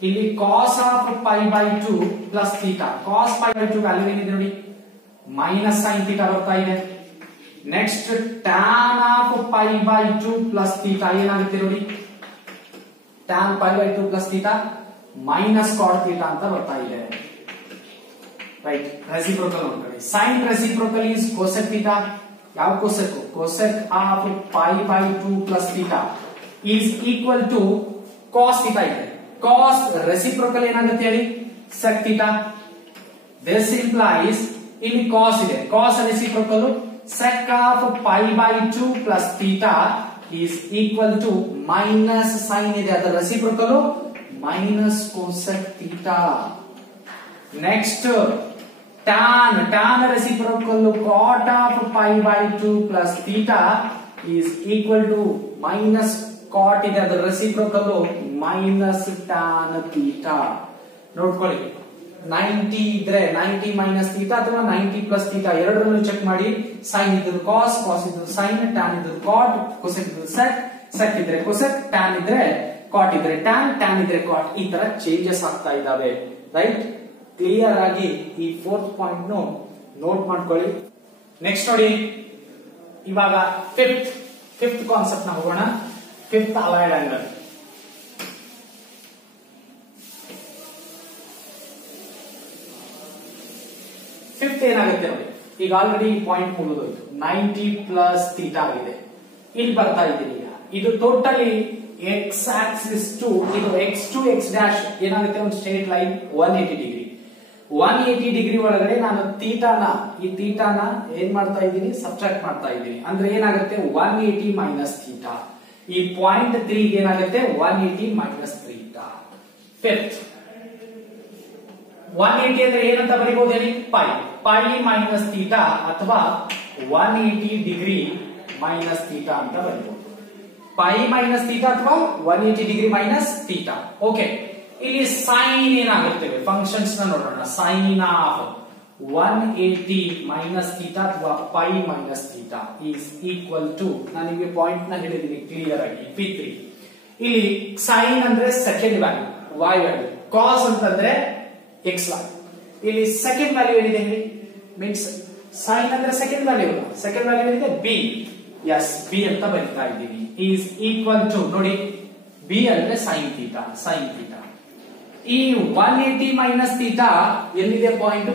ಇಲ್ಲಿ cos of π/2 plus theta. Cos π/2 value ಏನಿದೆ ನೋಡಿ? ಮೈನಸ್ ಸೈನ್ ಥೀಟಾ ಬರ್ತಾ ಇದೆ. Next tan of pi by 2 plus theta ಏನಾಗುತ್ತೆ ನೋಡಿ, tan pi by 2 plus theta minus cot theta ಅಂತ ಬರ್ತಾ ಇದೆ. ರೈಟ್, ರೆಸಿಪ್ರೋಕಲ್ ನೋಡ್ಕೊಳ್ಳಿ. Sine reciprocal is cosec theta. ಯಾವ cosec? Cosec of pi by 2 plus theta is equal to cos theta ಇದೆ. Cos reciprocal ಏನಾಗುತ್ತೆ ಹೇಳಿ, ಸೆಕ್ ಥೀಟಾ. ದಿಸ್ ಇಂಪ್ಲೈಸ್ ಇಲ್ಲಿ cos ಇದೆ, cos reciprocal sec of pi by 2 plus theta is equal to minus sin ಇದೆ, ಅದರ reciprocal minus cosec theta. Next tan reciprocal cot of pi by 2 plus theta is equal to minus cot ಇದೆ, ಅದರ reciprocal minus tan theta. ನೋಡ್ಕೊಳ್ಳಿ, 90 ಇದ್ರೆ 90 minus theta ಅಥವಾ 90 plus theta ಎರಡರಲ್ಲೂ check ಮಾಡಿ. Sign ಇದ್ದು ಕಾಸ್, ಕಾಸ್ ಇದ್ದು ಸೈನ್, ಟ್ಯಾನ್ ಇದ್ದು ಕಾಟ್, ಕೊಸೆಕ್ ಇದ್ದು ಸೆಕ್, ಸೆಕ್ ಇದ್ರೆ ಕೊಸೆಕ್, ಟ್ಯಾನ್ ಇದ್ರೆ ಕಾಟ್ ಇದ್ರೆ ಟ್ಯಾನ್, ಟ್ಯಾನ್ ಇದ್ರೆ ಕಾಟ್. ಈ ತರ ಚೇಂಜಸ್ ಆಗ್ತಾ ಇದಾವೆ. ರೈಟ್, ಕ್ಲಿಯರ್ ಆಗಿ ಈ 4th ಪಾಯಿಂಟ್ ನೋಟ್ ಮಾಡ್ಕೊಳ್ಳಿ. ನೆಕ್ಸ್ಟ್ ನೋಡಿ, ಇವಾಗ ಫಿಫ್ತ್ ಕಾನ್ಸೆಪ್ಟ್ ನ ಹೋಗೋಣ. Fifth allied angle. ಫಿಫ್ತ್ ಏನಾಗುತ್ತೆ ನೋಡಿ, ಈಗ ಆಲ್ರೆಡಿ ಪಾಯಿಂಟ್ ಮುಗಿದೋಯ್ತು. 90 ಪ್ಲಸ್ ಥೀಟಾ ಆಗಿದೆ. ಇಲ್ಲಿ ಬರ್ತಾ ಇದ್ದೀನಿ ಈಗ, ಇದು ಟೋಟಲಿ ಎಕ್ಸ್ ಆಕ್ಸಿಸ್ ಟು ಇದು ಎಕ್ಸ್ ಟು ಎಕ್ಸ್ ಡ್ಯಾಶ್ ಏನಾಗುತ್ತೆ, ಒಂದು ಸ್ಟ್ರೇಟ್ ಲೈನ್ 180 ಡಿಗ್ರಿ. 180 ಡಿಗ್ರಿ ಒಳಗಡೆ ನಾನು ಈ ಥೀಟಾನ ಏನ್ ಮಾಡ್ತಾ ಇದ್ದೀನಿ, ಸಬ್ಟ್ರಾಕ್ಟ್ ಮಾಡ್ತಾ ಇದ್ದೀನಿ. ಅಂದ್ರೆ ಏನಾಗುತ್ತೆ, 180 ಮೈನಸ್ ಥೀಟಾ. ಈ ಪಾಯಿಂಟ್ 3 ಏನಾಗುತ್ತೆ, 180 ಮೈನಸ್ ಥೀಟಾ. ಫಿಫ್ತ್ 180 ಅಂದ್ರೆ ಏನಂತ ಬರೀಬಹುದು ಹೇಳಿ, ಪೈ ಮೈನಸ್ ಥೀಟಾ ಅಥವಾ 180 ಡಿಗ್ರಿ ಮೈನಸ್ ಥೀಟಾ ಅಂತ ಬರೀಬಹುದು. ಪೈ ಮೈನಸ್ ಥೀಟಾ ಅಥವಾ 180 ಡಿಗ್ರಿ ಮೈನಸ್ ಥೀಟಾ. ಓಕೆ, ಇಲ್ಲಿ ಸೈನ್ ಏನಾಗುತ್ತೆ, ಫಂಕ್ಷನ್ಸ್ ನ ನೋಡೋಣ. ಸೈನ್ ಆಫ್ 180 ಮೈನಸ್ ಥೀಟಾ ಅಥವಾ pi minus theta is equal to, ನಾನು ನಿಮಗೆ ಪಾಯಿಂಟ್ ನ ಹೇಳಿದ್ದೀನಿ ಕ್ಲಿಯರ್ ಆಗಿ, P3. ಇಲ್ಲಿ ಸೈನ್ ಅಂದ್ರೆ ಸೆಕೆಂಡ್ ವ್ಯಾಲ್ಯೂ, y ವ್ಯಾಲ್ಯೂ. ಕಾಸ್ ಅಂತಂದ್ರೆ ಎಕ್ಸ್ ವ್ಯಾಲ್ಯೂ. ಇಲ್ಲಿ ಸೆಕೆಂಡ್ ವ್ಯಾಲ್ಯೂ ಏನಿದೆ ಹೇಳಿ, ಮೀನ್ಸ್ ಸೈನ್ ಅಂದ್ರೆ ಸೆಕೆಂಡ್ ವ್ಯಾಲ್ಯೂ ಏನಿದೆ, ಬಿ. ಎಸ್, ಬಿ ಅಂತ ಬರೀತಾ ಇದ್ದೀನಿ. ಈಸ್ ಈಕ್ವಲ್ ಟು ನೋಡಿ, ಬಿ ಅಂದ್ರೆ ಸೈನ್ ಥೀಟಾ. ಈ 180 ಮೈನಸ್ ಥೀಟಾ ಎಲ್ಲಿದೆ ಪಾಯಿಂಟ್,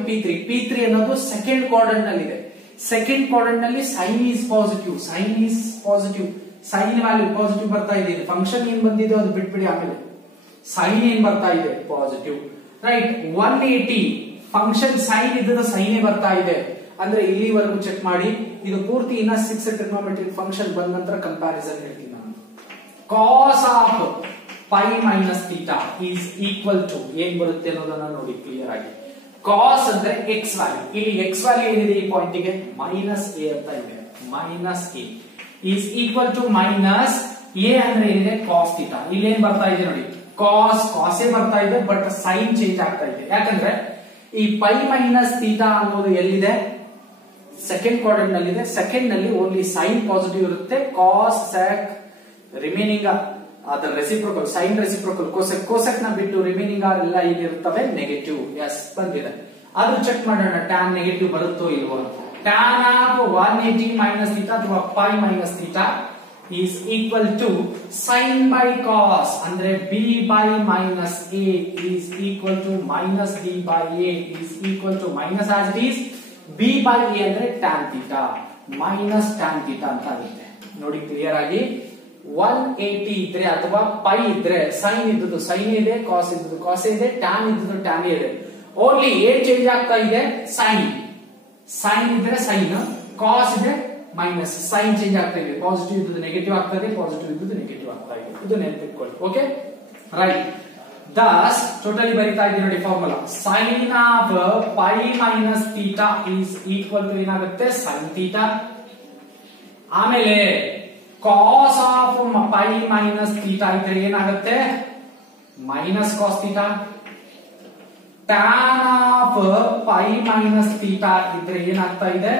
P3 ಅನ್ನೋದು ಸೆಕೆಂಡ್ ಕ್ವಾಡ್ರೆಂಟ್ ನಲ್ಲಿ ಇದೆ. ಸೆಕೆಂಡ್ ಕ್ವಾಡ್ರೆಂಟ್ ನಲ್ಲಿ sine is positive, sine value positive ಬರ್ತಾ ಇದೆ. ಫಂಕ್ಷನ್ ಏನ್ ಬಂದಿದೆ ಅದು ಬಿಟ್ಬಿಡಿ, ಆಮೇಲೆ ಸೈನ್ ಏನ್ ಬರ್ತಾ ಇದೆ, ಪಾಸಿಟಿವ್. ರೈಟ್, 180 ಫಂಕ್ಷನ್ ಸೈನ್ ಇದ್ದದ ಸೈನೇ ಬರ್ತಾ ಇದೆ. ಅಂದ್ರೆ ಇಲ್ಲಿವರೆಗೂ ಚೆಕ್ ಮಾಡಿ. ಇದು ಪೂರ್ತಿ ಇನ್ನ 6 ಟ್ರಿಗ್ನೋಮೆಟ್ರಿಕ್ ಫಂಕ್ಷನ್ ಬಂದ ನಂತರ ಕಂಪ್ಯಾರಿಸನ್ ಹೇಳ್ತೀನಿ ನಾನು. Cos of pi minus theta is equal to ಏನ್ ಬರುತ್ತೆ ಅನ್ನೋದನ್ನ ನೋಡಿ ಕ್ಲಿಯರ್ ಆಗಿ. ಕಾಸ್ ಅಂದ್ರೆ ಎಕ್ಸ್ ವ್ಯಾಲ್ಯೂ, ಇಲ್ಲಿ ಎಕ್ಸ್ ವ್ಯಾಲ್ಯೂ ಏನಿದೆ ಈ ಪಾಯಿಂಟ್ ಗೆ, ಮೈನಸ್ ಎ ಅಂತ ಇದೆ. Minus a is equal to minus a ಅಂದ್ರೆ ಏನಿದೆ, ಕಾಸ್ ಥೀಟಾ. ಇಲ್ಲಿ ಏನ್ ಬರ್ತಾ ಇದೆ ನೋಡಿ, ಕಾಸೇ ಬರ್ತಾ ಇದೆ, ಬಟ್ ಸೈನ್ ಚೇಂಜ್ ಆಗ್ತಾ ಇದೆ. ಯಾಕಂದ್ರೆ ಈ ಪೈ ಮೈನಸ್ ಥೀಟಾ ಅನ್ನೋದು ಎಲ್ಲಿದೆ, ಸೆಕೆಂಡ್ ಕ್ವಾಡ್ರೆಂಟ್ ನಲ್ಲಿ ಇದೆ. ಸೆಕೆಂಡ್ ನಲ್ಲಿ ಓನ್ಲಿ ಸೈನ್ ಪಾಸಿಟಿವ್ ಇರುತ್ತೆ. ಕಾಸ್ ಸೆಕ್ ರಿಮೈನಿಂಗ್ ಅದರ ರೆಸಿಪ್ರೋಕಲ್, ಸೈನ್ ರೆಸಿಪ್ರೋಕಲ್, ಕೋಸೆಕ್ ನ ಬಿಟ್ಟು ರಿಮೈನಿಂಗ್ ಎಲ್ಲ ಏನಿರ್ತವೆ ನೆಗೆಟಿವ್. ಎಸ್, ಬಂದಿದೆ. ಅದು ಚೆಕ್ ಮಾಡೋಣ, ಟ್ಯಾನ್ ನೆಗೆಟಿವ್ ಬರುತ್ತೋ ಇಲ್ವೋ. ಟ್ಯಾನ್ ಆಫ್ 180 ಮೈನಸ್ ಥೀಟಾ ಅಥವಾ pi minus theta is equal to sin by cos ಅಂದ್ರೆ b by minus a is equal to minus b by a is equal to minus as it is b by a ಅಂದ್ರೆ tan theta minus tan theta ಅಂತ ಆಗುತ್ತೆ. ನೋಡಿ clear ಆಗಿ. 180 ಇದ್ರೆ ಅಥವಾ pi ಇದ್ರೆ sign ಇದ್ದದ್ದು ಸೈನ್ ಇದೆ, ಕಾಸ್ ಇದ್ದದ್ದು ಕಾಸ್ ಇದೆ, ಟ್ಯಾನ್ ಇದ್ದದ್ದು ಟ್ಯಾನ್ ಇದೆ. ಓನ್ಲಿ ಏನ್ ಚೇಂಜ್ ಆಗ್ತಾ ಇದೆ, ಸೈನ್ ಇದ್ರೆ ಸೈನ್, ಕಾಸ್ ಇದೆ ಮೈನಸ್, ಸೈನ್ ಚೇಂಜ್ ಆಗ್ತಾ ಇದೆ. ಪಾಸಿಟಿವ್ ಇದ್ದು ನೆಗೆಟಿವ್ ಆಗ್ತದೆ, ಪಾಸಿಟಿವ್ ಇದ್ದು ನೆಗೆಟಿವ್ ಆಗ್ತಾ ಇದೆ. ಇದು ನೆನಪಿಟ್ಕೊಳ್ಳಿ. Okay, right. ದಸ್ ಟೋಟಲಿ ಬರೀತಾ ಇದ್ದೀನಿ ನೋಡಿ formula. Sine of pi minus theta is equal to ಏನಾಗುತ್ತೆ, ಸೈನ್ ಥೀಟಾ. ಆಮೇಲೆ cos of pi minus theta ಇದ್ರೆ ಏನಾಗುತ್ತೆ, minus cos theta. Tan of pi minus theta ಇದ್ರೆ ಏನಾಗ್ತಾ ಇದೆ,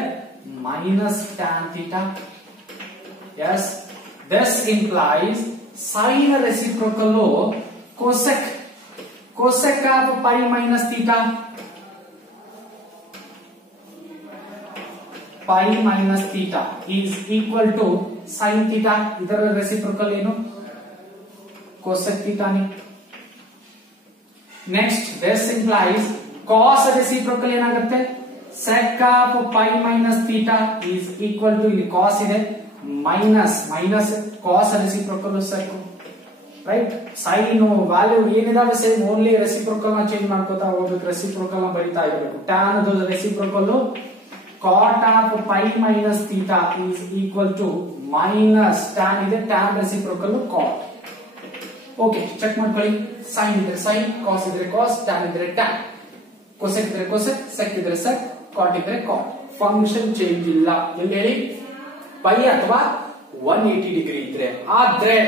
minus tan theta. Yes, this implies sin reciprocal cosec of pi minus theta. Pi minus theta is equal to sine theta. ಇದರ reciprocal ಏನು? cosec theta. Next, this implies cos reciprocal ಏನಾಗುತ್ತೆ? sec of pi minus theta is equal to, ಇಲ್ಲಿ cos ಇದೆ, minus cos reciprocal sec, right? sin value ಏನಿದಾವೆ same, only reciprocal ನ change ಮಾಡ್ಕೋತಾ ಹೋಗ್ಬೇಕು, reciprocal ನ ಬರೀತಾ ಇರಬೇಕು. tan ಅದು reciprocal cot of pi minus theta is equal to minus tan ಇದೆ, tan reciprocal cot. Okay, check ಮಾಡ್ಕೊಳ್ಳಿ. ಸೈನ್ ಇದ್ರೆ ಸೈನ್, ಕಾಸ್ ಇದ್ರೆ ಕಾಸ್, ಟ್ಯಾನ್ ಇದ್ರೆ ಟ್ಯಾನ್, ಕೊಸೆಕ್ ಇದ್ರೆ ಕೊಸೆಕ್, ಸೆಕ್ ಇದ್ರೆ ಸೆಕ್, ಕಾಟ್ ಇದ್ರೆ ಕಾಟ್. ಫಂಕ್ಷನ್ ಚೇಂಜ್ ಇಲ್ಲ. ಎಲ್ಲಿ ಹೇಳಿ? ಪೈ ಅಥವಾ 180 ಡಿಗ್ರಿ ಇದ್ರೆ. ಆದ್ರೆ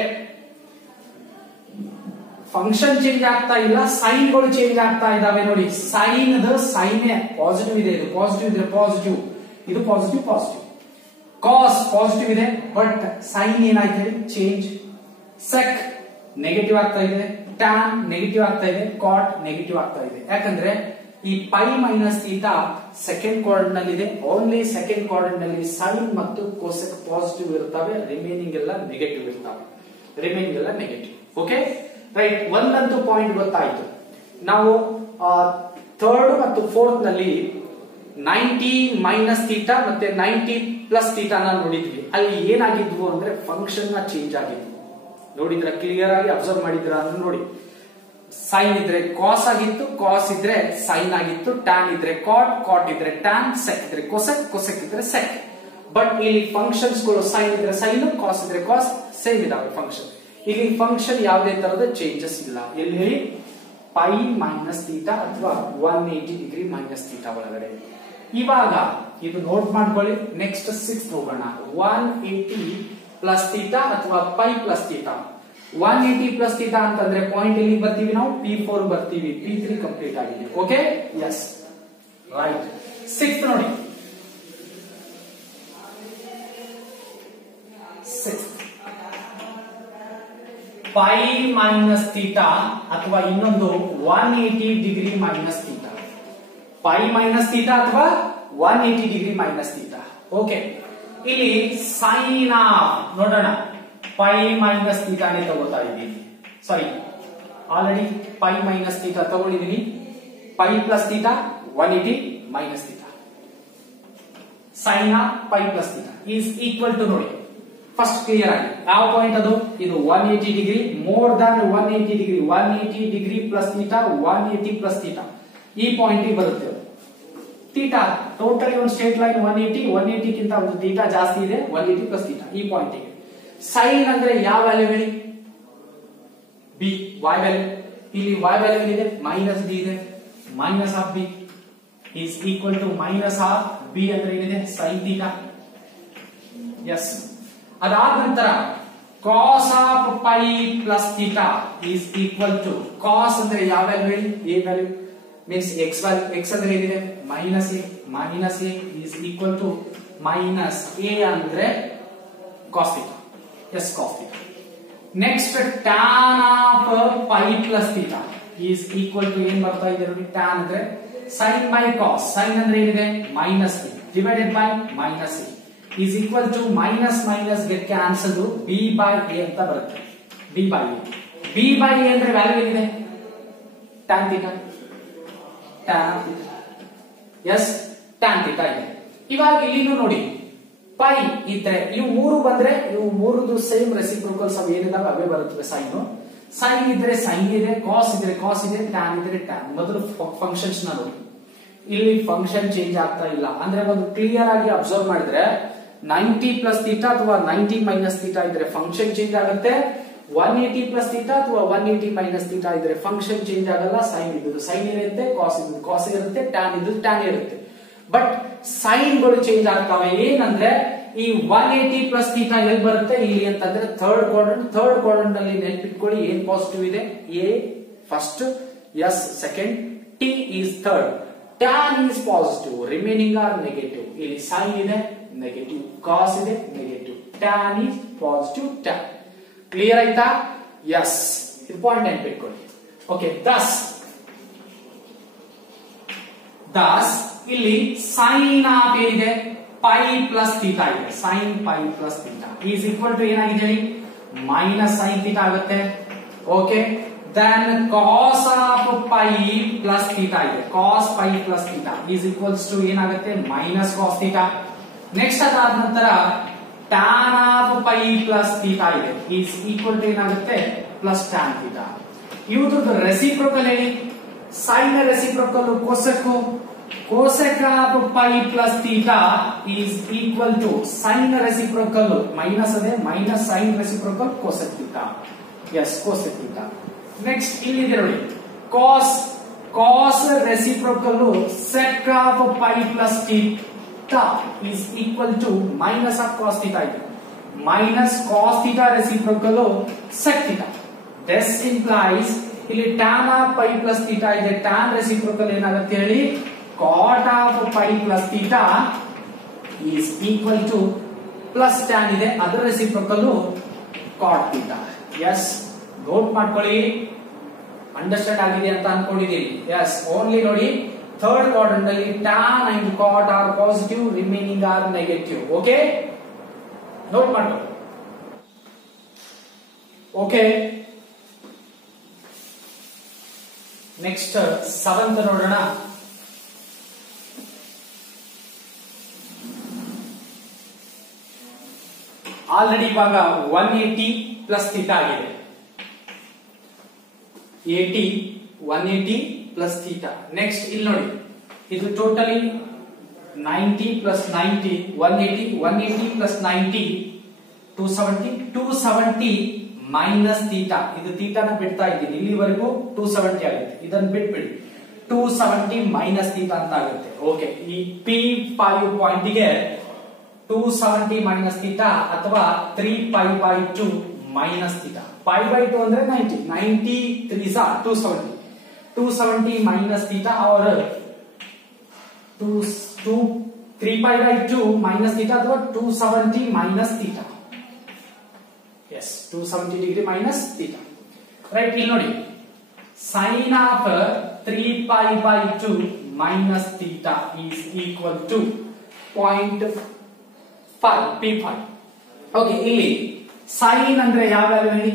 ಫಂಕ್ಷನ್ ಚೇಂಜ್ ಆಗ್ತಾ ಇಲ್ಲ, ಸೈನ್ಗಳು ಚೇಂಜ್ ಆಗ್ತಾ ಇದಾವೆ. ನೋಡಿ, ಸೈನ್ ಸೈನ್ ಪಾಸಿಟಿವ್ ಇದೆ, ಇದು ಪಾಸಿಟಿವ್ ಇದ್ರೆ ಪಾಸಿಟಿವ್, ಇದು ಪಾಸಿಟಿವ್ ಪಾಸಿಟಿವ್. ಕಾಸ್ ಪಾಸಿಟಿವ್ ಇದೆ, ಬಟ್ ಸೈನ್ ಏನಾಯ್ತು ಚೇಂಜ್. ಸೆಕ್ ನೆಗೆಟಿವ್ ಆಗ್ತಾ ಇದೆ, ಟ್ಯಾನ್ ನೆಗೆಟಿವ್ ಆಗ್ತಾ ಇದೆ, ಕಾಟ್ ನೆಗೆಟಿವ್ ಆಗ್ತಾ ಇದೆ. ಯಾಕಂದ್ರೆ ಈ pi minus theta second quadrant ನಲ್ಲಿ ಇದೆ. ಓನ್ಲಿ ಸೆಕೆಂಡ್ ಕ್ವಾಡ್ರಂಟ್ ನಲ್ಲಿ ಸೈನ್ ಮತ್ತು ಕೋಸೆಕ್ ಪಾಸಿಟಿವ್ ಇರ್ತವೆ, ರಿಮೈನಿಂಗ್ ಎಲ್ಲ ನೆಗೆಟಿವ್ ಇರ್ತವೆ. ರಿಮೈನಿಂಗ್ ಎಲ್ಲ ನೆಗೆಟಿವ್. Okay, right. ಒಂದಂತೂ ಪಾಯಿಂಟ್ ಗೊತ್ತಾಯ್ತು. ನಾವು ಥರ್ಡ್ ಮತ್ತು ಫೋರ್ತ್ ನಲ್ಲಿ 90 ಮೈನಸ್ ಥೀಟಾ ಮತ್ತೆ 90 ಪ್ಲಸ್ ಥೀಟಾ ನೋಡಿದ್ವಿ. ಅಲ್ಲಿ ಏನಾಗಿದ್ವು ಅಂದ್ರೆ ಫಂಕ್ಷನ್ ನ ಚೇಂಜ್ ಆಗಿದ್ವು. ನೋಡಿದ್ರ, ಕ್ಲಿಯರ್ ಆಗಿ ಅಬ್ಸರ್ವ್ ಮಾಡಿದ್ರ ಅಂದ್ರೆ ನೋಡಿ, ಸೈನ್ ಇದ್ರೆ ಕಾಸ್ ಆಗಿತ್ತು, ಕಾಸ್ ಇದ್ರೆ ಸೈನ್ ಆಗಿತ್ತು, ಟ್ಯಾನ್ ಇದ್ರೆ ಕಾಟ್, ಕಾಟ್ ಇದ್ರೆ ಟ್ಯಾನ್, ಸೆಕ್ ಇದ್ರೆ ಕೊಸೆಕ್, ಕೊಸೆಕ್ ಇದ್ರೆ ಸೆಕ್. ಬಟ್ ಇಲ್ಲಿ ಫಂಕ್ಷನ್ಸ್ ಗಳು ಸೈನ್ ಇದ್ರೆ ಸೈನ್, ಕಾಸ್ ಇದ್ರೆ ಕಾಸ್, ಸೇಮ್ ಇದಾವೆ ಫಂಕ್ಷನ್. ಇಲ್ಲಿ ಫಂಕ್ಷನ್ ಯಾವುದೇ ತರದ ಚೇಂಜಸ್ ಇಲ್ಲ. ಎಲ್ಲಿ ಹೇಳಿ? ಪೈ ಮೈನಸ್ ಥೀಟಾ ಅಥವಾ 180 ಡಿಗ್ರಿ ಮೈನಸ್ ಥೀಟಾ ಒಳಗಡೆ. ಇವಾಗ ಇದು ನೋಟ್ ಮಾಡ್ಕೊಳ್ಳಿ. ನೆಕ್ಸ್ಟ್ 6 ಹೋಗೋಣ. 180 ಪ್ಲಸ್ ಥೀಟಾ ಅಥವಾ pi plus theta. 180 plus theta ಅಂತಂದ್ರೆ ಪಾಯಿಂಟ್ ಇಲ್ಲಿ ಬರ್ತೀವಿ ನಾವು, P4 ಬರ್ತೀವಿ, P3 ಕಂಪ್ಲೀಟ್ ಆಗಿದೆ. Okay, yes, right. 6 ನೋಡಿ, 6 ಪೈ ಮೈನಸ್ ಥೀಟಾ ಅಥವಾ ಇನ್ನೊಂದು 180 degree minus theta. Pi minus theta ಅಥವಾ 180 ಡಿಗ್ರಿ ಮೈನಸ್ ಥೀಟಾ. ಓಕೆ, ಇಲ್ಲಿ ಸೈನ್ ಆಫ್ ನೋಡೋಣ. ಪೈ ಮೈನಸ್ ಥೀಟಾನೇ ತಗೋತಾ ಇದ್ದೀನಿ. Sorry, already pi minus theta ತಗೊಂಡಿದ್ದೀನಿ. Pi plus theta 180 minus theta. Sine of pi plus theta is equal to, ನೋಡಿ first clear ಆಗಿ ಯಾವ ಪಾಯಿಂಟ್ ಅದು? ಇದು 180 degree, more than 180 degree, 180 degree plus theta, 180 plus theta, ಈ ಪಾಯಿಂಟ್ ಬರುತ್ತೆ. Theta totally ಒಂದು straight line 180 ಗಿಂತ ಒಂದು ಥೀಟಾ ಜಾಸ್ತಿ ಇದೆ, 180 ಪ್ಲಸ್ ಥೀಟಾ ಈ ಪಾಯಿಂಟ್ ಗೆ. ಸೈನ್ ಅಂದ್ರೆ ಯಾವ ವ್ಯಾಲ್ಯೂ ಹೇಳಿ? B, y value. ಇಲ್ಲಿ ವೈ ವ್ಯಾಲ್ಯೂ ಇದೆ, ಮೈನಸ್ ಬಿ ಇದೆ, minus of b is equal to minus of b ಅಂದ್ರೆ ಏನಿದೆ? Sine theta. ಎಸ್, ಅದಾದ ನಂತರ cos of pi plus theta is equal to, cos ಅಂದ್ರೆ ಯಾವ ವ್ಯಾಲ್ಯೂ ಹೇಳಿ? A value means x value. X ಅಂದ್ರೆ ಏನಿದೆ? Minus A. Minus a is equal to minus a ಅಂದ್ರೆ cos theta. Yes, cos theta. Next tan of pi plus theta is equal to ಏನ್ ಬರ್ತಾ ಇದೆ ನೋಡಿ? ಟ್ಯಾನ್ ಅಂದ್ರೆ sine by cos. Sine ಅಂದ್ರೆ ಏನಿದೆ? Minus a divided by minus a is equal to minus minus get cancel, b by a ಅಂತ ಬರುತ್ತೆ. B by a. B by a ಅಂದ್ರೆ ವ್ಯಾಲ್ಯೂ ಏನಿದೆ? Tan theta. Tan theta. Yes, tan theta ಇದೆ. ಇವಾಗ ಇಲ್ಲಿನೂ ನೋಡಿ, ಪೈ ಇದ್ರೆ ಇವು ಮೂರು ಬಂದ್ರೆ ಇವು ಮೂರುದು ಸೇಮ್ ರೆಸಿಪ್ರೋಕಲ್ಸ್ ಅವು ಏನಿದಾವೆ ಅವೇ ಬರುತ್ತವೆ. ಸೈನ್ ಸೈನ್ ಇದ್ರೆ ಸೈನ್ ಇದೆ, ಕಾಸ್ ಇದ್ರೆ ಕಾಸ್ ಇದೆ, ಟ್ಯಾನ್ ಇದ್ರೆ ಟ್ಯಾನ್. ಮೊದಲು ಫಂಕ್ಷನ್ಸ್ ನ ನೋಡಿ. ಇಲ್ಲಿ ಫಂಕ್ಷನ್ ಚೇಂಜ್ ಆಗ್ತಾ ಇಲ್ಲ. ಅಂದ್ರೆ ಒಂದು ಕ್ಲಿಯರ್ ಆಗಿ ಅಬ್ಸರ್ವ್ ಮಾಡಿದ್ರೆ 90 ಪ್ಲಸ್ ಥೀಟಾ ಅಥವಾ 90 ಮೈನಸ್ ಥೀಟಾ ಇದ್ರೆ ಫಂಕ್ಷನ್ ಚೇಂಜ್ ಆಗುತ್ತೆ. 180 ಪ್ಲಸ್ ಥೀಟಾ ಅಥವಾ 180 ಮೈನಸ್ ಥೀಟಾ ಇದ್ರೆ ಫಂಕ್ಷನ್ ಚೇಂಜ್ ಆಗಲ್ಲ. ಸೈನ್ ಇದ್ದು ಸೈನ್ ಇರುತ್ತೆ, ಕಾಸ್ ಇದ್ದು ಕಾಸ್ ಇರುತ್ತೆ, ಟ್ಯಾನ್ ಇದ್ದು ಟ್ಯಾನ್ ಇರುತ್ತೆ. ಬಟ್ ಸೈನ್ಗಳು ಚೇಂಜ್ ಆಗ್ತವೆ. ಏನಂದ್ರೆ ಈ 180 ಪ್ಲಸ್ ಥೀಟಾ ಎಲ್ಲಿ ಬರುತ್ತೆ ಇಲ್ಲಿ ಅಂತಂದ್ರೆ ಥರ್ಡ್ ಕ್ವಾಡ್ರಂಟ್. ಥರ್ಡ್ ಕ್ವಾಡ್ರಂಟ್ ನಲ್ಲಿ ನೆನ್ಪಿಟ್ಕೊಳ್ಳಿ ಏನ್ ಪಾಸಿಟಿವ್ ಇದೆ? A first, S second, T is third, tan is positive, remaining are negative. ಇಲ್ಲಿ ಸೈನ್ ಇದೆ ನೆಗೆಟಿವ್, ಕಾಸ್ ಇದೆ negative, tan is positive, tan. Clear ಆಯ್ತಾ? ಎಸ್, ಇದು ಪಾಯಿಂಟ್ ನೆನ್ಪಿಟ್ಕೊಳ್ಳಿ. ಓಕೆ, ದಸ್ ಇಲ್ಲಿ ಸೈನ್ ಆಫ್ ಏನಿದೆ? ಪೈ ಪ್ಲಸ್ ಥೀಟಾ ಇದೆ, sine pi plus theta is equal to ಏನಾಗಿದೆ ಹೇಳಿ, ಮೈನಸ್ ಸೈನ್ ಥೀಟಾ ಆಗುತ್ತೆ. Okay, then cos of pi plus theta ಇದೆ, cos pi plus theta is equals to ಏನಾಗುತ್ತೆ, minus cos theta. Next ಅದಾದ ನಂತರ tan of pi plus theta ಇದೆ, is equal to ಏನಾಗುತ್ತೆ, plus tan theta. ಇವ್ರದ್ದು reciprocal ಹೇಳಿ, sine reciprocal cosec, cosec of pi plus theta is equal to sine reciprocal minus ಅದೇ minus sine reciprocal cosec theta. Yes, cosec theta. Next ಇಲ್ಲಿದೆ ನೋಡಿ, cos, cos reciprocal sec of pi plus theta is equal to minus of cos theta ಇದೆ, minus cos theta reciprocal sec theta. This implies ಇಲ್ಲಿ tan of pi plus theta ಇದೆ, tan reciprocal ಏನಾಗುತ್ತೆ ಹೇಳಿ, cot of pi plus theta is equal to plus tan ಇದೆ, ಅದರ reciprocal cot theta. Yes, note ಮಾಡ್ಕೊಳ್ಳಿ, understand ಆಗಿದೆ ಅಂತ ಅನ್ಕೊಂಡಿದ್ದೀನಿ. ಎಸ್, ಓನ್ಲಿ ನೋಡಿ ಥರ್ಡ್ ಕ್ವಾಡ್ರಂಟ್ ಅಲ್ಲಿ tan and cot are positive, remaining are negative. Okay, note ಮಾಡ್ಕೊಳ್ಳಿ. ಓಕೆ, ನೆಕ್ಸ್ಟ್ ಸೆವೆಂತ್ ನೋಡೋಣ. ಆಲ್ರೆಡಿ ಇವಾಗ 180 ಪ್ಲಸ್ ಥೀಟಾ ಆಗಿದೆ, 180 ಪ್ಲಸ್ ಥೀಟಾ. ನೆಕ್ಸ್ಟ್ ಇಲ್ಲಿ ನೋಡಿ, ಇದು totally 90 plus 90, 180 plus 90 270 minus theta. ಇದು ಥೀಟಾನ ಬಿಡ್ತಾ ಇದ್ದೀನಿ, ಇಲ್ಲಿವರೆಗೂ 270 ಆಗುತ್ತೆ, ಇದನ್ನು ಬಿಟ್ಬಿಡಿ, 270 ಮೈನಸ್ ಥೀಟಾ ಅಂತ ಆಗುತ್ತೆ. ಓಕೆ, ಈ P5 ಪಾಯಿಂಟ್ ಗೆ 270 ಮೈನಸ್ ಥೀಟಾ ಅಥವಾ 3π/2 ಮೈನಸ್ ಥೀಟಾ. π/2 ಅಂದ್ರೆ 90 3 270 ಮೈನಸ್ ಥೀಟಾ और 3π/2 ಮೈನಸ್ ಥೀಟಾ ಅಥವಾ 270 minus theta. Yes, 270 degree minus theta. Right, ಇಲ್ಲಿ ನೋಡಿ, sine of 3π/2 minus theta is equal to 0.5 P5. Okay, ಇಲ್ಲಿ ಸೈನ್ ಅಂದ್ರೆ ಯಾವ ವ್ಯಾಲ್ಯೂ ಹೇಳಿ,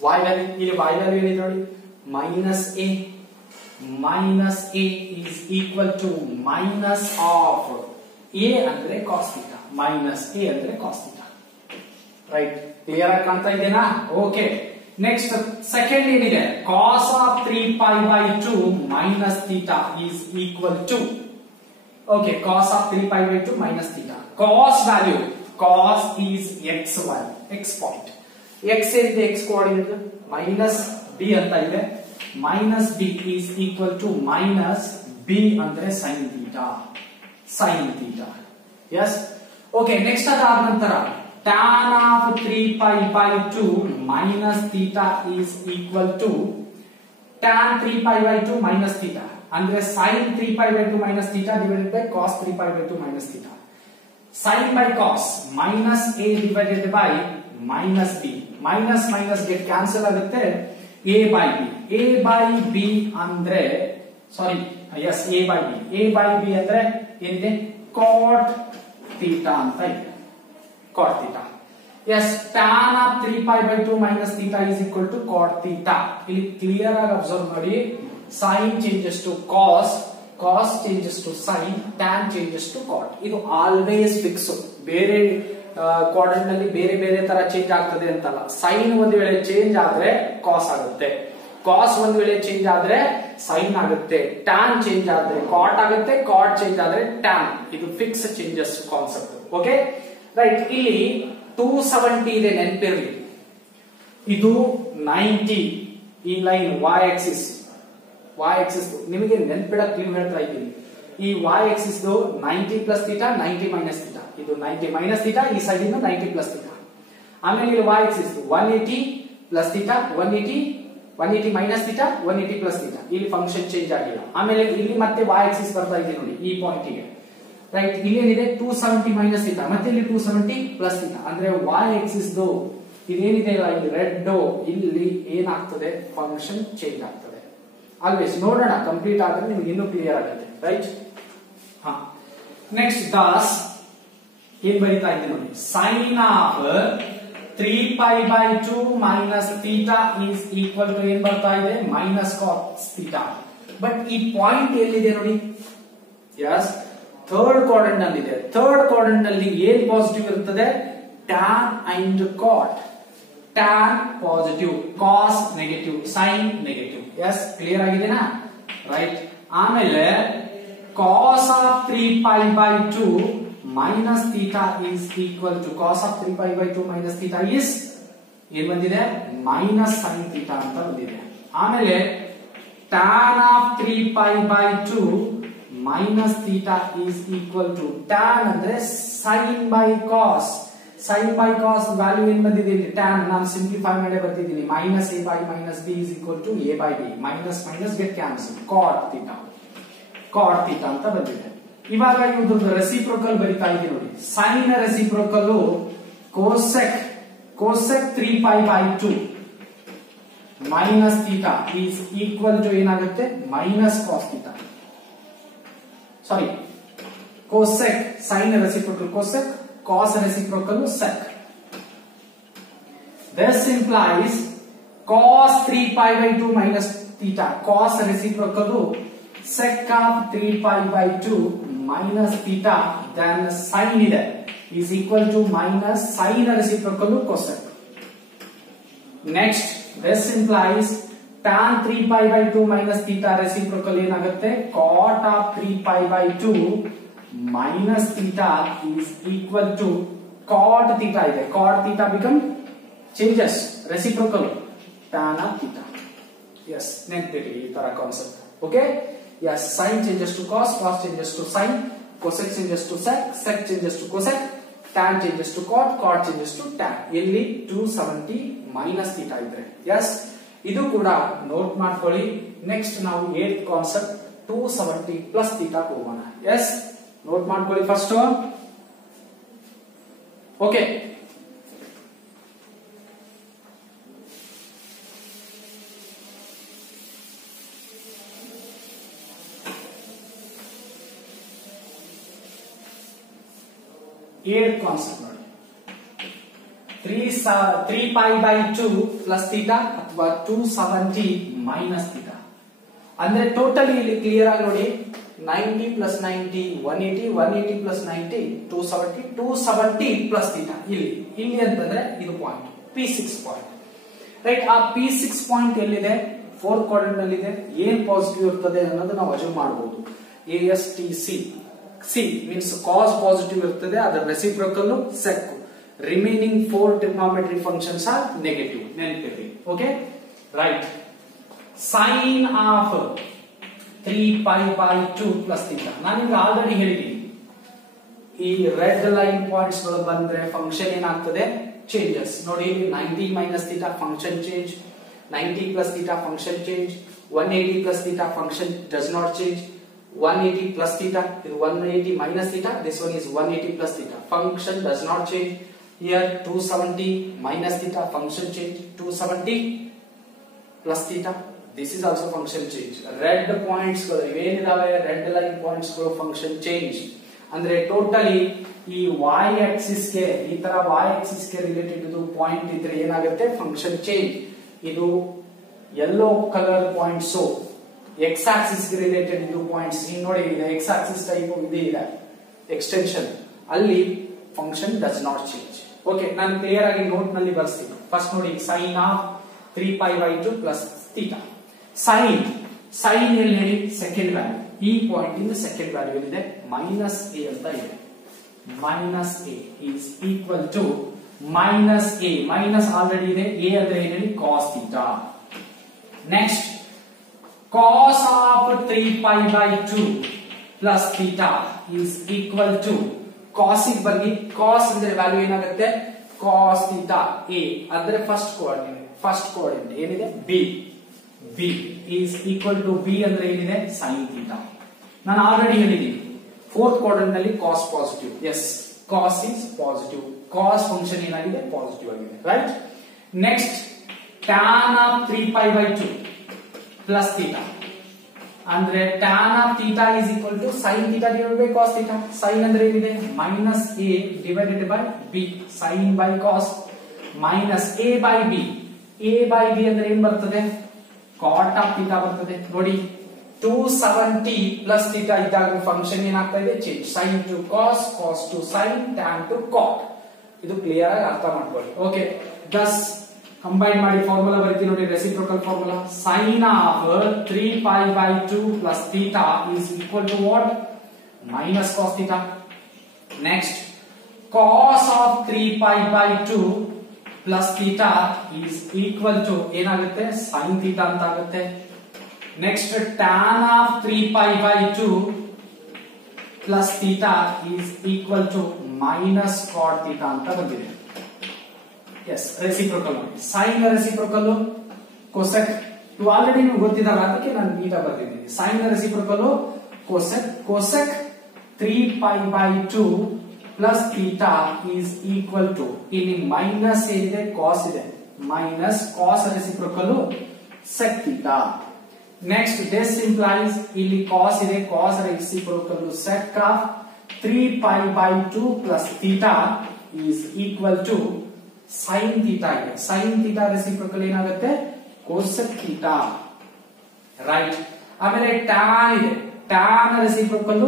y ವ್ಯಾಲ್ಯೂ. ಇಲ್ಲಿ y ವ್ಯಾಲ್ಯೂ ಹೇಳಿ ನೋಡಿ, minus a is equal to minus of a ಅಂದ್ರೆ ಕಾಸ್ ಥೀಟಾ, ಮೈನಸ್ a ಅಂದ್ರೆ ಕಾಸ್ ಥೀಟಾ. ರೈಟ್, ಕ್ಲಿಯರ್ ಆಗಿ ಕಾಣ್ತಾ ಇದೆನಾ? ಓಕೆ, ನೆಕ್ಸ್ಟ್ ಸೆಕೆಂಡ್ ಏನಿದೆ, cos of 3π/2 minus theta is equal to, okay, cos of 3π/2 minus theta. Cos value, cos is x value, x point. x ಏನಿದೆ, x coordinate minus b ಅಂತ ಇದೆ, minus b is equal to minus b ಅಂದ್ರೆ sine theta, sine theta. Yes, okay, next ಅದಾದ ನಂತರ tan of 3π/2 minus theta is equal to tan 3π/2 minus theta ಅಂದ್ರೆ sin 3π/2 minus theta divided by cos 3π/2 minus theta. Sin by cos minus a divided by minus b, minus minus get cancel ಆಗುತ್ತೆ, a by b ಅಂದ್ರೆ ಸಾರಿ, yes, a by b ಅಂದ್ರೆ ಏನಿದೆ, cot theta ಅಂತ ಇದೆ, cot theta. Yes, tan of 3π/2 minus theta is equal to cot theta. ಇಲ್ಲಿ clear ಆಗಿ observe ಮಾಡಿ, sin changes to cos, cos changes to sin, tan changes to cot. ಇದು always fix, ಬೇರೆ quadrant ನಲ್ಲಿ ಬೇರೆ ಬೇರೆ ತರ ಚೇಂಜ್ ಆಗ್ತದೆ ಅಂತಲ್ಲ. ಸೈನ್ ಒಂದು ವೇಳೆ ಚೇಂಜ್ ಆದ್ರೆ ಕಾಸ್ ಆಗುತ್ತೆ, ಕಾಸ್ ಒಂದು ವೇಳೆ ಚೇಂಜ್ ಆದ್ರೆ ಸೈನ್ ಆಗುತ್ತೆ, ಟ್ಯಾನ್ ಚೇಂಜ್ ಆದ್ರೆ ಕಾಟ್ ಆಗುತ್ತೆ, ಕಾಟ್ ಚೇಂಜ್ ಆದ್ರೆ ಟ್ಯಾನ್. ಇದು fix changes concept. Okay, right, ಇಲ್ಲಿ 270 ಇದೆ, ನೆನಪಿರಲಿ. ಇದು 90, ಈ ಲೈನ್ y ಆಕ್ಸಿಸ್ ನಿಮಗೆ ನೆನ್ಪಿಡಕ್ ನೀವು ಹೇಳ್ತಾ ಇದ್ದೀನಿ. ಈ y Axis 90 plus theta, 90 minus theta. ಇದು 90 ಮೈನಸ್ ಥೀಟಾ, ಈ ಸೈಡ್ ಇಂದ 90 ಪ್ಲಸ್ ಥೀಟಾ. ಆಮೇಲೆ ಇಲ್ಲಿ y Axis 180 plus theta, 180 minus theta, 180 plus theta. ಇಲ್ಲಿ ಫಂಕ್ಷನ್ ಚೇಂಜ್ ಆಗಿಲ್ಲ. ಆಮೇಲೆ ಇಲ್ಲಿ ಮತ್ತೆ y ಆಕ್ಸಿಸ್ ಬರ್ತಾ ಇದೆ ನೋಡಿ, ಈ ಪಾಯಿಂಟ್ ಗೆ. ರೈಟ್, ಇಲ್ಲಿ ಏನಿದೆ 270 ಮೈನಸ್ ಥೀಟಾ, ಮತ್ತೆ ಇಲ್ಲಿ 270 ಪ್ಲಸ್ ಥೀಟಾ. ಅಂದ್ರೆ y ಆಕ್ಸಿಸ್ ಇದೇನಿದೆ ಇಲ್ಲಿ ರೆಡ್, ಇಲ್ಲಿ ಏನಾಗ್ತದೆ, ಫಂಕ್ಷನ್ ಚೇಂಜ್ ಆಗ್ತದೆ. ಆಲ್ವೇಸ್ ನೋಡೋಣ, ಕಂಪ್ಲೀಟ್ ಆದ್ರೆ ನಿಮ್ಗೆ ಇನ್ನೂ ಕ್ಲಿಯರ್ ಆಗುತ್ತೆ. ರೈಟ್, ಹಾ. ನೆಕ್ಸ್ಟ್ ದಾಸ್ ಏನ್ ಬರೀತಾ ಇದ್ದೀನಿ ನೋಡಿ, sine of 3π/2 minus theta is equal to ಏನ್ ಬರ್ತಾ ಇದೆ, ಮೈನಸ್ ಕಾಸ್ ಥೀಟಾ. ಬಟ್ ಈ ಪಾಯಿಂಟ್ ಎಲ್ಲಿದೆ ನೋಡಿ, ಯಸ್ ಥರ್ಡ್ ಕ್ವಾಡ್ರೆಂಟ್ ನಲ್ಲಿ ಇದೆ. ಥರ್ಡ್ ಕ್ವಾಡ್ರೆಂಟ್ ನಲ್ಲಿ ಏನ್ ಪಾಸಿಟಿವ್ ಇರುತ್ತದೆ, tan and cot. Tan positive, cos negative, sine negative. Yes clear ಆಗಿದೆನಾ, ರೈಟ್. ಆಮೇಲೆ cos of 3π/2 minus theta is equal to cos of 3π/2 minus theta is ಏನ್ ಬಂದಿದೆ, ಮೈನಸ್ ಸೈನ್ ಥೀಟಾ ಅಂತ ಬಂದಿದೆ. ಆಮೇಲೆ tan of 3π/2 minus theta is equal to tan ಅಂದ್ರೆ sine by cos. Sine by cos value ಏನ್ ಬಂದಿದೆ ಇಲ್ಲಿ, ಟ್ಯಾನ್ ನಾನು ಸಿಂಪ್ಲಿಫೈ ಮಾಡಿ ಬರ್ತಿದ್ದೀನಿ, minus a by minus b is equal to a by b. Minus minus get cancel, cot theta, cot theta ಅಂತ ಬಂದಿದೆ. ಇವಾಗ ಇವ್ರದ್ದು ರೆಸಿಪ್ರೋಕಲ್ ಬರಿತಾ ಇದ್ದೀವಿ ನೋಡಿ. Sine reciprocal cosec 3π/2 minus theta is equal to ಏನಾಗುತ್ತೆ, minus cos theta. Sorry, cosec, sine reciprocal cosec, cos reciprocal sec. This implies cos 3π/2 minus theta. Cos reciprocal sec of 3π/2 minus theta, then sin ide is equal to minus sin reciprocal cosec. Next, this implies tan 3π/2 minus theta reciprocal ಏನಾಗುತ್ತೆ, cot of 3π/2 minus theta is equal to cot theta ಇದೆ. Cot theta become changes reciprocal tan of theta. Yes, ನೆನಪಿಡಿ ಈ ತರ concept. Okay, yes, sin changes to cos, cos changes to sin, cosec changes to sec, sec changes to cosec, tan changes to cot, cot changes to tan. ಇಲ್ಲಿ 270 minus theta ಇದ್ರೆ. yes, ಇದು ಕೂಡ note ಮಾಡ್ಕೊಳ್ಳಿ. Next ನಾವು 8th concept 270 plus theta ಹೋಗೋಣ. yes, note ಮಾಡ್ಕೊಳ್ಳಿ first. Okay, ಏಳ್ concept ನೋಡಿ. 3π/2 ಪ್ಲಸ್ ಥೀಟಾ ಅಥವಾ 270 ಮೈನಸ್ ಥೀಟಾ ಅಂದ್ರೆ ಟೋಟಲಿ ಇಲ್ಲಿ ಕ್ಲಿಯರ್ ಆಗಿ ನೋಡಿ, 90 plus 90 180, 180 plus 90 270, 270 plus theta. ಇಲ್ಲಿ ಅಂತಂದ್ರೆ ಇದು ಪಾಯಿಂಟ್ P6 ಪಾಯಿಂಟ್, ರೈಟ್. ಆ P6 ಪಾಯಿಂಟ್ ಎಲ್ಲಿದೆ, ಫೋರ್ತ್ ಕ್ವಾಡ್ರೆಂಟ್ ನಲ್ಲಿ ಇದೆ. ಏನ್ ಪಾಸಿಟಿವ್ ಇರ್ತದೆ ಅನ್ನೋದು ನಾವು ಅಜ್ಯೂಮ್ ಮಾಡಬಹುದು. ASTC, C means cos positive ಇರ್ತದೆ, ಅದರ reciprocal sec. Remaining 4 trigonometry functions are negative, ನೆನಪಿರ್ಲಿ. Okay, right. Sine of 3π/2 plus theta ನಾನೀಗ ಆಲ್ರೆಡಿ ಹೇಳಿದ್ದೀನಿ. ಈ ರೆಡ್ ಲೈನ್ ಪಾಯಿಂಟ್ಸ್ ಗಳು ಬಂದ್ರೆ ಫಂಕ್ಷನ್ ಏನಾಗ್ತದೆ, ಚೇಂಜಸ್. ನೋಡಿ, 90 minus theta function change, 90 plus theta function change, 180 plus theta function does not change, 180 plus theta, ಇದು 180 minus theta, this one is 180 plus theta, function does not change. Here 270 minus theta function change, 270 plus theta, this is also function change. Red points ಗಳು ಇವೇನಿದಾವೆ, red line points ಗಳು function change. ಅಂದ್ರೆ totally ಈ y Axis ಗೆ, ಈ ತರ y Axis ಗೆ related ಇದು point ಇದ್ರೆ ಏನಾಗುತ್ತೆ, ಫಂಕ್ಷನ್ ಚೇಂಜ್. ಇದು yellow colour points x axis ಗೆ ರಿಲೇಟೆಡ್ ಇದು ಪಾಯಿಂಟ್ಸ್. ಈಗ ನೋಡಿ, x ಆಕ್ಸಿಸ್ ಟೈಪ್ ಇದೆ ಎಕ್ಸ್ಟೆನ್ಷನ್, ಅಲ್ಲಿ function does not change. Okay, ನಾನು ಕ್ಲಿಯರ್ ಆಗಿ ನೋಟ್ ನಲ್ಲಿ ಬರ್ಸ್ತೀನಿ. ಫಸ್ಟ್ ನೋಡಿ, sine of 3π/2 plus theta. Sine ಎಲ್ಲಿ ಹೇಳಿ, ಸೆಕೆಂಡ್ ವ್ಯಾಲ್ಯೂ. ಈ ಪಾಯಿಂಟ್ ಇಂದ ಸೆಕೆಂಡ್ ವ್ಯಾಲ್ಯೂ ಏನಿದೆ, ಮೈನಸ್ a ಅಂತ ಇದೆ. Minus a is equal to minus a, minus already ಇದೆ, a ಅಂದ್ರೆ ಏನು ಹೇಳಿ, cos theta. Next, cos of 3π/2 plus theta is equal to, ಕಾಸಿಗೆ ಬನ್ನಿ. ಕಾಸ್ ಅಂದ್ರೆ ವ್ಯಾಲ್ಯೂ ಏನಾಗುತ್ತೆ, ಕಾಸ್ ಥೀಟಾ a ಅಂದ್ರೆ ಫಸ್ಟ್ ಕೋಆರ್ಡಿನೇಟ್ ಏನಿದೆ, b is equal to b ಅಂದ್ರೆ ಏನಿದೆ, sin theta. ನಾನು ಆಲ್ರೆಡಿ ಹೇಳಿದ್ದೀನಿ, ಫೋರ್ತ್ ಕ್ವಾಡ್ರೆಂಟ್ ನಲ್ಲಿ cos positive. Yes, cos is positive, cos function ಏನಾಗಿದೆ, ಪಾಸಿಟಿವ್ ಆಗಿದೆ, right. Next, tan of 3π/2 plus theta ಅಂದ್ರೆ tan of theta is equal to sin theta divided by cos theta. sin ಅಂದ್ರೆ ಏನಿದೆ minus a divided by b, sin by cos minus a by b. a by b ಅಂದ್ರೆ ಏನ್ ಬರ್ತದೆ cot of theta ಬರ್ತದೆ. ನೋಡಿ 270 plus theta ಇದ್ದಾಗ function ಏನಾಗ್ತಾ ಇದೆ change, sin to cos, cos to sin, tan to cot. ಇದು clear ಆಗಿ ಅರ್ಥ ಮಾಡ್ಕೊಳ್ಳಿ. ಓಕೆ, ದಸ್ ಕಂಬೈನ್ ಮಾಡಿ ಫಾರ್ಮುಲಾ ಬರೀತೀವಿ ನೋಡಿ, reciprocal formula. sin of 3π/2 plus theta is equal to what minus cos theta. Next cos of 3π/2 plus theta is equal to ಏನಾಗುತ್ತೆ sin theta ಅಂತ ಆಗುತ್ತೆ. Next tan of 3π/2 plus theta is equal to minus cot theta ಅಂತ ಬಂದಿದೆ. Yes, reciprocal ನೋಡಿ. Sine reciprocal, cosec ಇವು already ನಿಮ್ಗೆ ಗೊತ್ತಿದ್ದಾರ, ಅದಕ್ಕೆ ನಾನು ನೀಟಾಗಿ ಬರ್ತಿದ್ದೀನಿ. Sine reciprocal cosec, cosec 3π/2 plus theta is equal to, ಇಲ್ಲಿ ಮೈನಸ್ ಏನಿದೆ ಕಾಸ್ ಇದೆ, minus cos reciprocal sec theta. Next this implies ಇಲ್ಲಿ ಕಾಸ್ ಇದೆ, cos reciprocal sec of 3π/2 plus theta is equal to sin theta ಇದೆ. sin theta reciprocal ಏನಾಗುತ್ತೆ cosec theta, right. ಆಮೇಲೆ tan ಇದೆ, tan reciprocal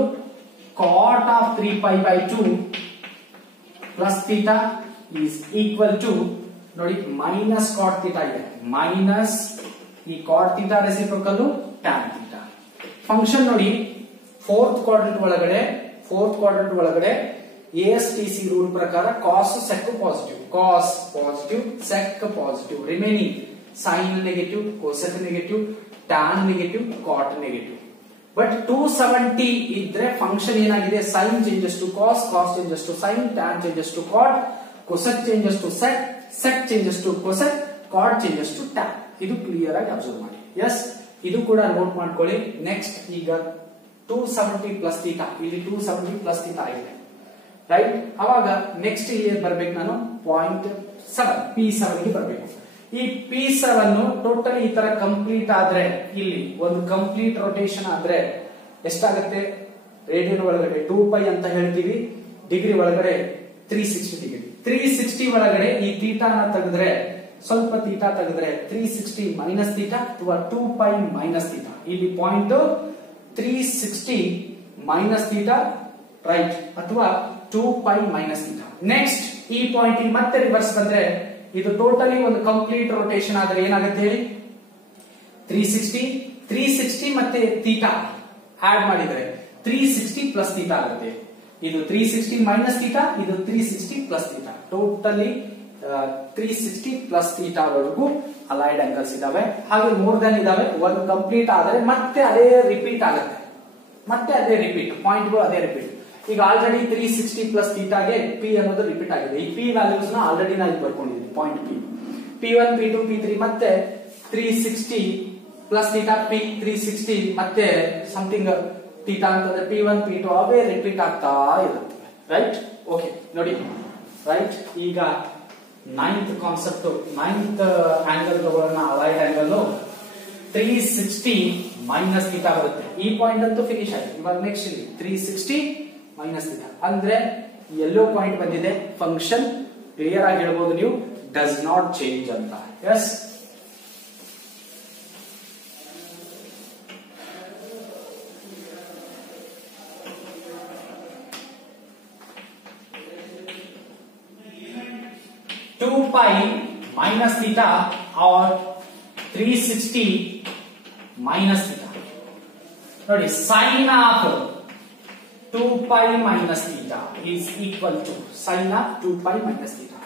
cot of 3π/2 plus theta is equal to, ನೋಡಿ minus cot theta ಇದೆ, minus ಈ cot theta reciprocal tan theta. Function ನೋಡಿ fourth quadrant ಒಳಗಡೆ ASTC rule ಪ್ರಕಾರ cos sec positive, cos positive, sec positive, remaining sin negative, cosec negative, tan negative, cot negative. But 270 ಇದ್ರೆ function ಏನಾಗಿದೆ sin changes to cos, cos changes to sin, tan changes to cot, cosec changes to sec, sec changes to cosec, cot changes to tan. ಇದು clear ಆಗಿ observe ಮಾಡಿ. S, ಇದು ಕೂಡ note ಮಾಡ್ಕೊಳ್ಳಿ. Next ಈಗ 270 plus theta, ಇಲ್ಲಿ 270 plus theta ಆಗಿದೆ, right. ಅವಾಗ ನೆಕ್ಸ್ಟ್ ಇಲ್ಲಿ ಬರ್ಬೇಕು ನಾನು .7 P7 ಗೆ ಬರ್ಬೇಕು. ಈ P7 ಟೋಟಲಿ ಈ ತರ ಕಂಪ್ಲೀಟ್ ಆದ್ರೆ, ಇಲ್ಲಿ ಒಂದು ಕಂಪ್ಲೀಟ್ ರೊಟೇಷನ್ ಆದ್ರೆ ಎಷ್ಟಾಗುತ್ತೆ, ರೇಡಿಯನ್ ಒಳಗಡೆ 2π ಅಂತ ಹೇಳ್ತೀವಿ, ಡಿಗ್ರಿ ಒಳಗಡೆ 360 ಡಿಗ್ರಿ. 360 ಒಳಗಡೆ ಈ ಥೀಟಾನ ತೆಗೆದ್ರೆ, ಸ್ವಲ್ಪ ಥೀಟಾ ತೆಗೆದ್ರೆ 360 ಮೈನಸ್ ಥೀಟಾ ಅಥವಾ 2π ಮೈನಸ್ ಥೀಟಾ. ಇಲ್ಲಿ ಪಾಯಿಂಟ್ 360 ಮೈನಸ್ ಥೀಟಾ, ರೈಟ್, ಅಥವಾ 2π ಮೈನಸ್ ಥೀಟಾ. ನೆಕ್ಸ್ಟ್ ಈ ಪಾಯಿಂಟ್ ಮತ್ತೆ ರಿವರ್ಸ್ ಬಂದ್ರೆ, ಇದು ಟೋಟಲಿ ಒಂದು ಕಂಪ್ಲೀಟ್ ರೊಟೇಷನ್ ಆದ್ರೆ ಏನಾಗುತ್ತೆ ಹೇಳಿ, 360 ಮತ್ತೆ ಥೀಟಾ ಆಡ್ ಮಾಡಿದ್ರೆ 360 ಪ್ಲಸ್ ಥೀಟಾ ಆಗುತ್ತೆ. ಇದು 360 ಮೈನಸ್ ಥೀಟಾ, ಇದು 360 plus theta. Totally 360 plus theta ವರೆಗೂ ಅಲೈಡ್ ಆಂಗಲ್ಸ್ ಇದಾವೆ. ಹಾಗೆ ಮೋರ್ ದನ್ ಇದಾವೆ. ಒಂದು ಕಂಪ್ಲೀಟ್ ಆದ್ರೆ ಮತ್ತೆ ಅದೇ ರಿಪೀಟ್ ಆಗುತ್ತೆ, ಮತ್ತೆ ಅದೇ ರಿಪೀಟ್, ಪಾಯಿಂಟ್ಗಳು ಅದೇ ರಿಪೀಟ್. ಈಗ ಆಲ್ರೆಡಿ 360 ಪ್ಲಸ್ ಥೀಟಾಗೆ ಪಿ ಅನ್ನೋದು ರಿಪೀಟ್ ಆಗಿದೆ. ಈ ಪಿ ವ್ಯಾಲ್ಯೂಸ್ ನ ಆಲ್ರೆಡಿ ನಾವು ಬರ್ಕೊಂಡಿದ್ದೀವಿ. ಪಾಯಿಂಟ್ P1, P2, P3 ಮತ್ತೆ 360 ಪ್ಲಸ್ ಥೀಟಾ, P360 ಮತ್ತೆ ಸಮಥಿಂಗ್ ಥೀಟಾ ಅಂತಂದ್ರೆ P1, P2 ಅವೇ ರಿಪೀಟ್ ಆಗ್ತಾ ಇರುತ್ತೆ, ರೈಟ್. ಓಕೆ ನೋಡಿ, ರೈಟ್. ಈಗ 9th ಕಾನ್ಸೆಪ್ಟ್, 9th ಆಂಗಲ್ ತಗೊಳ್ಳೋಣ. ಅಲೈಡ್ ಆಂಗಲ್ 360 ಮೈನಸ್ ಥೀಟಾ ಬರುತ್ತೆ. ಈ ಪಾಯಿಂಟ್ ಅಂತೂ ಫಿನಿಶ್ ಆಗಿದೆ. ಇವಾಗ ನೆಕ್ಸ್ಟ್ ಇಲ್ಲಿ 360 ಮೈನಸ್ ಥೀಟಾ ಅಂದ್ರೆ ಎಲ್ಲೋ ಪಾಯಿಂಟ್ ಬಂದಿದೆ. ಫಂಕ್ಷನ್ ಕ್ಲಿಯರ್ ಆಗಿ ಹೇಳ್ಬೋದು ನೀವು, ಡಸ್ ನಾಟ್ ಚೇಂಜ್ ಅಂತ. Yes, .2π minus theta or 360 minus theta. ನೋಡಿ, sin of 2π minus theta is equal to sin of 2π minus theta.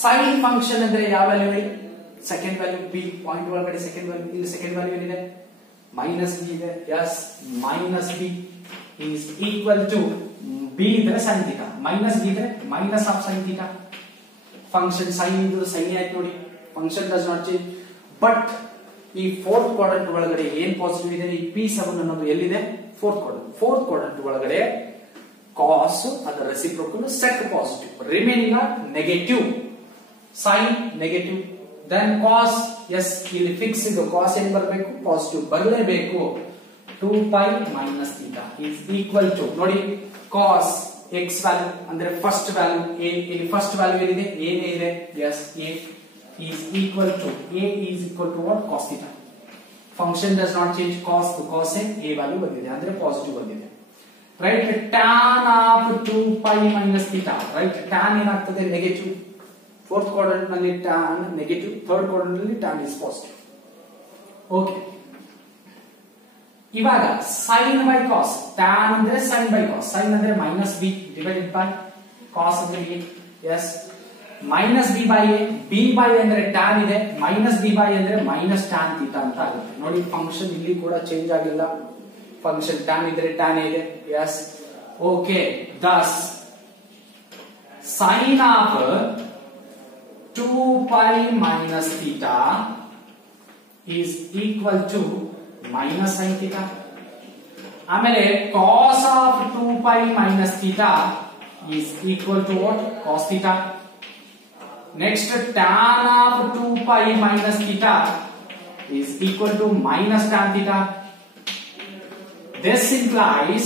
sin function ಅಂದ್ರೆ ಯಾವ value? Second value b. Point ಒಳಗಡೆ ಸೆಕೆಂಡ್ ವ್ಯಾಲ್ಯೂ, ಇಲ್ಲಿ second value ಏನಿದೆ? Minus b ಇದೆ. Yes, minus b is equal to b ಇದ್ರೆ sin theta, minus b ಇದ್ರೆ minus of sin theta. Function sine ಇದು sine ಆಯ್ತು ನೋಡಿ. Function does not change. But ಈ ಫೋರ್ತ್ ಕ್ವಾಡ್ರೆಂಟ್ ಒಳಗಡೆ ಏನ್ ಪಾಸಿಟಿವ್ ಇದೆ? ಈ P7 ಅನ್ನೋದು ಎಲ್ಲಿದೆ? ಫೋರ್ತ್ ಕ್ವಾಡ್ರೆಂಟ್ ಒಳಗಡೆ ಕಾಸ್ ಅದರ reciprocal sec positive, remaining negative, sine negative, then cos. Yes, ಇಲ್ಲಿ ಫಿಕ್ಸ್ ಇದು ಕಾಸ್ ಏನ್ ಬರಬೇಕು? ಪಾಸಿಟಿವ್ ಬರಲೇಬೇಕು. 2π minus theta is equal to ನೋಡಿ ಕಾಸ್ ಎಕ್ಸ್ ವ್ಯಾಲ್ಯೂ ಅಂದ್ರೆ ಫಸ್ಟ್ ವ್ಯಾಲ್ಯೂ ಇಲ್ಲಿ ಫಸ್ಟ್ ವ್ಯಾಲ್ಯೂ ಏನಿದೆ ಏನೇ ಇದೆ yes A is equal to A is equal to what cos theta function does not change cos to cos a value ಬಂದಿದೆ ಅಂದ್ರೆ positive ಬಂದಿದೆ right tan of 2π minus theta right tan ಏನಾಗ್ತದೆ negative fourth quadrant ನಲ್ಲಿ tan negative third quadrant ನಲ್ಲಿ tan is positive okay ಇವಾಗ sin by cos tan ಅಂದ್ರೆ sin by cos sin ಅಂದ್ರೆ minus b divided by cos ಅಂದ್ರೆ a yes minus b by a b by ಅಂದ್ರೆ tan ಇದೆ minus b by ಅಂದ್ರೆ minus tan theta ಅಂತ ಆಗುತ್ತೆ ನೋಡಿ ಫಂಕ್ಷನ್ ಇಲ್ಲಿ ಕೂಡ ಚೇಂಜ್ ಆಗಿಲ್ಲ ಫಂಕ್ಷನ್ tan ಇದ್ರೆ tan ಇದೆ yes okay thus sin of 2π minus theta is equal to minus sin theta. ಆಮೇಲೆ cos of 2π minus theta is equal to what? Cos theta. Next tan of 2π minus theta is equal to minus tan theta. This implies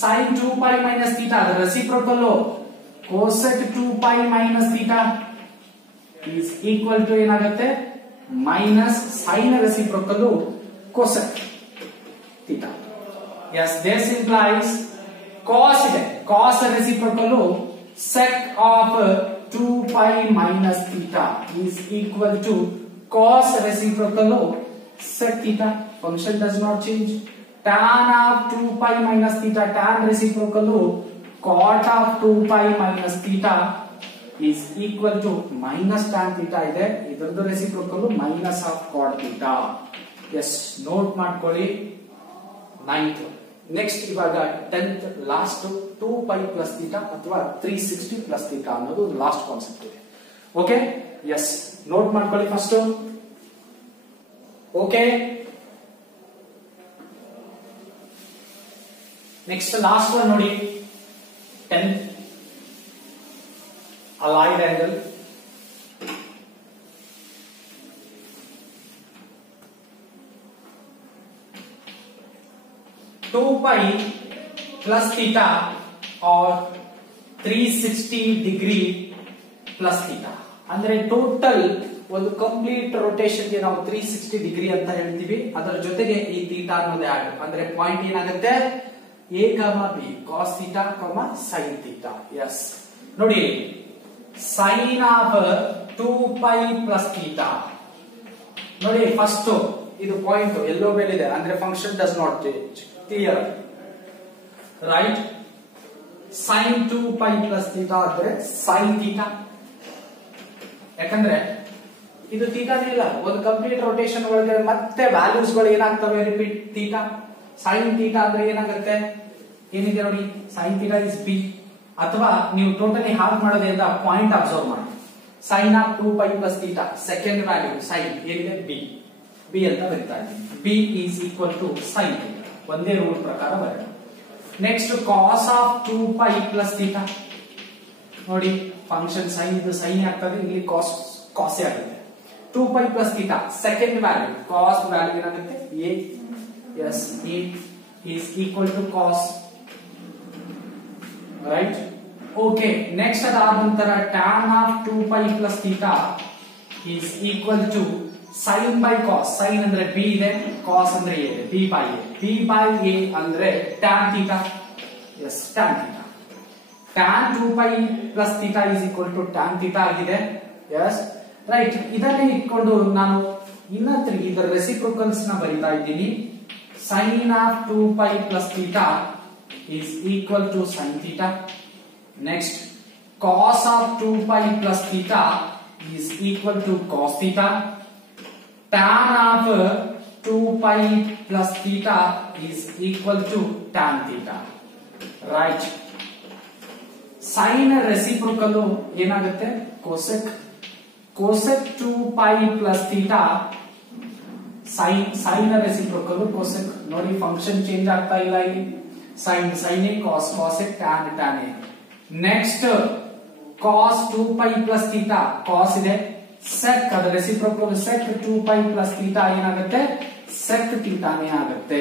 sin 2π minus theta, the reciprocal of cosec 2π minus theta is equal to ಏನಾಗುತ್ತೆ minus sin reciprocal cosec theta. Yes, this implies cos ಇದೆ cos reciprocal sec of 2π minus theta is equal to cos reciprocal sec theta. Function does not change. Tan of 2π minus theta tan reciprocal cot of 2π minus theta is equal to minus tan theta ಇದೆ ಇದರದ್ದು reciprocal minus of cot theta. Yes note ಮಾಡ್ಕೊಳ್ಳಿ 9th. Next ಇವಾಗ 10th last 2π plus theta ಅಥವಾ 360 plus theta ಅನ್ನೋದು last concept ಇದೆ. Okay yes note ಮಾಡ್ಕೊಳ್ಳಿ first. Okay next last one ನೋಡಿ 10th allied angle. Two pi plus theta or 360 degree plus theta ಅಂದ್ರೆ total ಒಂದು complete rotation ಗೆ ನಾವು 360 ಡಿಗ್ರಿ ಅಂತ ಹೇಳ್ತೀವಿ. ಅದರ ಜೊತೆಗೆ ಈ ಥೀಟಾ ಅನ್ನೋದೇ ಆಡ್ ಅಂದ್ರೆ ಪಾಯಿಂಟ್ ಏನಾಗುತ್ತೆ a, b cos theta, sin theta. Yes ನೋಡಿ sin ಆಫ್ 2π plus theta ನೋಡಿ ಫಸ್ಟ್ ಇದು ಪಾಯಿಂಟ್ ಎಲ್ಲೋ ಮೇಲಿದೆ ಅಂದ್ರೆ function does not change clear right. sin 2π plus theta ಅಂದ್ರೆ sin theta ಯಾಕಂದ್ರೆ ಇದು ಥೀಟಾ ಇಲ್ಲ ಒಂದು ಕಂಪ್ಲೀಟ್ ರೊಟೇಷನ್ ಒಳಗೆ ಮತ್ತೆ ವ್ಯಾಲ್ಯೂಸ್ ಗಳು ಏನಾಗ್ತವೆ ರಿಪೀಟ್ ಥೀಟಾ sin theta ಅಂದ್ರೆ ಏನಾಗುತ್ತೆ ಏನಿದೆ ನೋಡಿ sin theta is b ಅಥವಾ ನೀವು ಟೋಟಲಿ ಹಾಫ್ ಮಾಡೋದ್ರಿಂದ ಪಾಯಿಂಟ್ ಅಬ್ಸರ್ವ್ ಮಾಡಿ sin of 2π plus theta second value sin ಏನಿದೆ b ಅಂತ ಬರೀತಾ ಇದ್ದೀನಿ b is equal to sin theta ಒಂದೇ ರೂಲ್ ಪ್ರಕಾರ ಬರೋಣ. Next cos of 2π plus theta ನೋಡಿ ಫಂಕ್ಷನ್ sin ಇದು sin ಆಗ್ತದೆ ಇಲ್ಲಿ cos ಆಗುತ್ತೆ 2π plus theta second value cos value ಏನಾಗುತ್ತೆ a yes a is equal to cos right. Okay, next ಅದಾದ ನಂತರ tan of 2π plus theta is equal to sin by cos sin ಅಂದ್ರೆ b ಇದೆ cos ಅಂದ್ರೆ a ಇದೆ b by a ಅಂದ್ರೆ tan theta. yes tan theta tan 2π plus theta is equal to tan theta ಆಗಿದೆ. yes right. ಇದನ್ನೇ ಇಟ್ಕೊಂಡು ನಾನು ಇನ್ನೊಂದು ಇದರ ರೆಸಿಪ್ರೋಕಲ್ಸ್ ನ ಬರಿತಾ ಇದ್ದೀನಿ. sin of 2π plus theta is equal to sin theta. Next cos of 2π plus theta is equal to cos theta. Tan of 2π plus theta is equal to tan theta. Right. Sin reciprocal ಏನಾಗುತ್ತೆ cosec 2π plus theta sin reciprocal cosec ನೋಡಿ function change ಆಗ್ತಾ ಇಲ್ಲ ಇಲ್ಲಿ sin a cos a tan a. Next cos 2π plus theta cos ಇದೆ sec ಅದರ reciprocal sec 2π plus theta ಏನಾಗುತ್ತೆ sec theta ನೇ ಆಗುತ್ತೆ.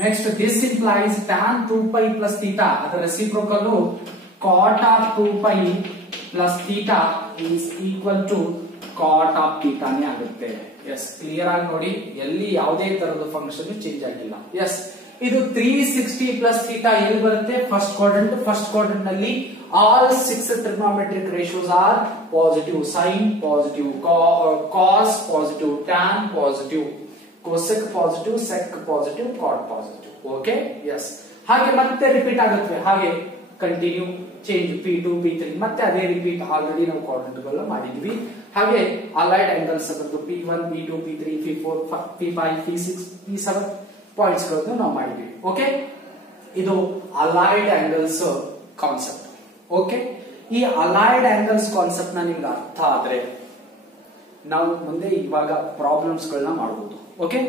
Next this implies tan 2π plus theta ಅದರ reciprocal cot of 2π plus theta is equal to cot of theta ನೇ ಆಗುತ್ತೆ. S, clear ಆಗಿ ನೋಡಿ, ಎಲ್ಲಿ ಯಾವುದೇ ತರದ ಫಂಕ್ಷನ್ ಚೇಂಜ್ ಆಗಿಲ್ಲ. ಎಸ್, ಇದು 360 ಪ್ಲಸ್ ಥೀಟಾ ಎಲ್ಲಿ ಬರುತ್ತೆ? First quadrant. ಫಸ್ಟ್ ಕ್ವಾಡ್ರೆಂಟ್ ನಲ್ಲಿ all 6 trigonometric ratios are positive. Sine positive, cos positive, tan positive, cosec positive, sec positive, cot positive. Okay, yes. ಹಾಗೆ ಮತ್ತೆ ರಿಪೀಟ್ ಆಗುತ್ತೆ. ಹಾಗೆ ಕಂಟಿನ್ಯೂ ಚೇಂಜ್ P2 P3 ಮತ್ತೆ ಅದೇ ರಿಪೀಟ್. ಆಲ್ರೆಡಿ ನಾವು ಕ್ವಾಡ್ರೆಂಟ್ ಗಳನ್ನ ಮಾಡಿದ್ವಿ. ಹಾಗೆ ಅಲೈಡ್ ಆಂಗಲ್ಸ್ ಬಂದು P1 P2 P3 P4 P5 P6 P7 points ಗಳನ್ನು ನಾವು ಮಾಡಿದ್ವಿ. ಓಕೆ, ಇದು ಅಲೈಡ್ ಆಂಗಲ್ಸ್ ಕಾನ್ಸೆಪ್ಟ್. ಓಕೆ, ಈ ಅಲೈಡ್ ಆಂಗಲ್ಸ್ ಕಾನ್ಸೆಪ್ಟ್ ನ ನಿಮ್ಗೆ ಅರ್ಥ ಆದ್ರೆ ನಾವು ಮುಂದೆ ಇವಾಗ ಪ್ರಾಬ್ಲಮ್ಸ್ ಗಳನ್ನ ಮಾಡಬಹುದು. ಓಕೆ,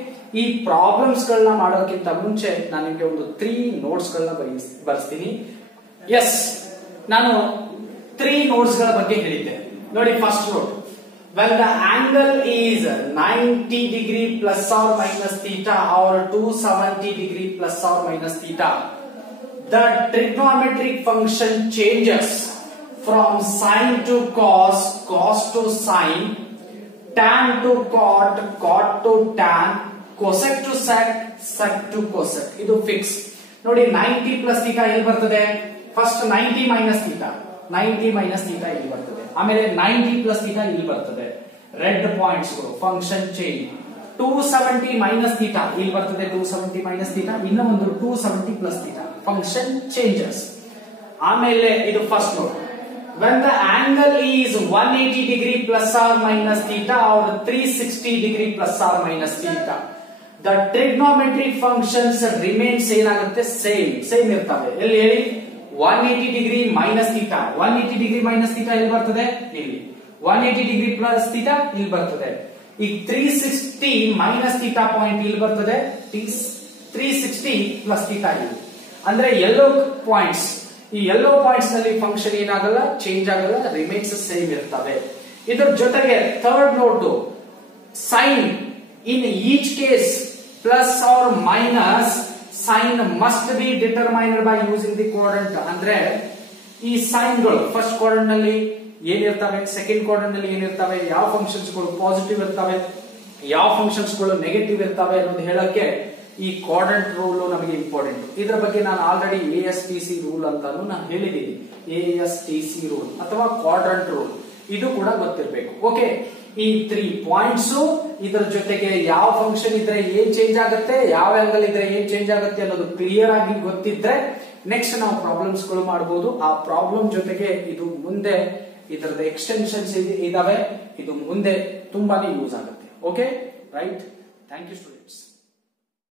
ಈ ಪ್ರಾಬ್ಲಮ್ಸ್ ಗಳನ್ನ ಮಾಡೋಕ್ಕಿಂತ ಮುಂಚೆ ನಾನು ನಿಮ್ಗೆ ಒಂದು 3 ನೋಟ್ಸ್ ಗಳನ್ನ ಬರೆಸ್ತೀನಿ. ಎಸ್, ನಾನು 3 ನೋಟ್ಸ್ ಗಳ ಬಗ್ಗೆ ಹೇಳಿದ್ದೆ ನೋಡಿ. First note, when the angle is 90 degree plus or minus theta or 270 degree plus or minus theta, the trigonometric function changes from sine to cos, cos to sine, tan to cot, cot to tan, cosec to sec, sec to cosec. ಇದು fix ನೋಡಿ. 90 plus theta ಎಲ್ಲಿ ಬರ್ತದೆ? First 90 minus theta, 90 minus theta ಇಲ್ಲಿ ಬರ್ತದೆ. ಆಮೇಲೆ 90 plus theta ಇಲ್ಲಿ ಬರ್ತದೆ. Red points ಗಳು ಫಂಕ್ಷನ್ ಚೇಂಜ್. 270 minus theta ಇಲ್ಲಿ ಬರ್ತದೆ. 270 minus theta, ಇನ್ನು ಒಂದು 270 plus theta, ಫಂಕ್ಷನ್ ಚೇಂಜಸ್. ಆಮೇಲೆ ಇದು first note, when the angle is 180 degree plus or minus theta or 360 degree plus or minus theta, the trigonometric functions remains ಏನಾಗುತ್ತೆ? Same ಇರ್ತವೆ. ಎಲ್ಲಿ ಹೇಳಿ? 180 degree minus theta. 180 degree minus theta ಎಲ್ಲಿ ಬರ್ತದೆ? ಇಲ್ಲಿ. 180 degree plus theta ಇಲ್ಲಿ ಬರ್ತದೆ. ಈಗ 360 ಮೈನಸ್ ಥೀಟಾ ಪಾಯಿಂಟ್ ಇಲ್ಲಿ ಬರ್ತದೆ. 360 ಪ್ಲಸ್ ಥೀಟಾ ಇಲ್ಲಿ. ಅಂದ್ರೆ ಯೆಲ್ಲೋ ಪಾಯಿಂಟ್ಸ್, ಈ ಯೆಲ್ಲೋ ಪಾಯಿಂಟ್ಸ್ ನಲ್ಲಿ ಫಂಕ್ಷನ್ ಏನಾಗಲ್ಲ, ಚೇಂಜ್ ಆಗಲ್ಲ, ರಿಮೇನ್ಸ್ ಸೇಮ್ ಇರ್ತವೆ. ಇದರ ಜೊತೆಗೆ third note, sign in each case plus or minus sign must be determined by using the quadrant. ಅಂದ್ರೆ ಈ ಸೈನ್ ಗಳು ಫಸ್ಟ್ ಕ್ವಾಡ್ರೆಂಟ್ ನಲ್ಲಿ ಏನಿರ್ತವೆ, ಸೆಕೆಂಡ್ ಕ್ವಾಡ್ರೆಂಟ್ ನಲ್ಲಿ ಏನಿರ್ತವೆ, ಯಾವ ಫಂಕ್ಷನ್ಸ್ ಗಳು ಪಾಸಿಟಿವ್ ಇರ್ತವೆ, ಯಾವ ಫಂಕ್ಷನ್ಸ್ ಗಳು ನೆಗೆಟಿವ್ ಇರ್ತವೆ ಅನ್ನೋದು ಹೇಳಕ್ಕೆ ಈ ಕ್ವಾಡ್ರೆಂಟ್ ರೂಲ್ ನಮಗೆ ಇಂಪಾರ್ಟೆಂಟ್. ಇದರ ಬಗ್ಗೆ ನಾನು ಆಲ್ರೆಡಿ ASTC ರೂಲ್ ಅಂತಾನು ನಾನು ಹೇಳಿದ್ದೀನಿ. ASTC ರೂಲ್ ಅಥವಾ ಕ್ವಾಡ್ರೆಂಟ್ ರೂಲ್ ಇದು ಕೂಡ ಗೊತ್ತಿರಬೇಕು. ಓಕೆ, ಈ 3 ಪಾಯಿಂಟ್ಸ್, ಇದರ ಜೊತೆಗೆ ಯಾವ ಫಂಕ್ಷನ್ ಇದ್ರೆ ಏನ್ ಚೇಂಜ್ ಆಗುತ್ತೆ, ಯಾವ ಆಂಗಲ್ ಇದ್ರೆ ಏನ್ ಚೇಂಜ್ ಆಗುತ್ತೆ ಅನ್ನೋದು ಕ್ಲಿಯರ್ ಆಗಿ ಗೊತ್ತಿದ್ರೆ ನೆಕ್ಸ್ಟ್ ನಾವು ಪ್ರಾಬ್ಲಮ್ಸ್ ಗಳು ಮಾಡಬಹುದು. ಆ ಪ್ರಾಬ್ಲಮ್ ಜೊತೆಗೆ ಇದು ಮುಂದೆ ಇದರದ ಎಕ್ಸ್ಟೆನ್ಷನ್ಸ್ ಇದಾವೆ, ಇದು ಮುಂದೆ ತುಂಬಾನೇ ಯೂಸ್ ಆಗುತ್ತೆ. Okay, right. Thank you students.